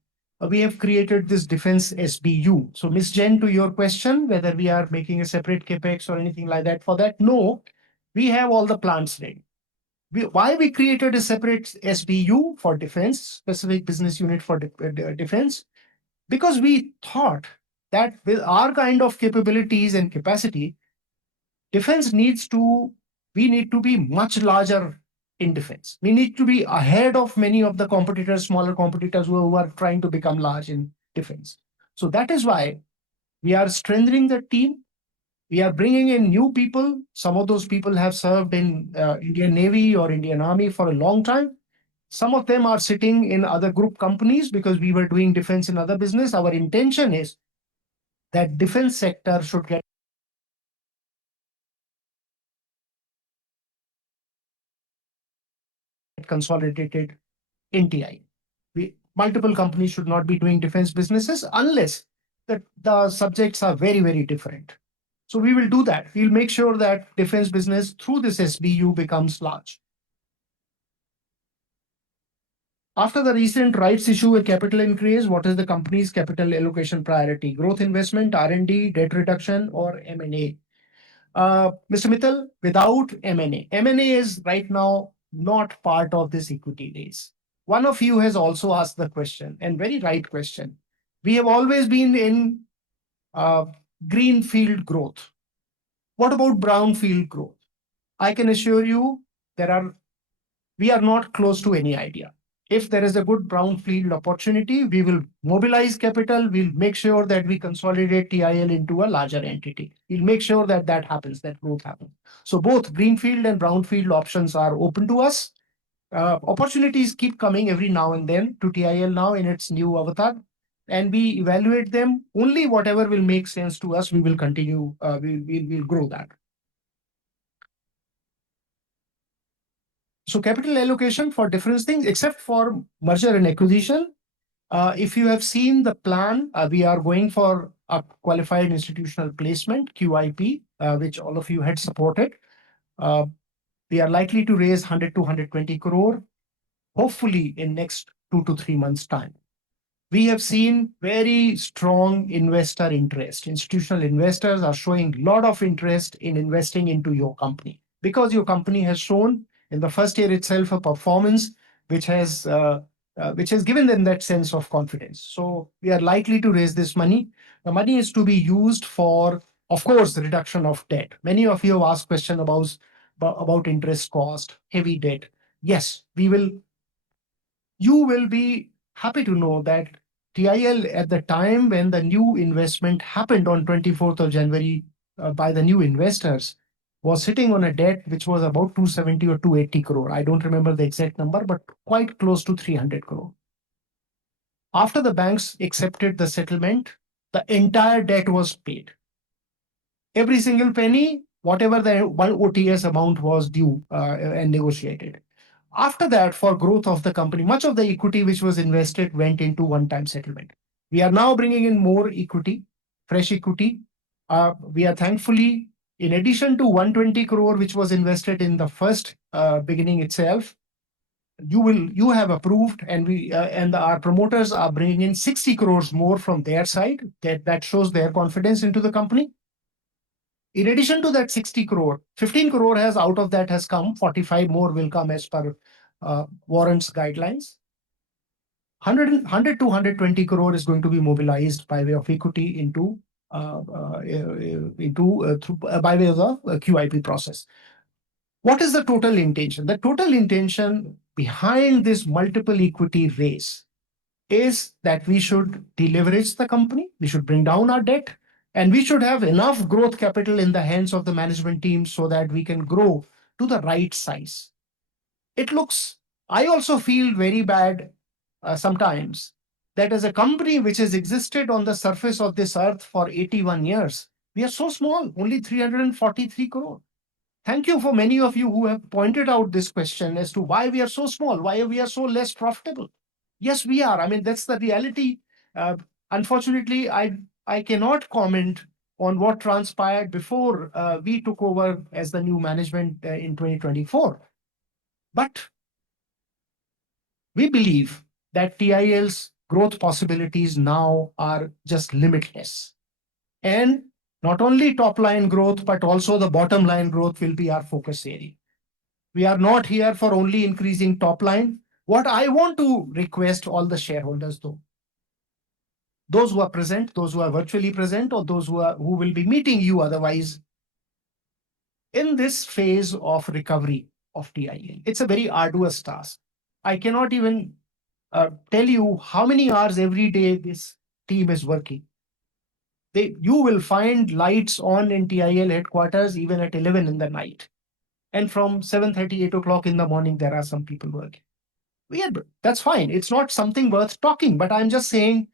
we have created this defense SBU. So Ms. Jen, to your question, whether we are making a separate capex or anything like that, for that, no, we have all the plans ready. Why we created a separate SBU for defense, specific business unit for defense? Because we thought that with our kind of capabilities and capacity, defense we need to be much larger in defense. We need to be ahead of many of the competitors, smaller competitors who are trying to become large in defense. So that is why we are strengthening the team. We are bringing in new people. Some of those people have served in Indian Navy or Indian Army for a long time. Some of them are sitting in other group companies because we were doing defense in other business. Our intention is that defense sector should get consolidated in TI. Multiple companies should not be doing defense businesses unless the subjects are very, very different. So we will do that. We'll make sure that defense business through this SBU becomes large. After the recent rights issue and capital increase, what is the company's capital allocation priority? Growth investment, R&D, debt reduction, or M&A? Mr. Mittal, without M&A. M&A is right now not part of this equity raise. One of you has also asked the question, and very right question. We have always been in greenfield growth. What about brownfield growth? I can assure you we are not close to any idea. If there is a good brownfield opportunity, we will mobilize capital. We'll make sure that we consolidate TIL into a larger entity. We'll make sure that happens, that growth happens. So both greenfield and brownfield options are open to us. Opportunities keep coming every now and then to TIL now in its new avatar. And we evaluate them. Only whatever will make sense to us, we will continue, we'll grow that. So capital allocation for different things, except for merger and acquisition. If you have seen the plan, we are going for a qualified institutional placement, QIP, which all of you had supported. We are likely to raise 100 to 120 crore, hopefully in next 2 to 3 months' time. We have seen very strong investor interest. Institutional investors are showing a lot of interest in investing into your company because your company has shown in the first year itself a performance which has given them that sense of confidence. So we are likely to raise this money. The money is to be used for, of course, the reduction of debt. Many of you have asked questions about interest cost, heavy debt. Yes, you will be happy to know that TIL at the time when the new investment happened on 24th of January by the new investors was sitting on a debt which was about 270 or 280 crore. I don't remember the exact number, but quite close to 300 crore. After the banks accepted the settlement, the entire debt was paid. Every single penny, whatever the one OTS amount was due and negotiated. After that, for growth of the company, much of the equity which was invested went into one-time settlement. We are now bringing in more equity, fresh equity. We are thankfully, in addition to 120 crore which was invested in the first beginning itself, you have approved, and our promoters are bringing in 60 crores more from their side. That shows their confidence into the company. In addition to that 60 crore, 15 crore out of that has come, 45 more will come as per warrants guidelines. 100 to 120 crore is going to be mobilized by way of equity by way of the QIP process. What is the total intention? The total intention behind this multiple equity raise is that we should deleverage the company, we should bring down our debt, and we should have enough growth capital in the hands of the management team so that we can grow to the right size. I also feel very bad sometimes that as a company which has existed on the surface of this earth for 81 years, we are so small, only 343 crore. Thank you for many of you who have pointed out this question as to why we are so small, why we are so less profitable. Yes, we are. I mean, that's the reality. Unfortunately, I cannot comment on what transpired before we took over as the new management in 2024. But we believe that TIL's growth possibilities now are just limitless. And not only top line growth, but also the bottom line growth will be our focus area. We are not here for only increasing top line. What I want to request all the shareholders, though, those who are present, those who are virtually present, or those who will be meeting you otherwise, in this phase of recovery of TIL, it's a very arduous task. I cannot even tell you how many hours every day this team is working. You will find lights on in TIL headquarters even at 11 in the night. And from 7:30, 8 o'clock in the morning, there are some people working. That's fine. It's not something worth talking, but I'm just saying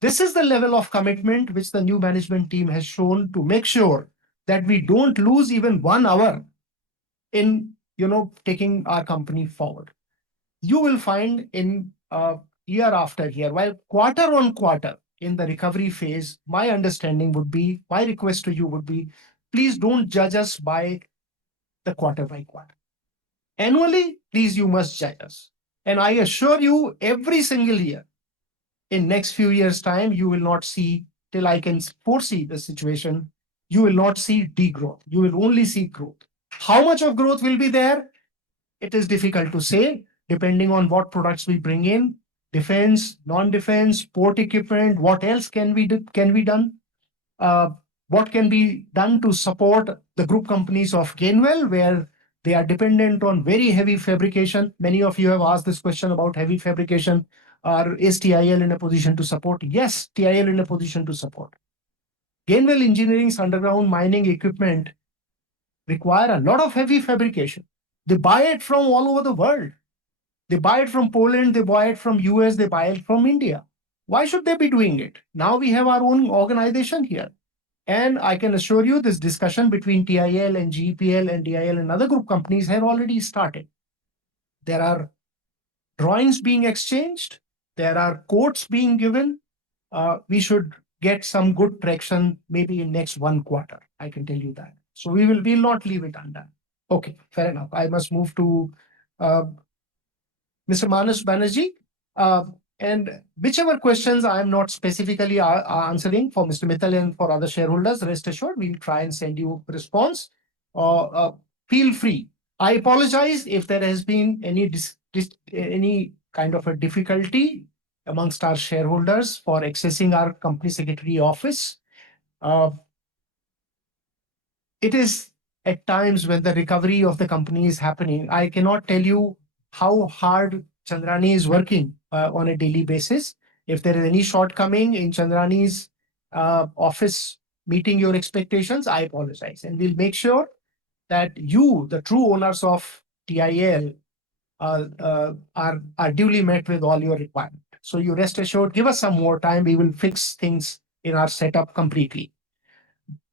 this is the level of commitment which the new management team has shown to make sure that we don't lose even 1 hour in taking our company forward. You will find in year after year, while quarter on quarter in the recovery phase, my request to you would be, please don't judge us by the quarter by quarter. Annually, please, you must judge us. And I assure you, every single year, in next few years' time, you will not see, till I can foresee the situation, you will not see degrowth. You will only see growth. How much of growth will be there? It is difficult to say, depending on what products we bring in, defense, non-defense, port equipment, what else can be done? What can be done to support the group companies of Gainwell, where they are dependent on very heavy fabrication. Many of you have asked this question about heavy fabrication. Is TIL in a position to support? Yes, TIL in a position to support. Gainwell Engineering's underground mining equipment require a lot of heavy fabrication. They buy it from all over the world. They buy it from Poland, they buy it from US, they buy it from India. Why should they be doing it? Now we have our own organization here. And I can assure you this discussion between TIL and GPL and DIL and other group companies have already started. There are drawings being exchanged. There are quotes being given. We should get some good traction maybe in next 1 quarter. I can tell you that. So we'll not leave it undone. Okay, fair enough. I must move to Mr. Manas Banerjee. And whichever questions I am not specifically answering for Mr. Mittal and for other shareholders, rest assured, we'll try and send you a response. Feel free. I apologize if there has been any kind of a difficulty amongst our shareholders for accessing our company secretary office. It is at times when the recovery of the company is happening. I cannot tell you how hard Chandrani is working on a daily basis. If there is any shortcoming in Chandrani's office meeting your expectations, I apologize. And we'll make sure that you, the true owners of TIL, are duly met with all your requirements. So you rest assured, give us some more time. We will fix things in our setup completely.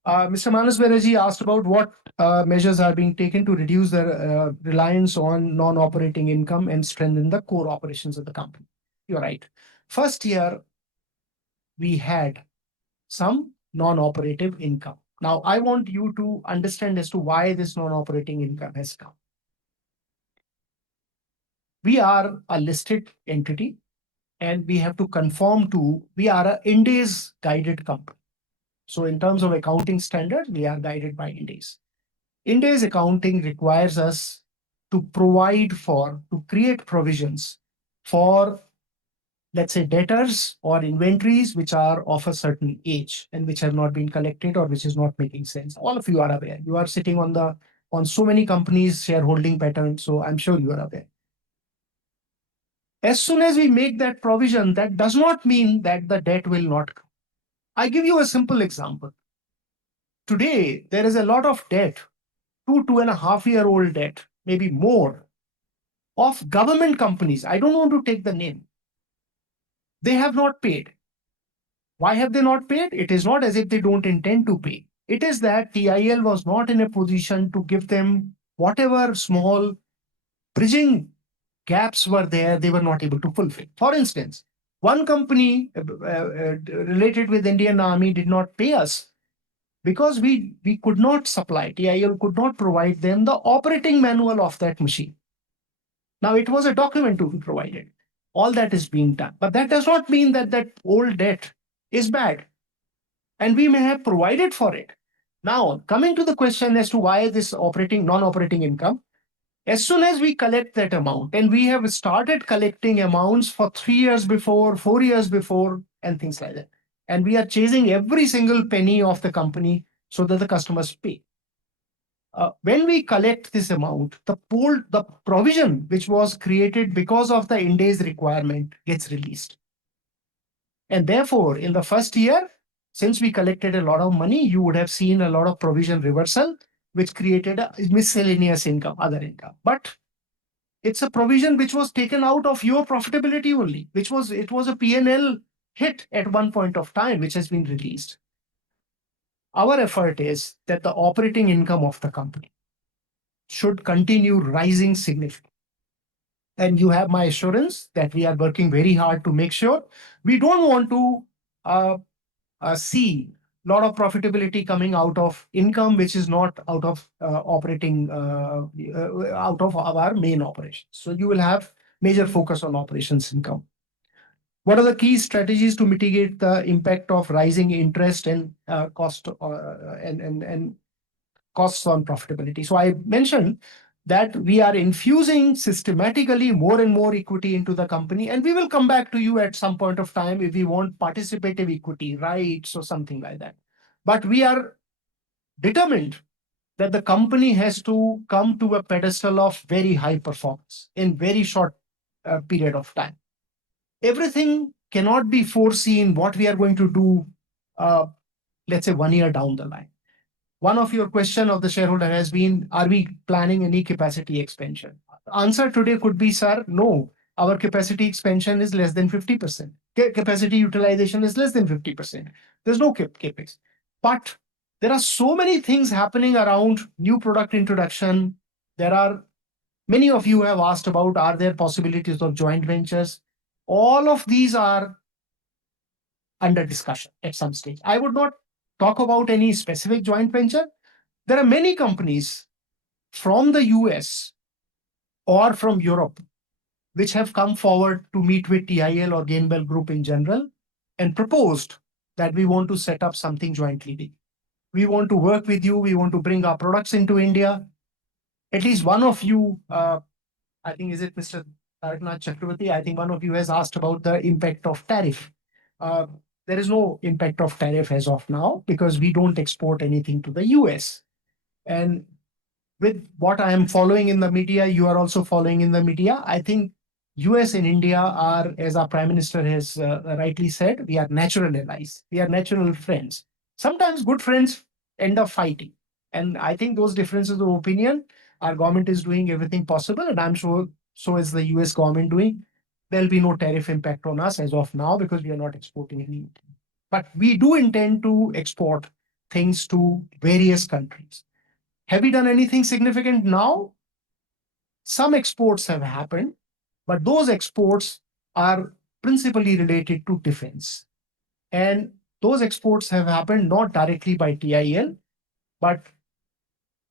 Mr. Manas Banerjee asked about what measures are being taken to reduce the reliance on non-operating income and strengthen the core operations of the company. You're right. First year, we had some non-operative income. Now, I want you to understand as to why this non-operating income has come. We are a listed entity and we have to conform to, we are a Ind AS guided company. So in terms of accounting standards, we are guided by Ind AS. Ind AS accounting requires us to provide for, to create provisions for, let's say, debtors or inventories which are of a certain age and which have not been collected or which is not making sense. All of you are aware. You are sitting on so many companies' shareholding patterns, so I'm sure you are aware. As soon as we make that provision, that does not mean that the debt will not come. I give you a simple example. Today, there is a lot of debt, 2.5-year-old debt, maybe more, of government companies. I don't want to take the name. They have not paid. Why have they not paid? It is not as if they don't intend to pay. It is that TIL was not in a position to give them whatever small bridging gaps were there, they were not able to fulfill. For instance, one company related with Indian Army did not pay us because we could not supply, TIL could not provide them the operating manual of that machine. Now, it was a document to be provided. All that is being done. But that does not mean that that old debt is bad. And we may have provided for it. Now, coming to the question as to why this non-operating income, as soon as we collect that amount, and we have started collecting amounts for 3 years before, 4 years before, and things like that. And we are chasing every single penny of the company so that the customers pay. When we collect this amount, the provision which was created because of the Ind AS requirement gets released. And therefore, in the first year, since we collected a lot of money, you would have seen a lot of provision reversal, which created a miscellaneous income, other income. But it's a provision which was taken out of your profitability only, it was a P&L hit at one point of time, which has been released. Our effort is that the operating income of the company should continue rising significantly. And you have my assurance that we are working very hard to make sure we don't want to see a lot of profitability coming out of income, which is not out of out of our main operations. So you will have major focus on operations income. What are the key strategies to mitigate the impact of rising interest and costs on profitability? So I mentioned that we are infusing systematically more and more equity into the company, and we will come back to you at some point of time if we want participative equity, rights or something like that. But we are determined that the company has to come to a pedestal of very high performance in very short period of time. Everything cannot be foreseen what we are going to do, let's say 1 year down the line. One of your question of the shareholder has been, are we planning any capacity expansion? Answer today could be, sir, no. Our capacity expansion is less than 50%. Capacity utilization is less than 50%. There's no capex. But there are so many things happening around new product introduction. There are many of you have asked about, are there possibilities of joint ventures? All of these are under discussion at some stage. I would not talk about any specific joint venture. There are many companies from the US or from Europe which have come forward to meet with TIL or Gainwell Group in general and proposed that we want to set up something jointly. We want to work with you. We want to bring our products into India. At least one of you, I think, is it Mr. Taraknath Chakravarti? I think one of you has asked about the impact of tariff. There is no impact of tariff as of now because we don't export anything to the US. And with what I am following in the media, you are also following in the media. I think US and India are, as our Prime Minister has rightly said, we are natural allies. We are natural friends. Sometimes good friends end up fighting. And I think those differences of opinion, our government is doing everything possible, and I'm sure so is the US government doing. There'll be no tariff impact on us as of now because we are not exporting any. But we do intend to export things to various countries. Have we done anything significant now? Some exports have happened, but those exports are principally related to defense. And those exports have happened not directly by TIL, but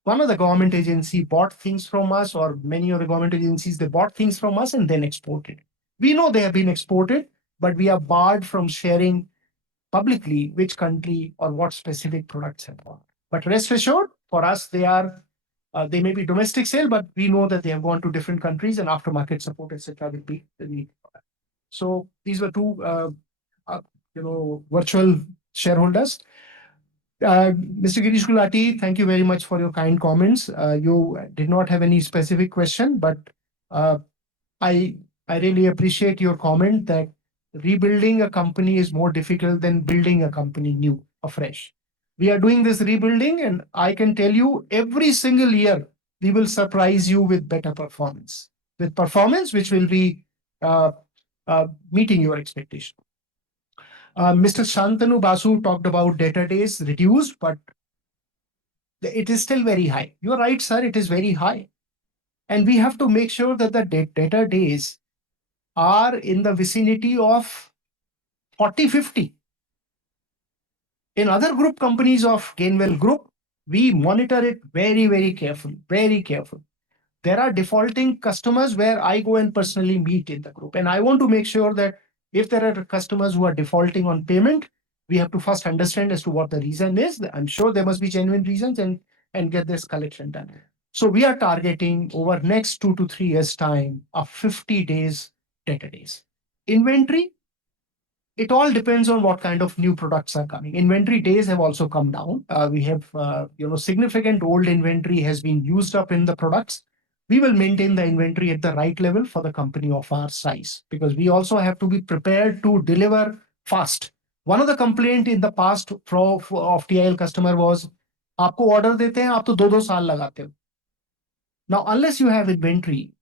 one of the government agency bought things from us, or many of the government agencies, they bought things from us and then exported. We know they have been exported, but we are barred from sharing publicly which country or what specific products have gone. But rest assured, for us, they may be domestic sale, but we know that they have gone to different countries and aftermarket support, etc. will be the need for that. So these were two, virtual shareholders. Mr. Girish Gulati, thank you very much for your kind comments. You did not have any specific question, but I really appreciate your comment that rebuilding a company is more difficult than building a company new, afresh. We are doing this rebuilding, and I can tell you every single year we will surprise you with better performance, which will be meeting your expectation. Mr. Shantanu Basu talked about debtor days reduced, but it is still very high. You're right, sir, it is very high. And we have to make sure that the debtor days are in the vicinity of 40, 50. In other group companies of Gainwell Group, we monitor it very, very carefully, very careful. There are defaulting customers where I go and personally meet in the group. And I want to make sure that if there are customers who are defaulting on payment, we have to first understand as to what the reason is. I'm sure there must be genuine reasons, and get this collection done. So we are targeting over next 2 to 3 years time of 50 days debtor days. Inventory, it all depends on what kind of new products are coming. Inventory days have also come down. We have significant old inventory has been used up in the products. We will maintain the inventory at the right level for the company of our size, because we also have to be prepared to deliver fast. One of the complaint in the past of TIL customer was, आपको order देते हैं, आप तो 2-2 साल लगाते हो. Now, unless you have inventory,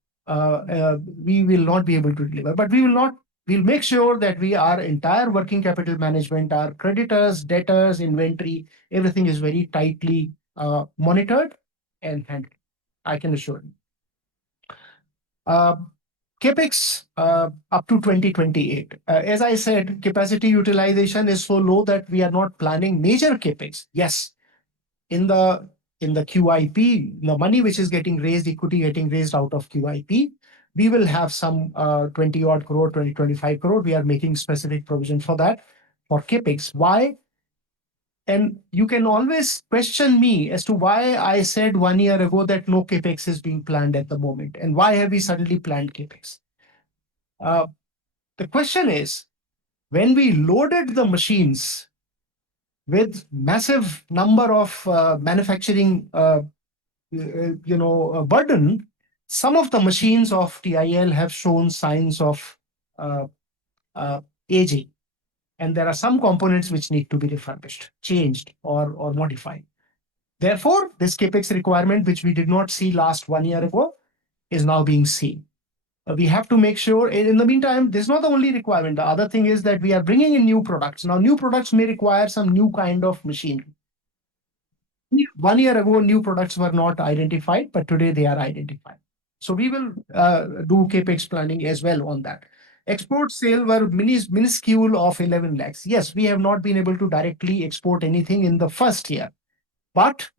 we will not be able to deliver. But we'll make sure that our entire working capital management, our creditors, debtors, inventory, everything is very tightly monitored and handled. I can assure you. CapEx up to 2028. As I said, capacity utilization is so low that we are not planning major CapEx. Yes, in the QIP, the money which is getting raised, equity getting raised out of QIP, we will have some 20 odd crore, 25 crore. We are making specific provision for that, for CapEx. Why? And you can always question me as to why I said 1 year ago that no CapEx is being planned at the moment. And why have we suddenly planned CapEx? The question is, when we loaded the machines with massive number of manufacturing burden, some of the machines of TIL have shown signs of aging. And there are some components which need to be refurbished, changed, or modified. Therefore, this CapEx requirement, which we did not see last 1 year ago, is now being seen. We have to make sure, in the meantime, this is not the only requirement. The other thing is that we are bringing in new products. Now, new products may require some new kind of machinery. 1 year ago, new products were not identified, but today they are identified. So we will do CapEx planning as well on that. Export sale were minuscule of 11 lakhs. Yes, we have not been able to directly export anything in the first year, but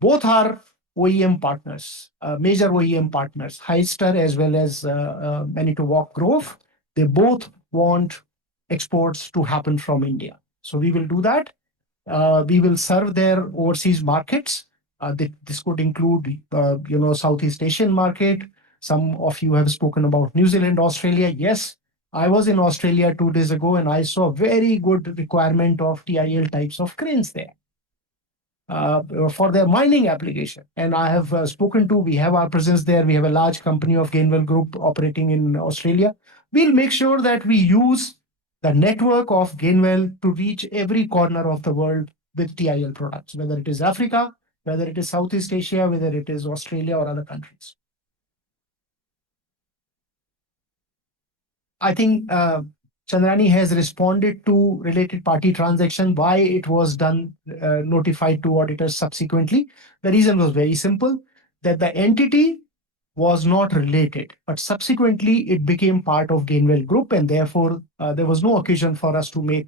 both are OEM partners, major OEM partners, Hyster as well as Manitowoc Grove. They both want exports to happen from India. So we will do that. We will serve their overseas markets. This could include, Southeast Asian market. Some of you have spoken about New Zealand, Australia. Yes, I was in Australia 2 days ago and I saw very good requirement of TIL types of cranes there. For their mining application. And I have we have our presence there. We have a large company of Gainwell Group operating in Australia. We'll make sure that we use the network of Gainwell to reach every corner of the world with TIL products, whether it is Africa, whether it is Southeast Asia, whether it is Australia or other countries. I think Chandrani has responded to related party transaction, why it was done, notified to auditors subsequently. The reason was very simple, that the entity was not related, but subsequently it became part of Gainwell Group, and therefore there was no occasion for us to make.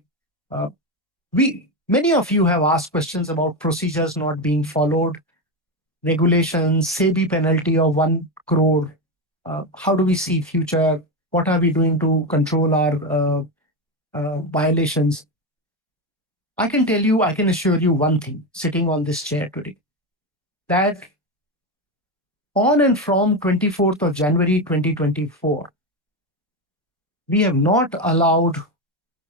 Many of you have asked questions about procedures not being followed, regulations, SEBI penalty of 1 crore. How do we see future? What are we doing to control our violations? I can tell you, I can assure you one thing, sitting on this chair today, that on and from 24th of January 2024, we have not allowed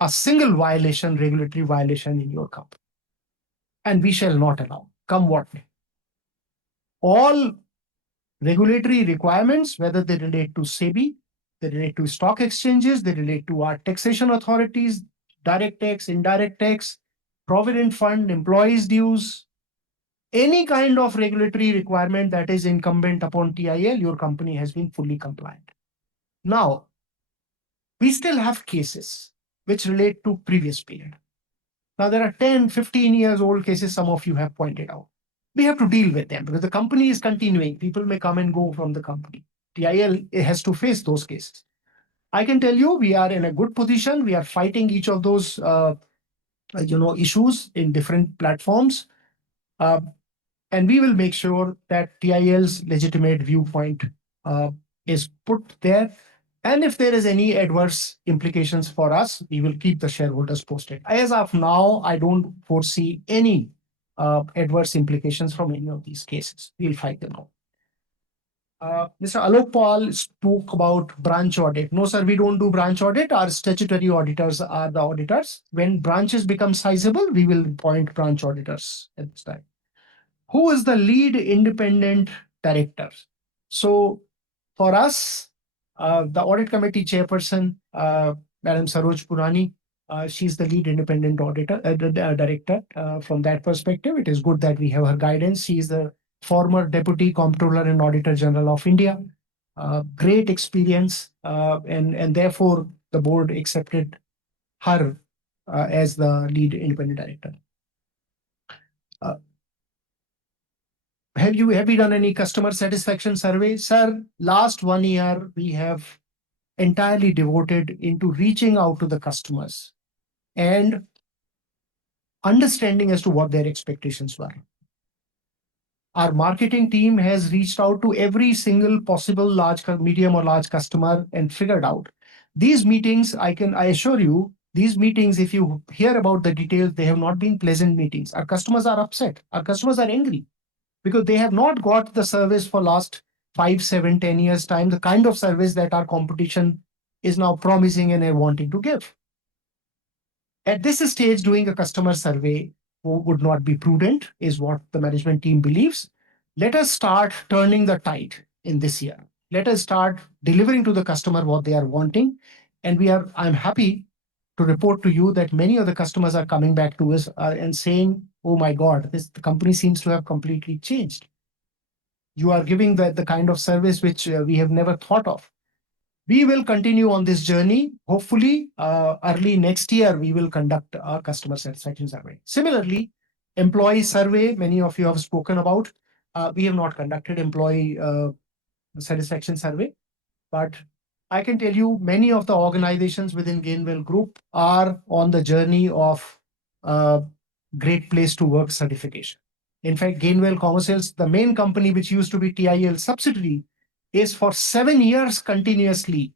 a single violation, regulatory violation in your company. And we shall not allow, come what may. All regulatory requirements, whether they relate to SEBI, they relate to stock exchanges, they relate to our taxation authorities, direct tax, indirect tax, provident fund, employees' dues, any kind of regulatory requirement that is incumbent upon TIL, your company has been fully compliant. Now, we still have cases which relate to previous period. Now, there are 10, 15 years old cases some of you have pointed out. We have to deal with them because the company is continuing. People may come and go from the company. TIL has to face those cases. I can tell you we are in a good position. We are fighting each of those issues in different platforms. And we will make sure that TIL's legitimate viewpoint is put there. And if there is any adverse implications for us, we will keep the shareholders posted. As of now, I don't foresee any adverse implications from any of these cases. We'll fight them out. Mr. Alok Paul spoke about branch audit. No, sir, we don't do branch audit. Our statutory auditors are the auditors. When branches become sizable, we will appoint branch auditors at this time. Who is the lead independent director? So for us, the audit committee chairperson, Madam Saroj Purani, she's the lead independent auditor director. From that perspective, it is good that we have her guidance. She is the former deputy comptroller and auditor general of India. Great experience, and therefore the board accepted her as the lead independent director. Have you done any customer satisfaction survey? Sir, last 1 year, we have entirely devoted into reaching out to the customers and understanding as to what their expectations were. Our marketing team has reached out to every single possible large, medium or large customer and figured out. These meetings, I assure you, these meetings, if you hear about the details, they have not been pleasant meetings. Our customers are upset. Our customers are angry, because they have not got the service for last 5, 7, 10 years time, the kind of service that our competition is now promising and wanting to give. At this stage, doing a customer survey would not be prudent, is what the management team believes. Let us start turning the tide in this year. Let us start delivering to the customer what they are wanting. And I'm happy to report to you that many of the customers are coming back to us and saying, oh my God, the company seems to have completely changed. You are giving the kind of service which we have never thought of. We will continue on this journey. Hopefully, early next year, we will conduct a customer satisfaction survey. Similarly, employee survey, many of you have spoken about. We have not conducted employee satisfaction survey, but I can tell you many of the organizations within Gainwell Group are on the journey of Great Place to Work certification. In fact, Gainwell Commercials, the main company which used to be TIL subsidiary, is for 7 years continuously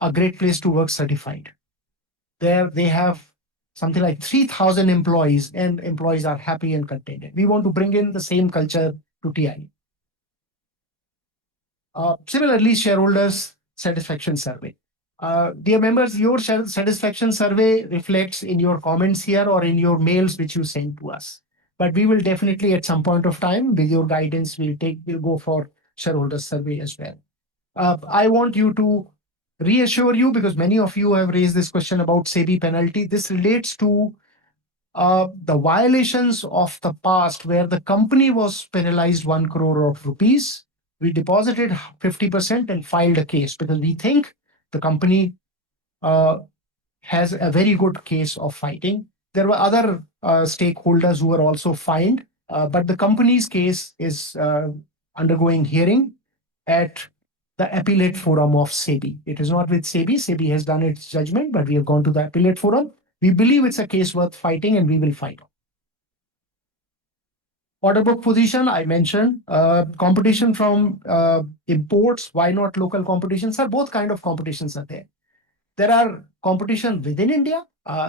a Great Place to Work certified. There they have something like 3,000 employees, and employees are happy and contented. We want to bring in the same culture to TIL. Similarly, shareholders satisfaction survey. Dear members, your satisfaction survey reflects in your comments here or in your mails which you send to us. But we will definitely at some point of time, with your guidance, we'll go for shareholder survey as well. I want you to reassure you, because many of you have raised this question about SEBI penalty. This relates to the violations of the past where the company was penalized 1 crore of rupees. We deposited 50% and filed a case because we think the company has a very good case of fighting. There were other stakeholders who were also fined, but the company's case is undergoing hearing at the appellate forum of SEBI. It is not with SEBI. SEBI has done its judgment, but we have gone to the appellate forum. We believe it's a case worth fighting, and we will fight. Order book position, I mentioned. Competition from imports. Why not local competitions? Sir, both kind of competitions are there. There are competition within India.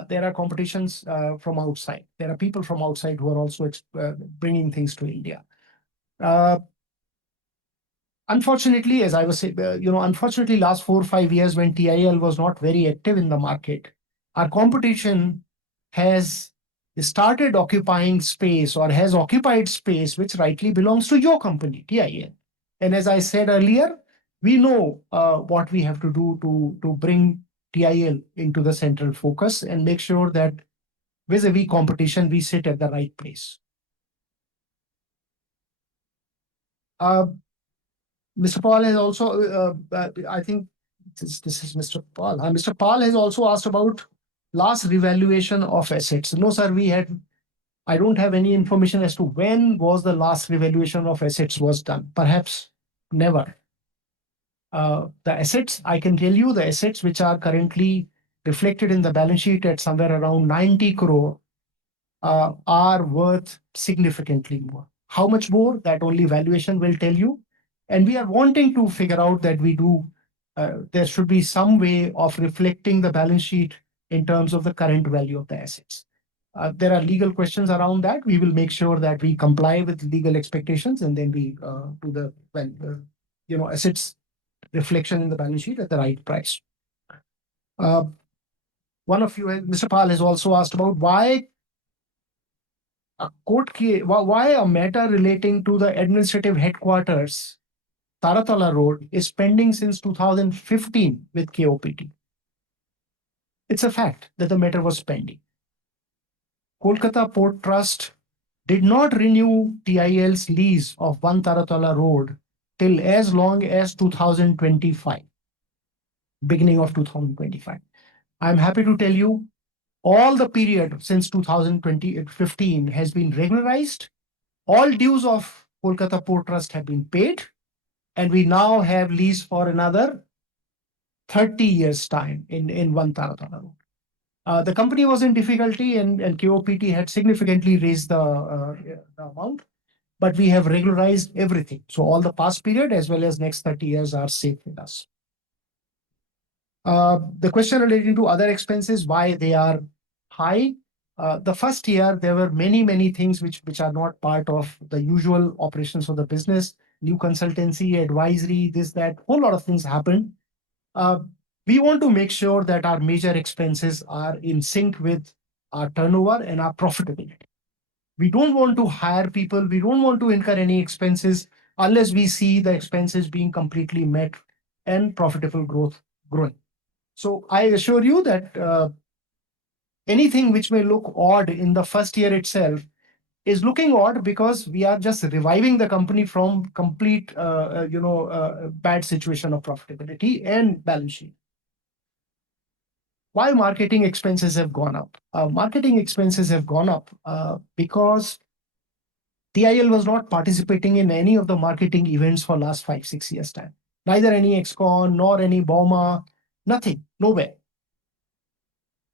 There are competitions from outside. There are people from outside who are also bringing things to India. Unfortunately, as I was saying, unfortunately, last 4 or 5 years when TIL was not very active in the market, our competition has started occupying space or has occupied space which rightly belongs to your company, TIL. And as I said earlier, we know what we have to do to bring TIL into the central focus and make sure that vis-a-vis competition, we sit at the right place. Mr. Paul has also, I think this is Mr. Paul. Mr. Paul has also asked about last revaluation of assets. No, sir, I don't have any information as to when was the last revaluation of assets was done. Perhaps never. The assets, I can tell you the assets which are currently reflected in the balance sheet at somewhere around 90 crore are worth significantly more. How much more? That only valuation will tell you. And we are wanting to figure out that there should be some way of reflecting the balance sheet in terms of the current value of the assets. There are legal questions around that. We will make sure that we comply with legal expectations, and then we do the assets reflection in the balance sheet at the right price. One of you, Mr. Pal, has also asked about why a matter relating to the administrative headquarters, Taratala Road, is pending since 2015 with KOPT. It's a fact that the matter was pending. Kolkata Port Trust did not renew TIL's lease of 1 Taratala Road till as long as 2025, beginning of 2025. I'm happy to tell you all the period since 2015 has been regularized. All dues of Kolkata Port Trust have been paid, and we now have lease for another 30 years' time in 1 Taratala Road. The company was in difficulty, and KOPT had significantly raised the amount, but we have regularized everything. So all the past period as well as next 30 years are safe with us. The question relating to other expenses, why they are high. The first year, there were many things which are not part of the usual operations of the business. New consultancy, advisory, this, that, whole lot of things happened. We want to make sure that our major expenses are in sync with our turnover and our profitability. We don't want to hire people. We don't want to incur any expenses unless we see the expenses being completely met and profitable growth growing. So I assure you that anything which may look odd in the first year itself is looking odd because we are just reviving the company from complete, bad situation of profitability and balance sheet. Why marketing expenses have gone up? Marketing expenses have gone up because TIL was not participating in any of the marketing events for last 5-6 years time. Neither any XCon nor any BOMA, nothing, nowhere.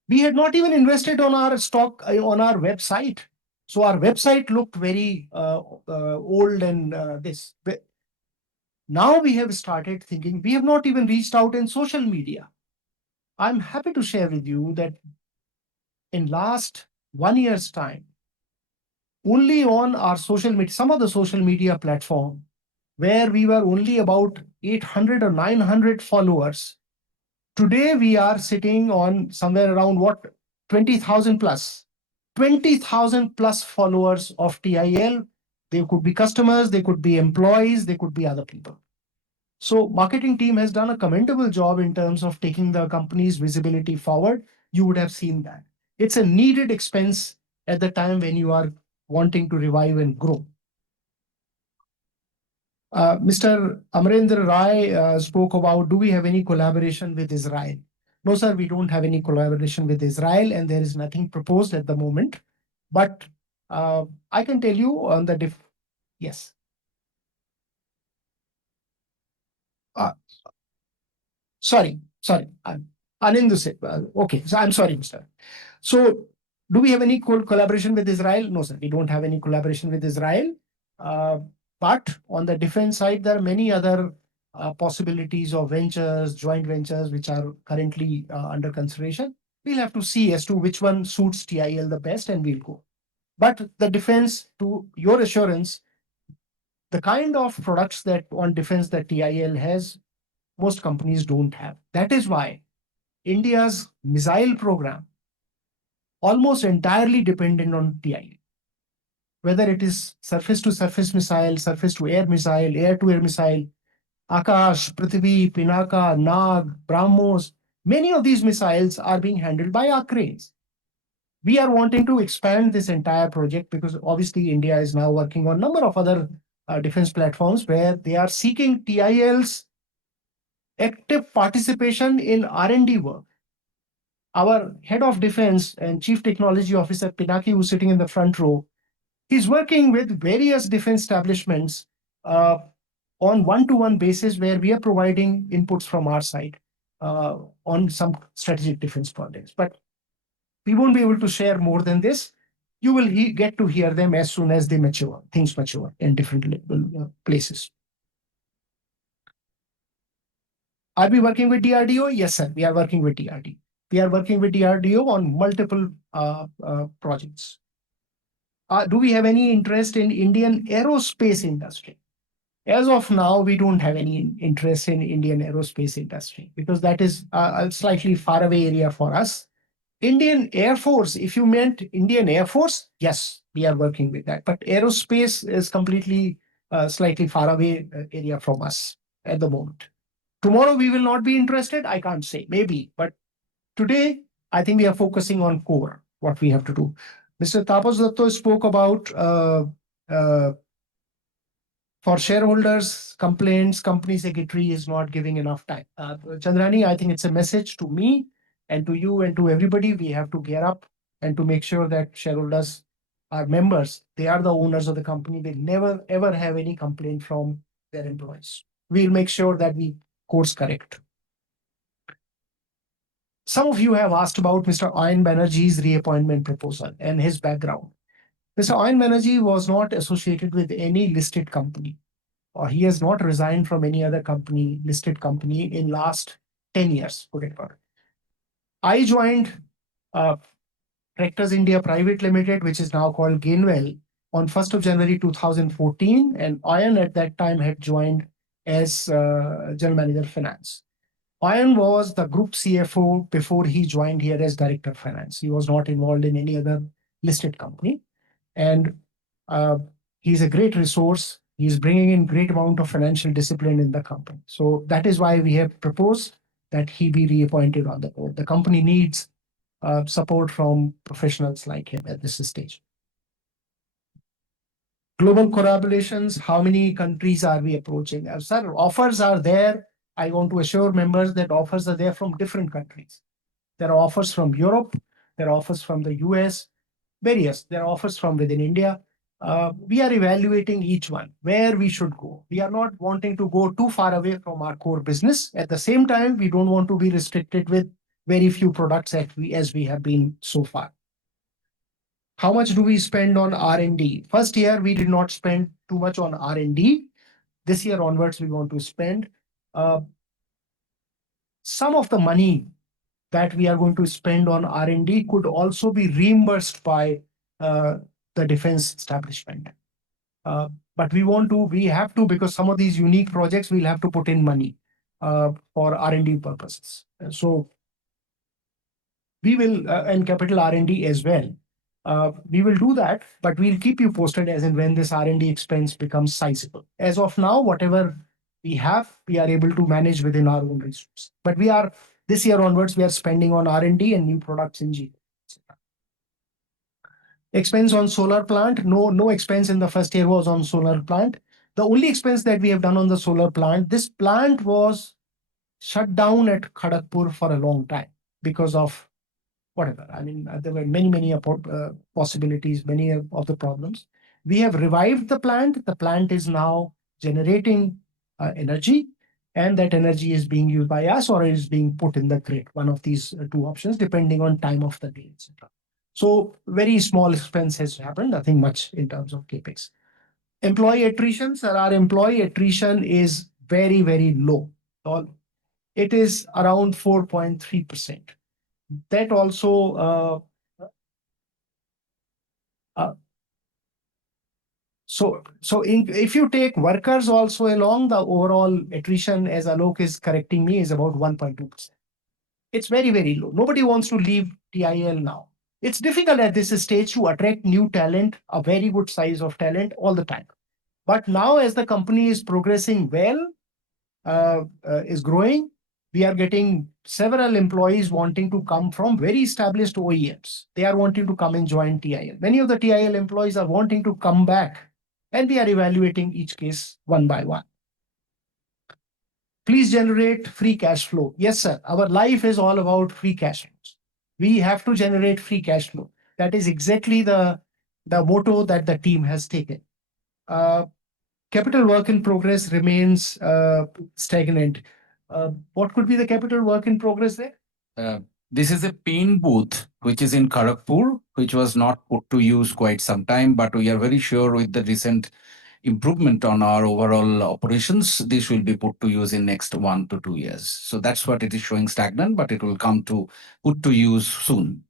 We had not even invested on our stock on our website. So our website looked very old and this. But now we have started thinking, we have not even reached out in social media. I'm happy to share with you that in last 1 year's time, only on our social media, some of the social media platform, where we were only about 800 or 900 followers, today we are sitting on somewhere around 20,000 plus. 20,000 plus followers of TIL. They could be customers, they could be employees, they could be other people. So marketing team has done a commendable job in terms of taking the company's visibility forward. You would have seen that. It's a needed expense at the time when you are wanting to revive and grow. Mr. Amarendra Rai spoke about, do we have any collaboration with Israel? No, sir, we don't have any collaboration with Israel, and there is nothing proposed at the moment. But I can tell you on the yes. Sorry, Anindu said, okay, so I'm sorry, Mr. So do we have any collaboration with Israel? No, sir, we don't have any collaboration with Israel. But on the defense side, there are many other possibilities of ventures, joint ventures, which are currently under consideration. We'll have to see as to which one suits TIL the best, and we'll go. But the defense, to your assurance, the kind of products that on defense that TIL has, most companies don't have. That is why India's missile program almost entirely dependent on TIL. Whether it is surface to surface missile, surface to air missile, air to air missile, Akash, Prithvi, Pinaka, Nag, BrahMos, many of these missiles are being handled by our cranes. We are wanting to expand this entire project because obviously India is now working on a number of other defense platforms where they are seeking TIL's active participation in R&D work. Our head of defense and chief technology officer, Pinaki, who's sitting in the front row, he's working with various defense establishments on one-to-one basis where we are providing inputs from our side on some strategic defense projects. But we won't be able to share more than this. You will get to hear them as soon as they mature, things mature in different places. Are we working with DRDO? Yes, sir, we are working with DRDO. We are working with DRDO on multiple projects. Do we have any interest in Indian aerospace industry? As of now, we don't have any interest in Indian aerospace industry because that is a slightly far away area for us. Indian Air Force, if you meant Indian Air Force, yes, we are working with that. But aerospace is completely slightly far away area from us at the moment. Tomorrow we will not be interested. I can't say, maybe. But today, I think we are focusing on core, what we have to do. Mr. Tapas Datto spoke about for shareholders, complaints, company secretary is not giving enough time. Chandrani, I think it's a message to me and to you and to everybody. We have to gear up and to make sure that shareholders are members. They are the owners of the company. They never, ever have any complaint from their employees. We'll make sure that we course correct. Some of you have asked about Mr. Ayan Banerjee's reappointment proposal and his background. Mr. Ayan Banerjee was not associated with any listed company, or he has not resigned from any other company, listed company in last 10 years. I joined Rectors India Private Limited, which is now called Gainwell, on 1st of January 2014, and Ayan at that time had joined as General Manager Finance. Ayan was the group CFO before he joined here as Director of Finance. He was not involved in any other listed company. And he's a great resource. He's bringing in great amount of financial discipline in the company. So that is why we have proposed that he be reappointed on the board. The company needs support from professionals like him at this stage. Global collaborations, how many countries are we approaching? Sir, offers are there. I want to assure members that offers are there from different countries. There are offers from Europe, there are offers from the US, various, there are offers from within India. We are evaluating each one, where we should go. We are not wanting to go too far away from our core business. At the same time, we don't want to be restricted with very few products as we have been so far. How much do we spend on R&D? First year, we did not spend too much on R&D. This year onwards, we want to spend some of the money that we are going to spend on R&D could also be reimbursed by the defense establishment. But we have to, because some of these unique projects, we'll have to put in money for R&D purposes. So we will, and capital R&D as well. We will do that, but we'll keep you posted as and when this R&D expense becomes sizable. As of now, whatever we have, we are able to manage within our own resources. But this year onwards, we are spending on R&D and new products in G. Expense on solar plant, no expense in the first year was on solar plant. The only expense that we have done on the solar plant, this plant was shut down at Kharagpur for a long time because of whatever. I mean, there were many possibilities, many of the problems. We have revived the plant. The plant is now generating energy, and that energy is being used by us or is being put in the grid. One of these two options, depending on time of the day, etc. So very small expense has happened, nothing much in terms of capex. Employee attrition, sir, our employee attrition is very low. It is around 4.3%. That also if you take workers also along, the overall attrition, as Alok is correcting me, is about 1.2%. It's very low. Nobody wants to leave TIL now. It's difficult at this stage to attract new talent, a very good size of talent all the time. But now, as the company is progressing well, is growing, we are getting several employees wanting to come from very established OEMs. They are wanting to come and join TIL. Many of the TIL employees are wanting to come back, and we are evaluating each case one by one. Please generate free cash flow. Yes, sir. Our life is all about free cash flows. We have to generate free cash flow. That is exactly the motto that the team has taken. Capital work in progress remains stagnant. What could be the capital work in progress there? This is a pain booth, which is in Kharagpur, which was not put to use quite some time, but we are very sure with the recent improvement on our overall operations, this will be put to use in next 1 to 2 years. So that's what it is showing stagnant, but it will come to put to use soon.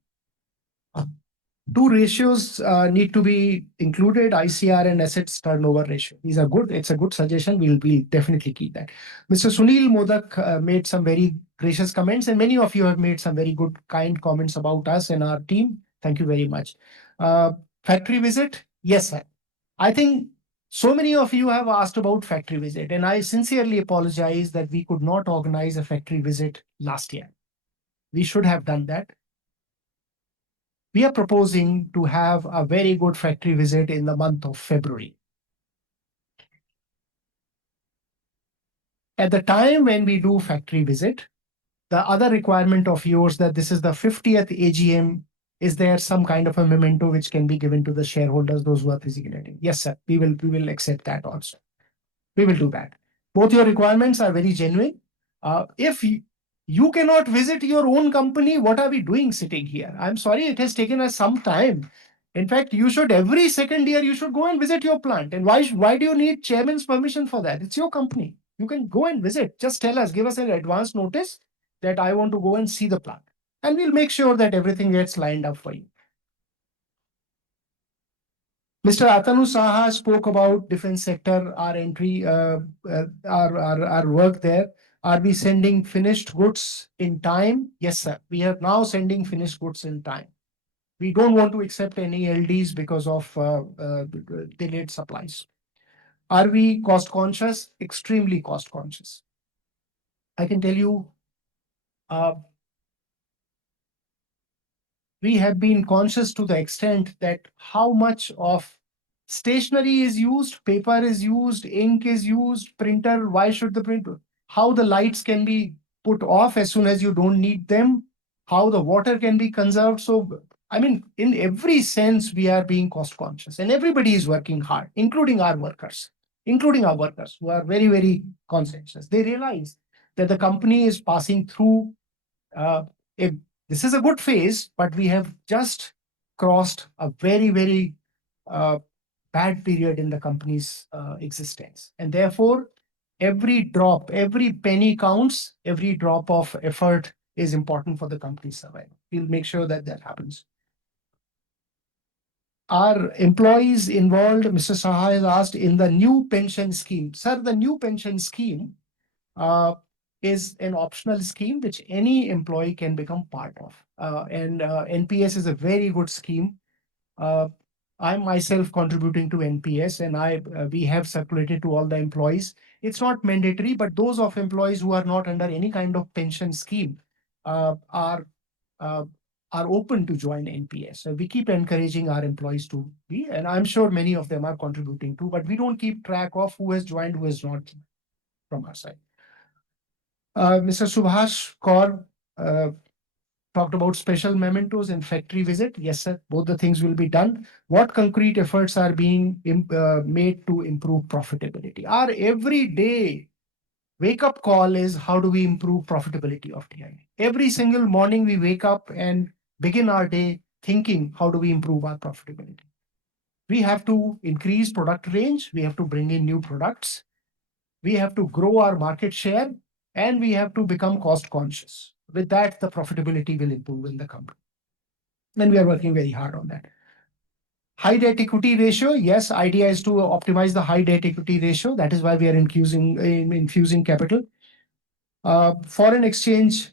Two ratios need to be included, ICR and assets turnover ratio. These are good. It's a good suggestion. We'll definitely keep that. Mr. Sunil Modak made some very gracious comments, and many of you have made some very good, kind comments about us and our team. Thank you very much. Factory visit? Yes, sir. I think so many of you have asked about factory visit, and I sincerely apologize that we could not organize a factory visit last year. We should have done that. We are proposing to have a very good factory visit in the month of February. At the time when we do factory visit, the other requirement of yours that this is the 50th AGM, is there some kind of a memento which can be given to the shareholders, those who are physically attending? Yes, sir. We will accept that also. We will do that. Both your requirements are very genuine. If you cannot visit your own company, what are we doing sitting here? I'm sorry, it has taken us some time. In fact, you should every second year, you should go and visit your plant. And why do you need chairman's permission for that? It's your company. You can go and visit. Just tell us, give us an advance notice that I want to go and see the plant. And we'll make sure that everything gets lined up for you. Mr. Atanu Saha spoke about defense sector, our entry, our work there. Are we sending finished goods in time? Yes, sir. We are now sending finished goods in time. We don't want to accept any LDs because of delayed supplies. Are we cost conscious? Extremely cost conscious. I can tell you, we have been conscious to the extent that how much of stationery is used, paper is used, ink is used, printer, why should the printer, how the lights can be put off as soon as you don't need them, how the water can be conserved. So, I mean, in every sense, we are being cost conscious and everybody is working hard, including our workers who are very conscientious. They realize that the company is passing through this is a good phase, but we have just crossed a very bad period in the company's existence. And therefore, every drop, every penny counts, every drop of effort is important for the company's survival. We'll make sure that that happens. Are employees involved, Mr. Saha has asked, in the new pension scheme? Sir, the new pension scheme is an optional scheme which any employee can become part of. NPS is a very good scheme. I'm myself contributing to NPS, and we have circulated to all the employees. It's not mandatory, but those of employees who are not under any kind of pension scheme are open to join NPS. So we keep encouraging our employees to be, and I'm sure many of them are contributing too, but we don't keep track of who has joined, who has not from our side. Mr. Subhash Kaur talked about special mementos and factory visit. Yes, sir, both the things will be done. What concrete efforts are being made to improve profitability? Our everyday wake-up call is how do we improve profitability of TIL? Every single morning we wake up and begin our day thinking how do we improve our profitability? We have to increase product range. We have to bring in new products. We have to grow our market share, and we have to become cost conscious. With that, the profitability will improve in the company. And we are working very hard on that. High debt equity ratio, yes, idea is to optimize the high debt equity ratio. That is why we are infusing capital. Foreign exchange,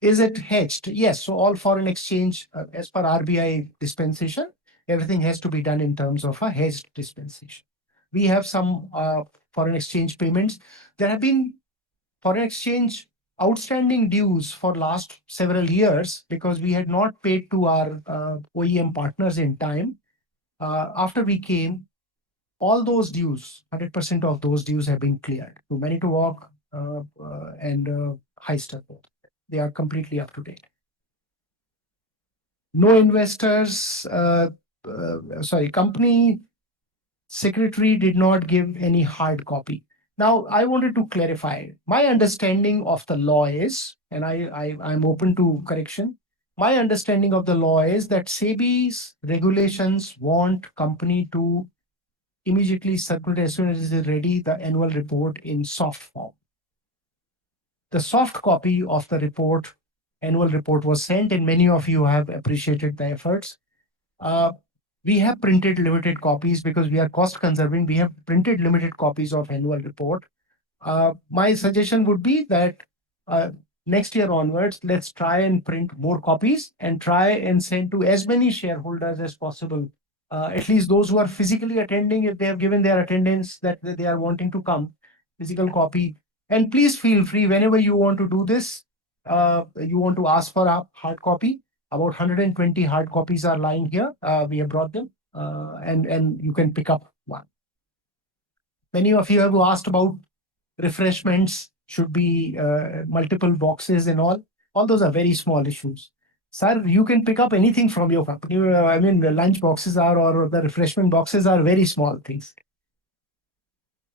is it hedged? Yes, so all foreign exchange, as per RBI dispensation, everything has to be done in terms of a hedged dispensation. We have some foreign exchange payments. There have been foreign exchange outstanding dues for last several years because we had not paid to our OEM partners in time. After we came, all those dues, 100% of those dues have been cleared to Manitowoc and Heister. They are completely up to date. No investors, company secretary did not give any hard copy. Now, I wanted to clarify. My understanding of the law is, and I'm open to correction. My understanding of the law is that SEBI's regulations want company to immediately circulate as soon as it is ready the annual report in soft form. The soft copy of the report, annual report, was sent, and many of you have appreciated the efforts. We have printed limited copies because we are cost conserving. We have printed limited copies of annual report. My suggestion would be that next year onwards, let's try and print more copies and try and send to as many shareholders as possible. At least those who are physically attending, if they have given their attendance that they are wanting to come, physical copy. And please feel free whenever you want to do this, you want to ask for a hard copy. About 120 hard copies are lying here. We have brought them and you can pick up one. Many of you have asked about refreshments, should be multiple boxes and all. All those are very small issues. Sir, you can pick up anything from your company. I mean, the lunch boxes are, or the refreshment boxes are very small things.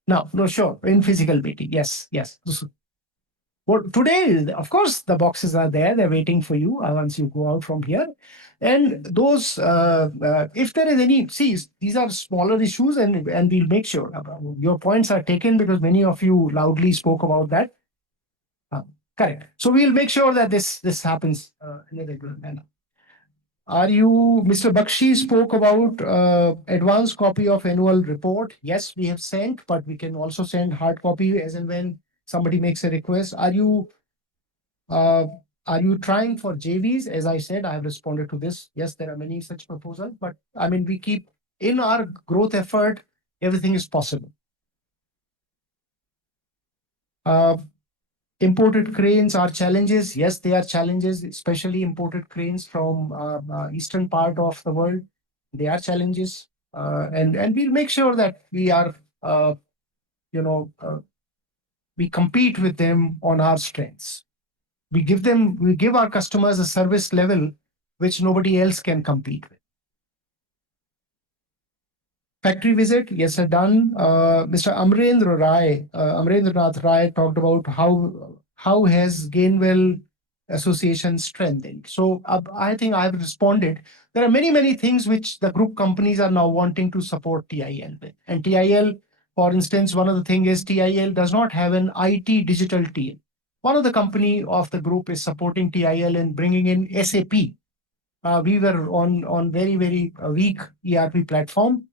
No, sure. In physical meeting. Yes. Well, today, of course, the boxes are there. They're waiting for you once you go out from here. And those, if there is any, see, these are smaller issues, and we'll make sure your points are taken because many of you loudly spoke about that. Correct. So we'll make sure that this happens in a regular manner. Mr. Bakshi spoke about advanced copy of annual report. Yes, we have sent, but we can also send hard copy as and when somebody makes a request. Are you trying for JVs? As I said, I have responded to this. Yes, there are many such proposals, but I mean, we keep in our growth effort, everything is possible. Imported cranes are challenges. Yes, they are challenges, especially imported cranes from eastern part of the world. They are challenges, and we'll make sure that we are, we compete with them on our strengths. We give our customers a service level which nobody else can compete with. Factory visit, yes, sir, done. Mr. Amrendranath Rai talked about how has Gainwell Association strengthened. So I think I've responded. There are many things which the group companies are now wanting to support TIL with. And TIL, for instance, one of the things is TIL does not have an IT digital team. One of the company of the group is supporting TIL and bringing in SAP. We were on very weak ERP platform,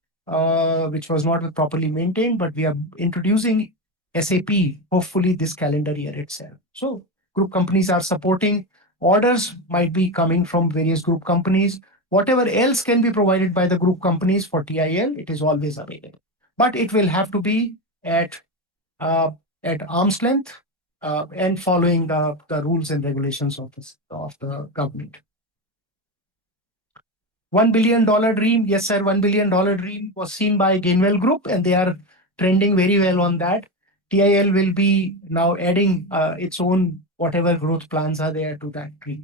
which was not properly maintained, but we are introducing SAP hopefully this calendar year itself. So group companies are supporting. Orders might be coming from various group companies. Whatever else can be provided by the group companies for TIL, it is always available. But it will have to be at arm's length and following the rules and regulations of the government. $1 billion dream, yes, sir. $1 billion dream was seen by Gainwell Group, and they are trending very well on that. TIL will be now adding its own whatever growth plans are there to that tree.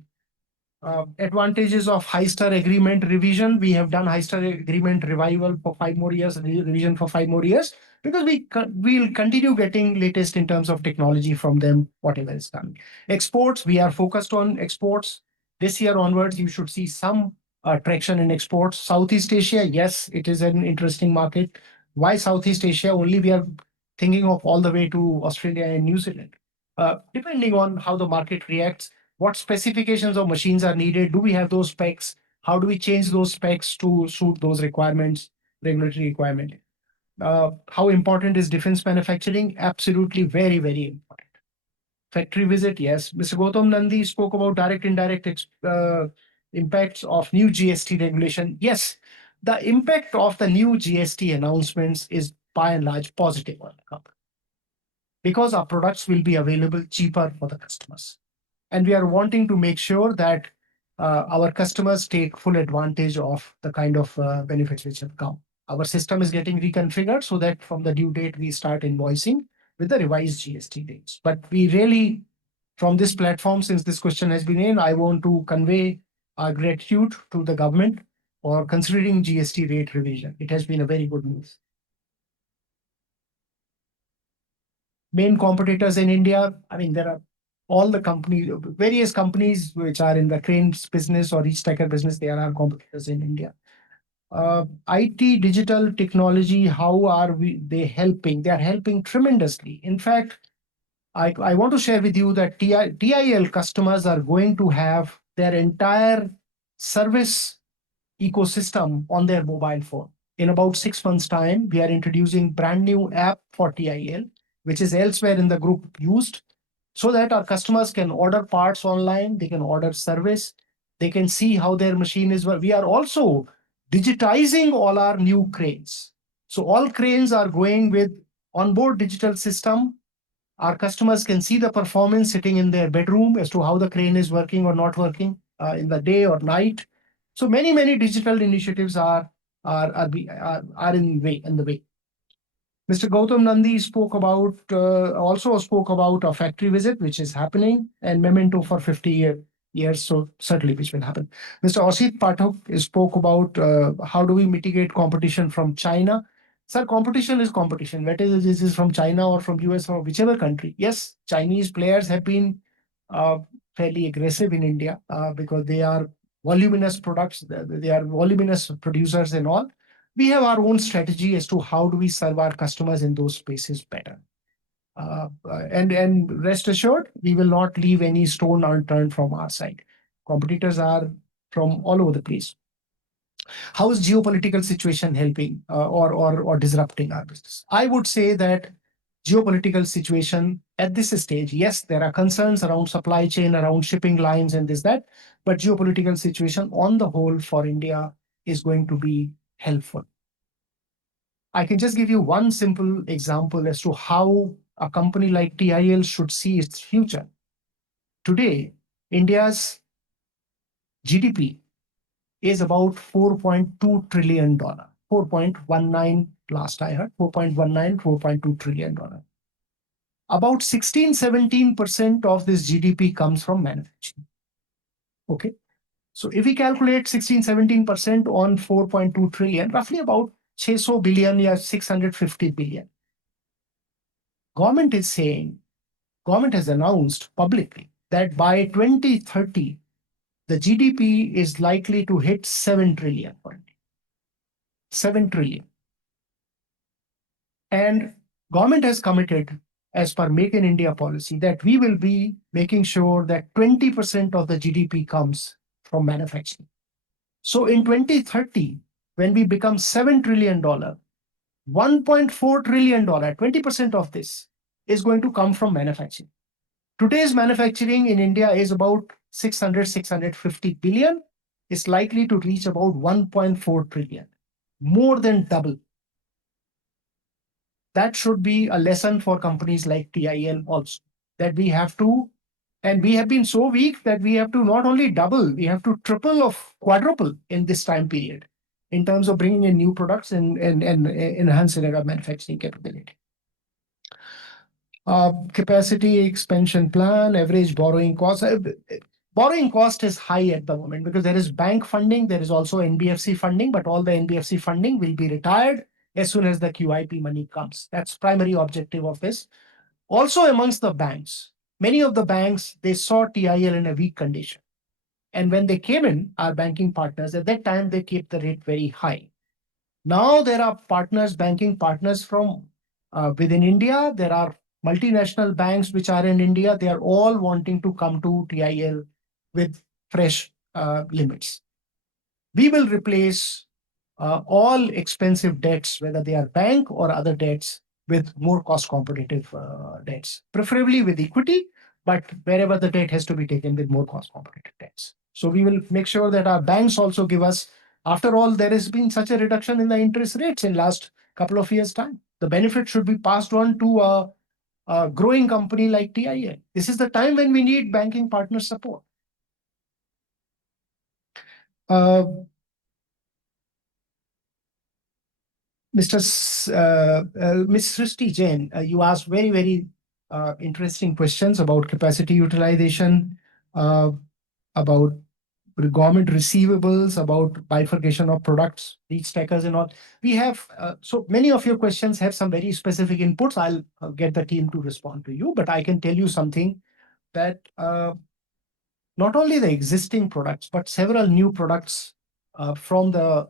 Advantages of high star agreement revision. We have done high star agreement revival for 5 more years, revision for 5 more years, because we'll continue getting latest in terms of technology from them, whatever is coming. Exports, we are focused on exports. This year onwards, you should see some traction in exports. Southeast Asia, yes, it is an interesting market. Why Southeast Asia? Only we are thinking of all the way to Australia and New Zealand. Depending on how the market reacts, what specifications of machines are needed, do we have those specs, how do we change those specs to suit those requirements, regulatory requirement. How important is defense manufacturing? Absolutely very, very important. Factory visit, yes. Mr. Gautam Nandi spoke about direct indirect impacts of new GST regulation. Yes, the impact of the new GST announcements is by and large positive on the company, because our products will be available cheaper for the customers. And we are wanting to make sure that our customers take full advantage of the kind of benefits which have come. Our system is getting reconfigured so that from the due date, we start invoicing with the revised GST dates. But we really, from this platform, since this question has been in, I want to convey our gratitude to the government for considering GST rate revision. It has been a very good move. Main competitors in India, I mean, there are all the companies, various companies which are in the cranes business or reach stacker business, they are our competitors in India. IT, digital technology, how are they helping? They are helping tremendously. In fact, I want to share with you that TIL customers are going to have their entire service ecosystem on their mobile phone. In about 6 months' time, we are introducing brand new app for TIL, which is elsewhere in the group used, so that our customers can order parts online, they can order service, they can see how their machine is. We are also digitizing all our new cranes. So all cranes are going with onboard digital system. Our customers can see the performance sitting in their bedroom as to how the crane is working or not working in the day or night. So many digital initiatives are in the way. Mr. Gautam Nandi also spoke about a factory visit, which is happening, and memento for 50 years, so certainly which will happen. Mr. Asit Pathak spoke about how do we mitigate competition from China. Sir, competition is competition, whether this is from China or from US or whichever country. Yes, Chinese players have been fairly aggressive in India because they are voluminous products, they are voluminous producers and all. We have our own strategy as to how do we serve our customers in those spaces better. And rest assured, we will not leave any stone unturned from our side. Competitors are from all over the place. How is geopolitical situation helping or disrupting our business? I would say that geopolitical situation at this stage, yes, there are concerns around supply chain, around shipping lines and this, that, but geopolitical situation on the whole for India is going to be helpful. I can just give you one simple example as to how a company like TIL should see its future. Today, India's GDP is about $4.2 trillion, 4.19 last I heard, 4.19, $4.2 trillion. About 16-17% of this GDP comes from manufacturing. Okay. So if we calculate 16-17% on 4.2 trillion, roughly about 600 billion or 650 billion. Government has announced publicly that by 2030, the GDP is likely to hit 7 trillion. 7 trillion. And government has committed, as per Make in India policy, that we will be making sure that 20% of the GDP comes from manufacturing. So in 2030, when we become $7 trillion, $1.4 trillion, 20% of this is going to come from manufacturing. Today's manufacturing in India is about 650 billion. It's likely to reach about 1.4 trillion, more than double. That should be a lesson for companies like TIL also, that we have to, and we have been so weak that we have to not only double, we have to triple or quadruple in this time period in terms of bringing in new products and enhancing our manufacturing capability. Capacity expansion plan, average borrowing cost. Borrowing cost is high at the moment because there is bank funding, there is also NBFC funding, but all the NBFC funding will be retired as soon as the QIP money comes. That's primary objective of this. Also amongst the banks, many of the banks, they saw TIL in a weak condition. And when they came in, our banking partners, at that time, they kept the rate very high. Now there are partners, banking partners from within India. There are multinational banks which are in India. They are all wanting to come to TIL with fresh limits. We will replace all expensive debts, whether they are bank or other debts, with more cost competitive debts, preferably with equity, but wherever the debt has to be taken with more cost competitive debts. So we will make sure that our banks also give us, after all, there has been such a reduction in the interest rates in last couple of years' time. The benefit should be passed on to a growing company like TIL. This is the time when we need banking partner support. Ms. Srishti Jain, you asked very, very interesting questions about capacity utilization, about government receivables, about bifurcation of products, reach stackers and all. We have, so many of your questions have some very specific inputs. I'll get the team to respond to you, but I can tell you something that not only the existing products, but several new products from the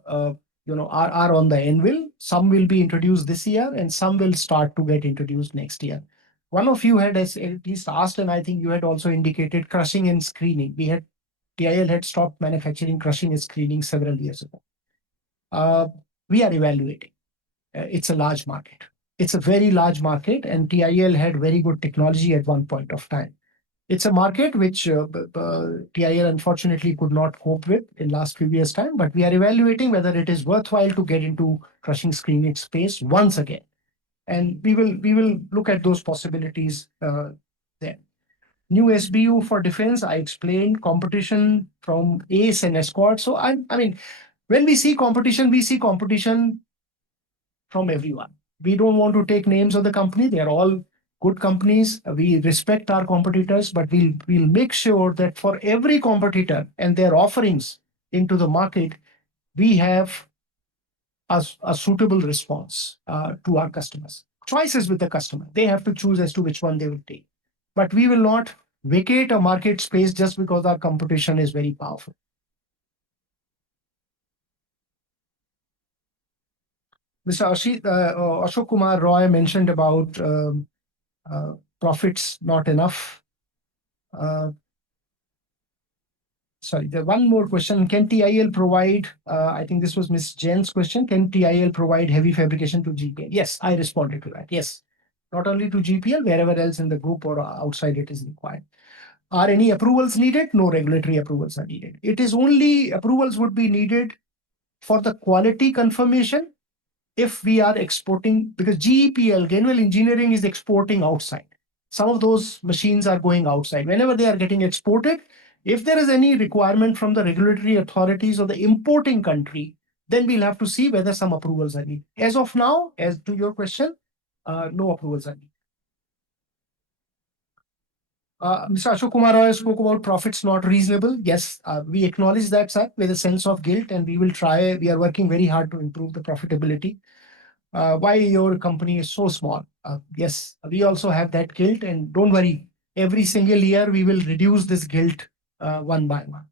are on the anvil. Some will be introduced this year and some will start to get introduced next year. One of you had at least asked, and I think you had also indicated crushing and screening. TIL had stopped manufacturing crushing and screening several years ago. We are evaluating. It's a large market. It's a very large market, and TIL had very good technology at one point of time. It's a market which TIL unfortunately could not cope with in last few years' time, but we are evaluating whether it is worthwhile to get into crushing screening space once again. And we will look at those possibilities there. New SBU for defense, I explained competition from ACE and Escort. So I mean, when we see competition from everyone. We don't want to take names of the company. They are all good companies. We respect our competitors, but we'll make sure that for every competitor and their offerings into the market, we have a suitable response to our customers. Choices with the customer. They have to choose as to which one they will take. But we will not vacate a market space just because our competition is very powerful. Mr. Ashok Kumar Roy mentioned about profits not enough. Sorry, the one more question. Can TIL provide, I think this was Ms. Jain's question, can TIL provide heavy fabrication to GPL? Yes, I responded to that. Yes, not only to GPL, wherever else in the group or outside it is required. Are any approvals needed? No regulatory approvals are needed. It is only approvals would be needed for the quality confirmation if we are exporting, because GEPL, Gainwell Engineering, is exporting outside. Some of those machines are going outside. Whenever they are getting exported, if there is any requirement from the regulatory authorities or the importing country, then we'll have to see whether some approvals are needed. As of now, as to your question, no approvals are needed. Mr. Ashok Kumar Roy spoke about profits not reasonable. Yes, we acknowledge that, sir, with a sense of guilt, and we will try. We are working very hard to improve the profitability. Why your company is so small? Yes, we also have that guilt, and don't worry. Every single year, we will reduce this guilt one by one.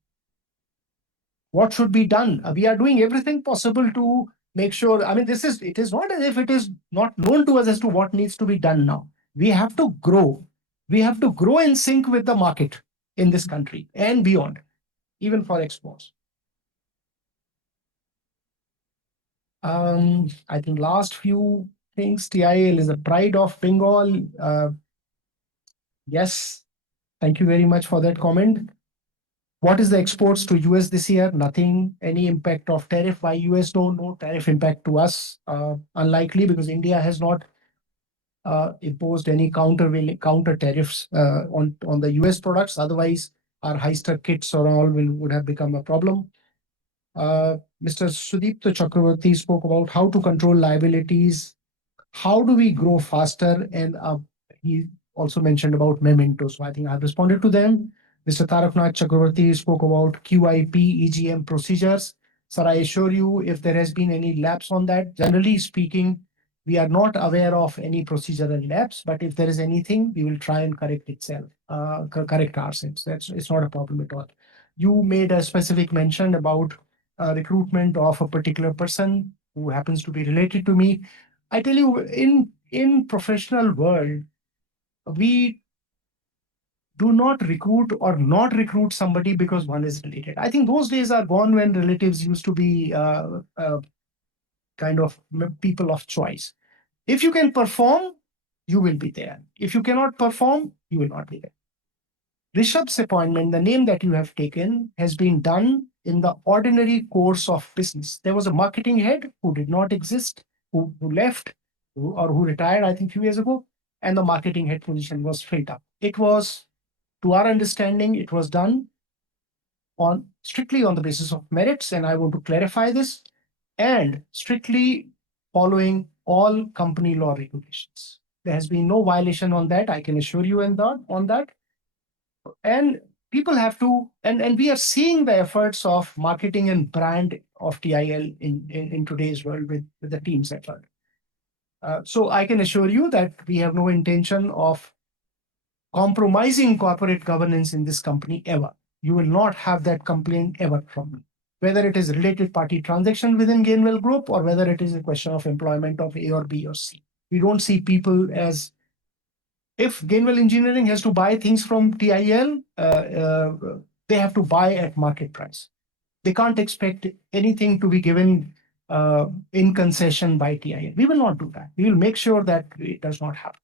What should be done? We are doing everything possible to make sure. I mean, it is not as if it is not known to us as to what needs to be done now. We have to grow. We have to grow in sync with the market in this country and beyond, even for exports. I think last few things, TIL is a pride of Bengal. Yes, thank you very much for that comment. What is the exports to US this year? Nothing. Any impact of tariff by US? No tariff impact to us. Unlikely, because India has not imposed any counter tariffs on the US products. Otherwise, our Heister kits or all would have become a problem. Mr. Sudipta Chakravarti spoke about how to control liabilities. How do we grow faster? And he also mentioned about memento. So I think I've responded to them. Mr. Taraknath Chakravarti spoke about QIP, EGM procedures. Sir, I assure you, if there has been any lapse on that, generally speaking, we are not aware of any procedural lapse, but if there is anything, we will try and correct correct ourselves. It's not a problem at all. You made a specific mention about recruitment of a particular person who happens to be related to me. I tell you, in professional world, we do not recruit or not recruit somebody because one is related. I think those days are gone when relatives used to be kind of people of choice. If you can perform, you will be there. If you cannot perform, you will not be there. Rishabh's appointment, the name that you have taken, has been done in the ordinary course of business. There was a marketing head who did not exist, who left or who retired, I think, a few years ago, and the marketing head position was filled up. It was, to our understanding, it was done strictly on the basis of merits, and I want to clarify this, and strictly following all company law regulations. There has been no violation on that, I can assure you on that. And people have to, and we are seeing the efforts of marketing and brand of TIL in today's world with the team's effort. So I can assure you that we have no intention of compromising corporate governance in this company ever. You will not have that complaint ever from me, whether it is related party transaction within Gainwell Group or whether it is a question of employment of A or B or C. We don't see people as, if Gainwell Engineering has to buy things from TIL, they have to buy at market price. They can't expect anything to be given in concession by TIL. We will not do that. We will make sure that it does not happen.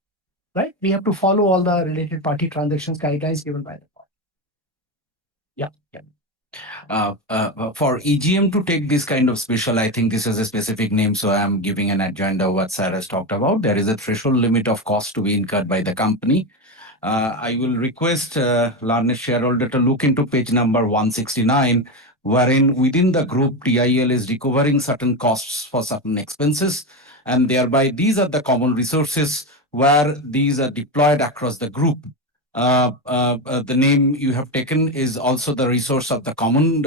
Right? We have to follow all the related party transactions guidelines given by the court. Yeah. For EGM to take this kind of special, I think this is a specific name, so I'm giving an agenda what Sarah has talked about. There is a threshold limit of cost to be incurred by the company. I will request learned shareholder to look into page number 169, wherein within the group, TIL is recovering certain costs for certain expenses, and thereby these are the common resources where these are deployed across the group. The name you have taken is also the resource of the common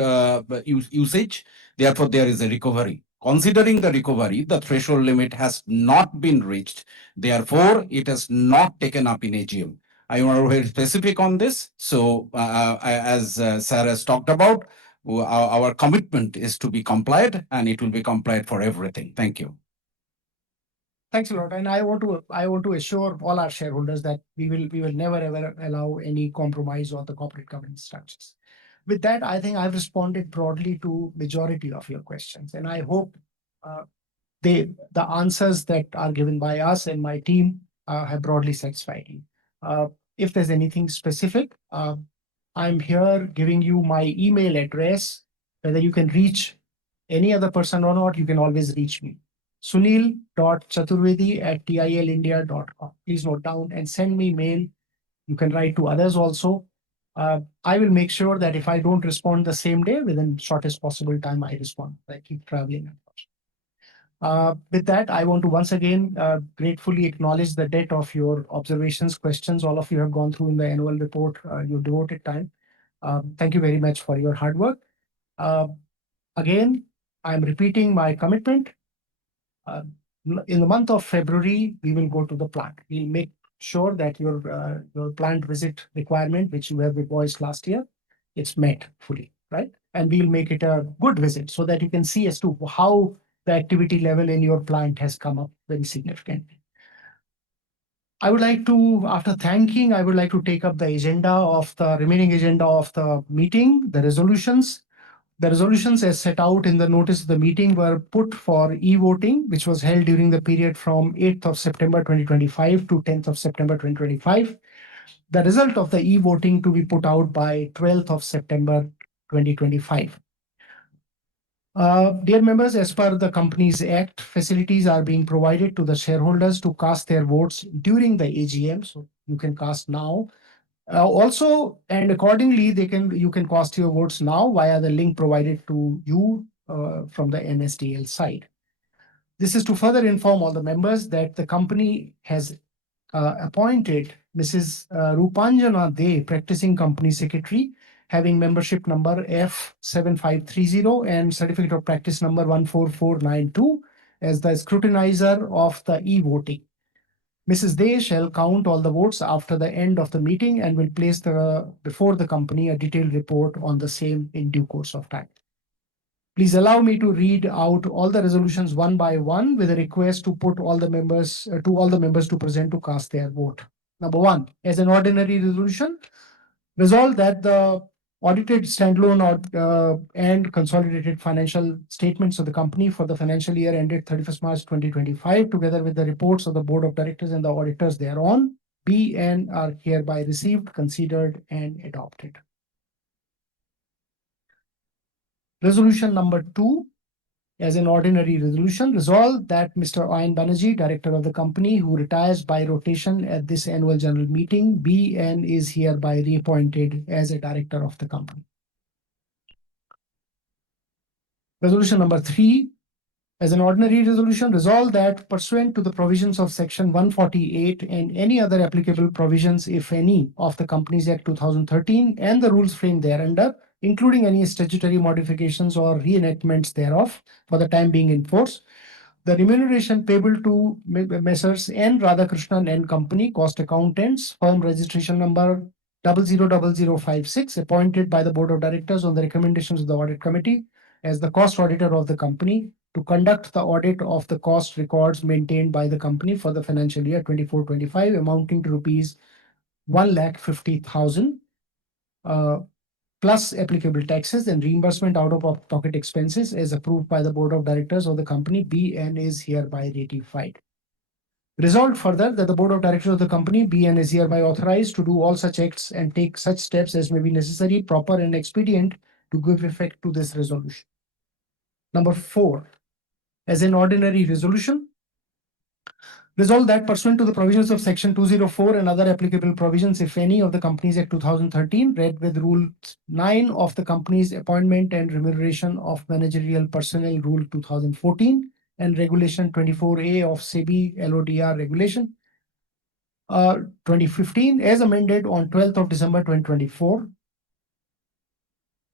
usage. Therefore, there is a recovery. Considering the recovery, the threshold limit has not been reached. Therefore, it has not taken up in AGM. I want to be very specific on this. So, as Sarah has talked about, our commitment is to be compliant, and it will be compliant for everything. Thank you. Thanks a lot. And I want to assure all our shareholders that we will never ever allow any compromise on the corporate governance structures. With that, I think I've responded broadly to majority of your questions, and I hope the answers that are given by us and my team have broadly satisfied you. If there's anything specific, I'm here giving you my email address. Whether you can reach any other person or not, you can always reach me. sunil.chaturvedi@tilindia.com. Please note down and send me mail. You can write to others also. I will make sure that if I don't respond the same day, within shortest possible time, I respond. I keep traveling. With that, I want to once again gratefully acknowledge the depth of your observations, questions. All of you have gone through in the annual report, your devoted time. Thank you very much for your hard work. Again, I'm repeating my commitment. In the month of February, we will go to the plant. We'll make sure that your plant visit requirement, which you have voiced last year, it's met fully, right? And we'll make it a good visit so that you can see as to how the activity level in your plant has come up very significantly. I would like to, after thanking, I would like to take up the remaining agenda of the meeting, the resolutions. The resolutions as set out in the notice of the meeting were put for e-voting, which was held during the period from 8th of September 2025 to 10th of September 2025. The result of the e-voting to be put out by 12th of September 2025. Dear members, as per the Companies Act, facilities are being provided to the shareholders to cast their votes during the AGM. So you can cast now. Also, and accordingly, you can cast your votes now via the link provided to you from the NSDL side. This is to further inform all the members that the company has appointed Mrs. Rupanjana De, practicing company secretary, having membership number F7530 and certificate of practice number 14492 as the scrutinizer of the e-voting. Mrs. De shall count all the votes after the end of the meeting and will place before the company a detailed report on the same in due course of time. Please allow me to read out all the resolutions one by one with a request to put all the members to present to cast their vote. Number one, as an ordinary resolution, resolve that the audited standalone and consolidated financial statements of the company for the financial year ended 31st March 2025, together with the reports of the board of directors and the auditors thereon, be and are hereby received, considered, and adopted. Resolution number 2, as an ordinary resolution, resolve that Mr. Ayan Banerjee, director of the company, who retires by rotation at this annual general meeting, be and is hereby reappointed as a director of the company. Resolution number 3, as an ordinary resolution, resolve that pursuant to the provisions of Section 148 and any other applicable provisions, if any, of the Companies Act 2013 and the rules framed thereunder, including any statutory modifications or reenactments thereof for the time being in force, the remuneration payable to Messrs. N. Radhakrishnan and Company, cost accountants, firm registration number 000056, appointed by the Board of Directors on the recommendations of the Audit Committee as the cost auditor of the company to conduct the audit of the cost records maintained by the company for the financial year 24-25, amounting to rupees 1,50,000, plus applicable taxes and reimbursement out of pocket expenses as approved by the Board of Directors of the company, be and is hereby ratified. Resolved further that the Board of Directors of the company be and is hereby authorized to do all such acts and take such steps as may be necessary, proper, and expedient to give effect to this resolution. Number 4, as an ordinary resolution, resolve that pursuant to the provisions of Section 204 and other applicable provisions, if any, of the Companies Act 2013, read with Rule 9 of the Company's Appointment and Remuneration of Managerial Personnel Rule 2014 and Regulation 24A of SEBI LODR Regulation 2015, as amended on 12th of December 2024,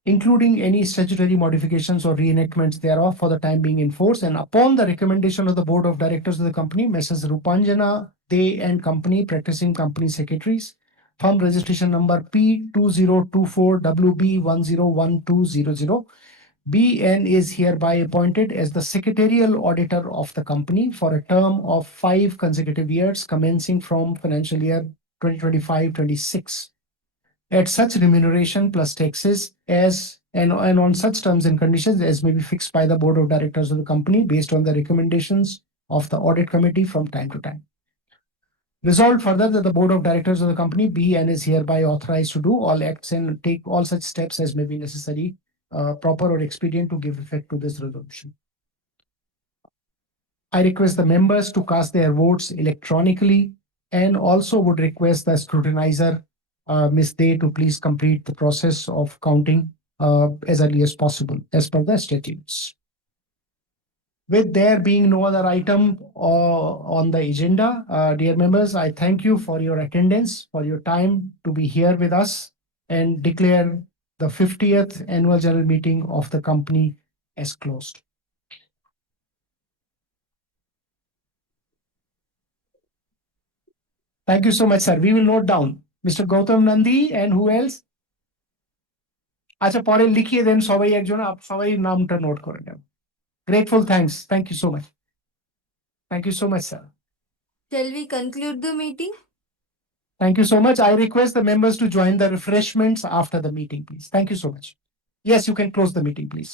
including any statutory modifications or reenactments thereof for the time being in force, and upon the recommendation of the Board of Directors of the company, Messrs. Rupanjana De and Company, practicing company secretaries, firm registration number P2024WB101200, be and is hereby appointed as the secretarial auditor of the company for a term of 5 consecutive years commencing from financial year 2025-26. At such remuneration plus taxes as and on such terms and conditions as may be fixed by the Board of Directors of the company based on the recommendations of the Audit Committee from time to time. Resolved further that the Board of Directors of the company be and is hereby authorized to do all acts and take all such steps as may be necessary, proper, or expedient to give effect to this resolution. I request the members to cast their votes electronically and also would request the scrutinizer, Ms. Day, to please complete the process of counting as early as possible as per the statutes. With there being no other item on the agenda, dear members, I thank you for your attendance, for your time to be here with us, and declare the 50th annual general meeting of the company as closed. Thank you so much, sir. We will note down Mr. Gautam Nandi and who else? আচ্ছা পরে লিখিয়ে দেন সবাই একজন সবাই নামটা note করে নেন Grateful thanks. Thank you so much. Thank you so much, sir. Shall we conclude the meeting? Thank you so much. I request the members to join the refreshments after the meeting, please. Thank you so much. Yes, you can close the meeting, please.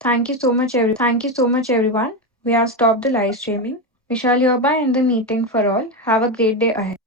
Thank you so much, everyone. We have stopped the live streaming. We shall hereby end the meeting for all. Have a great day ahead.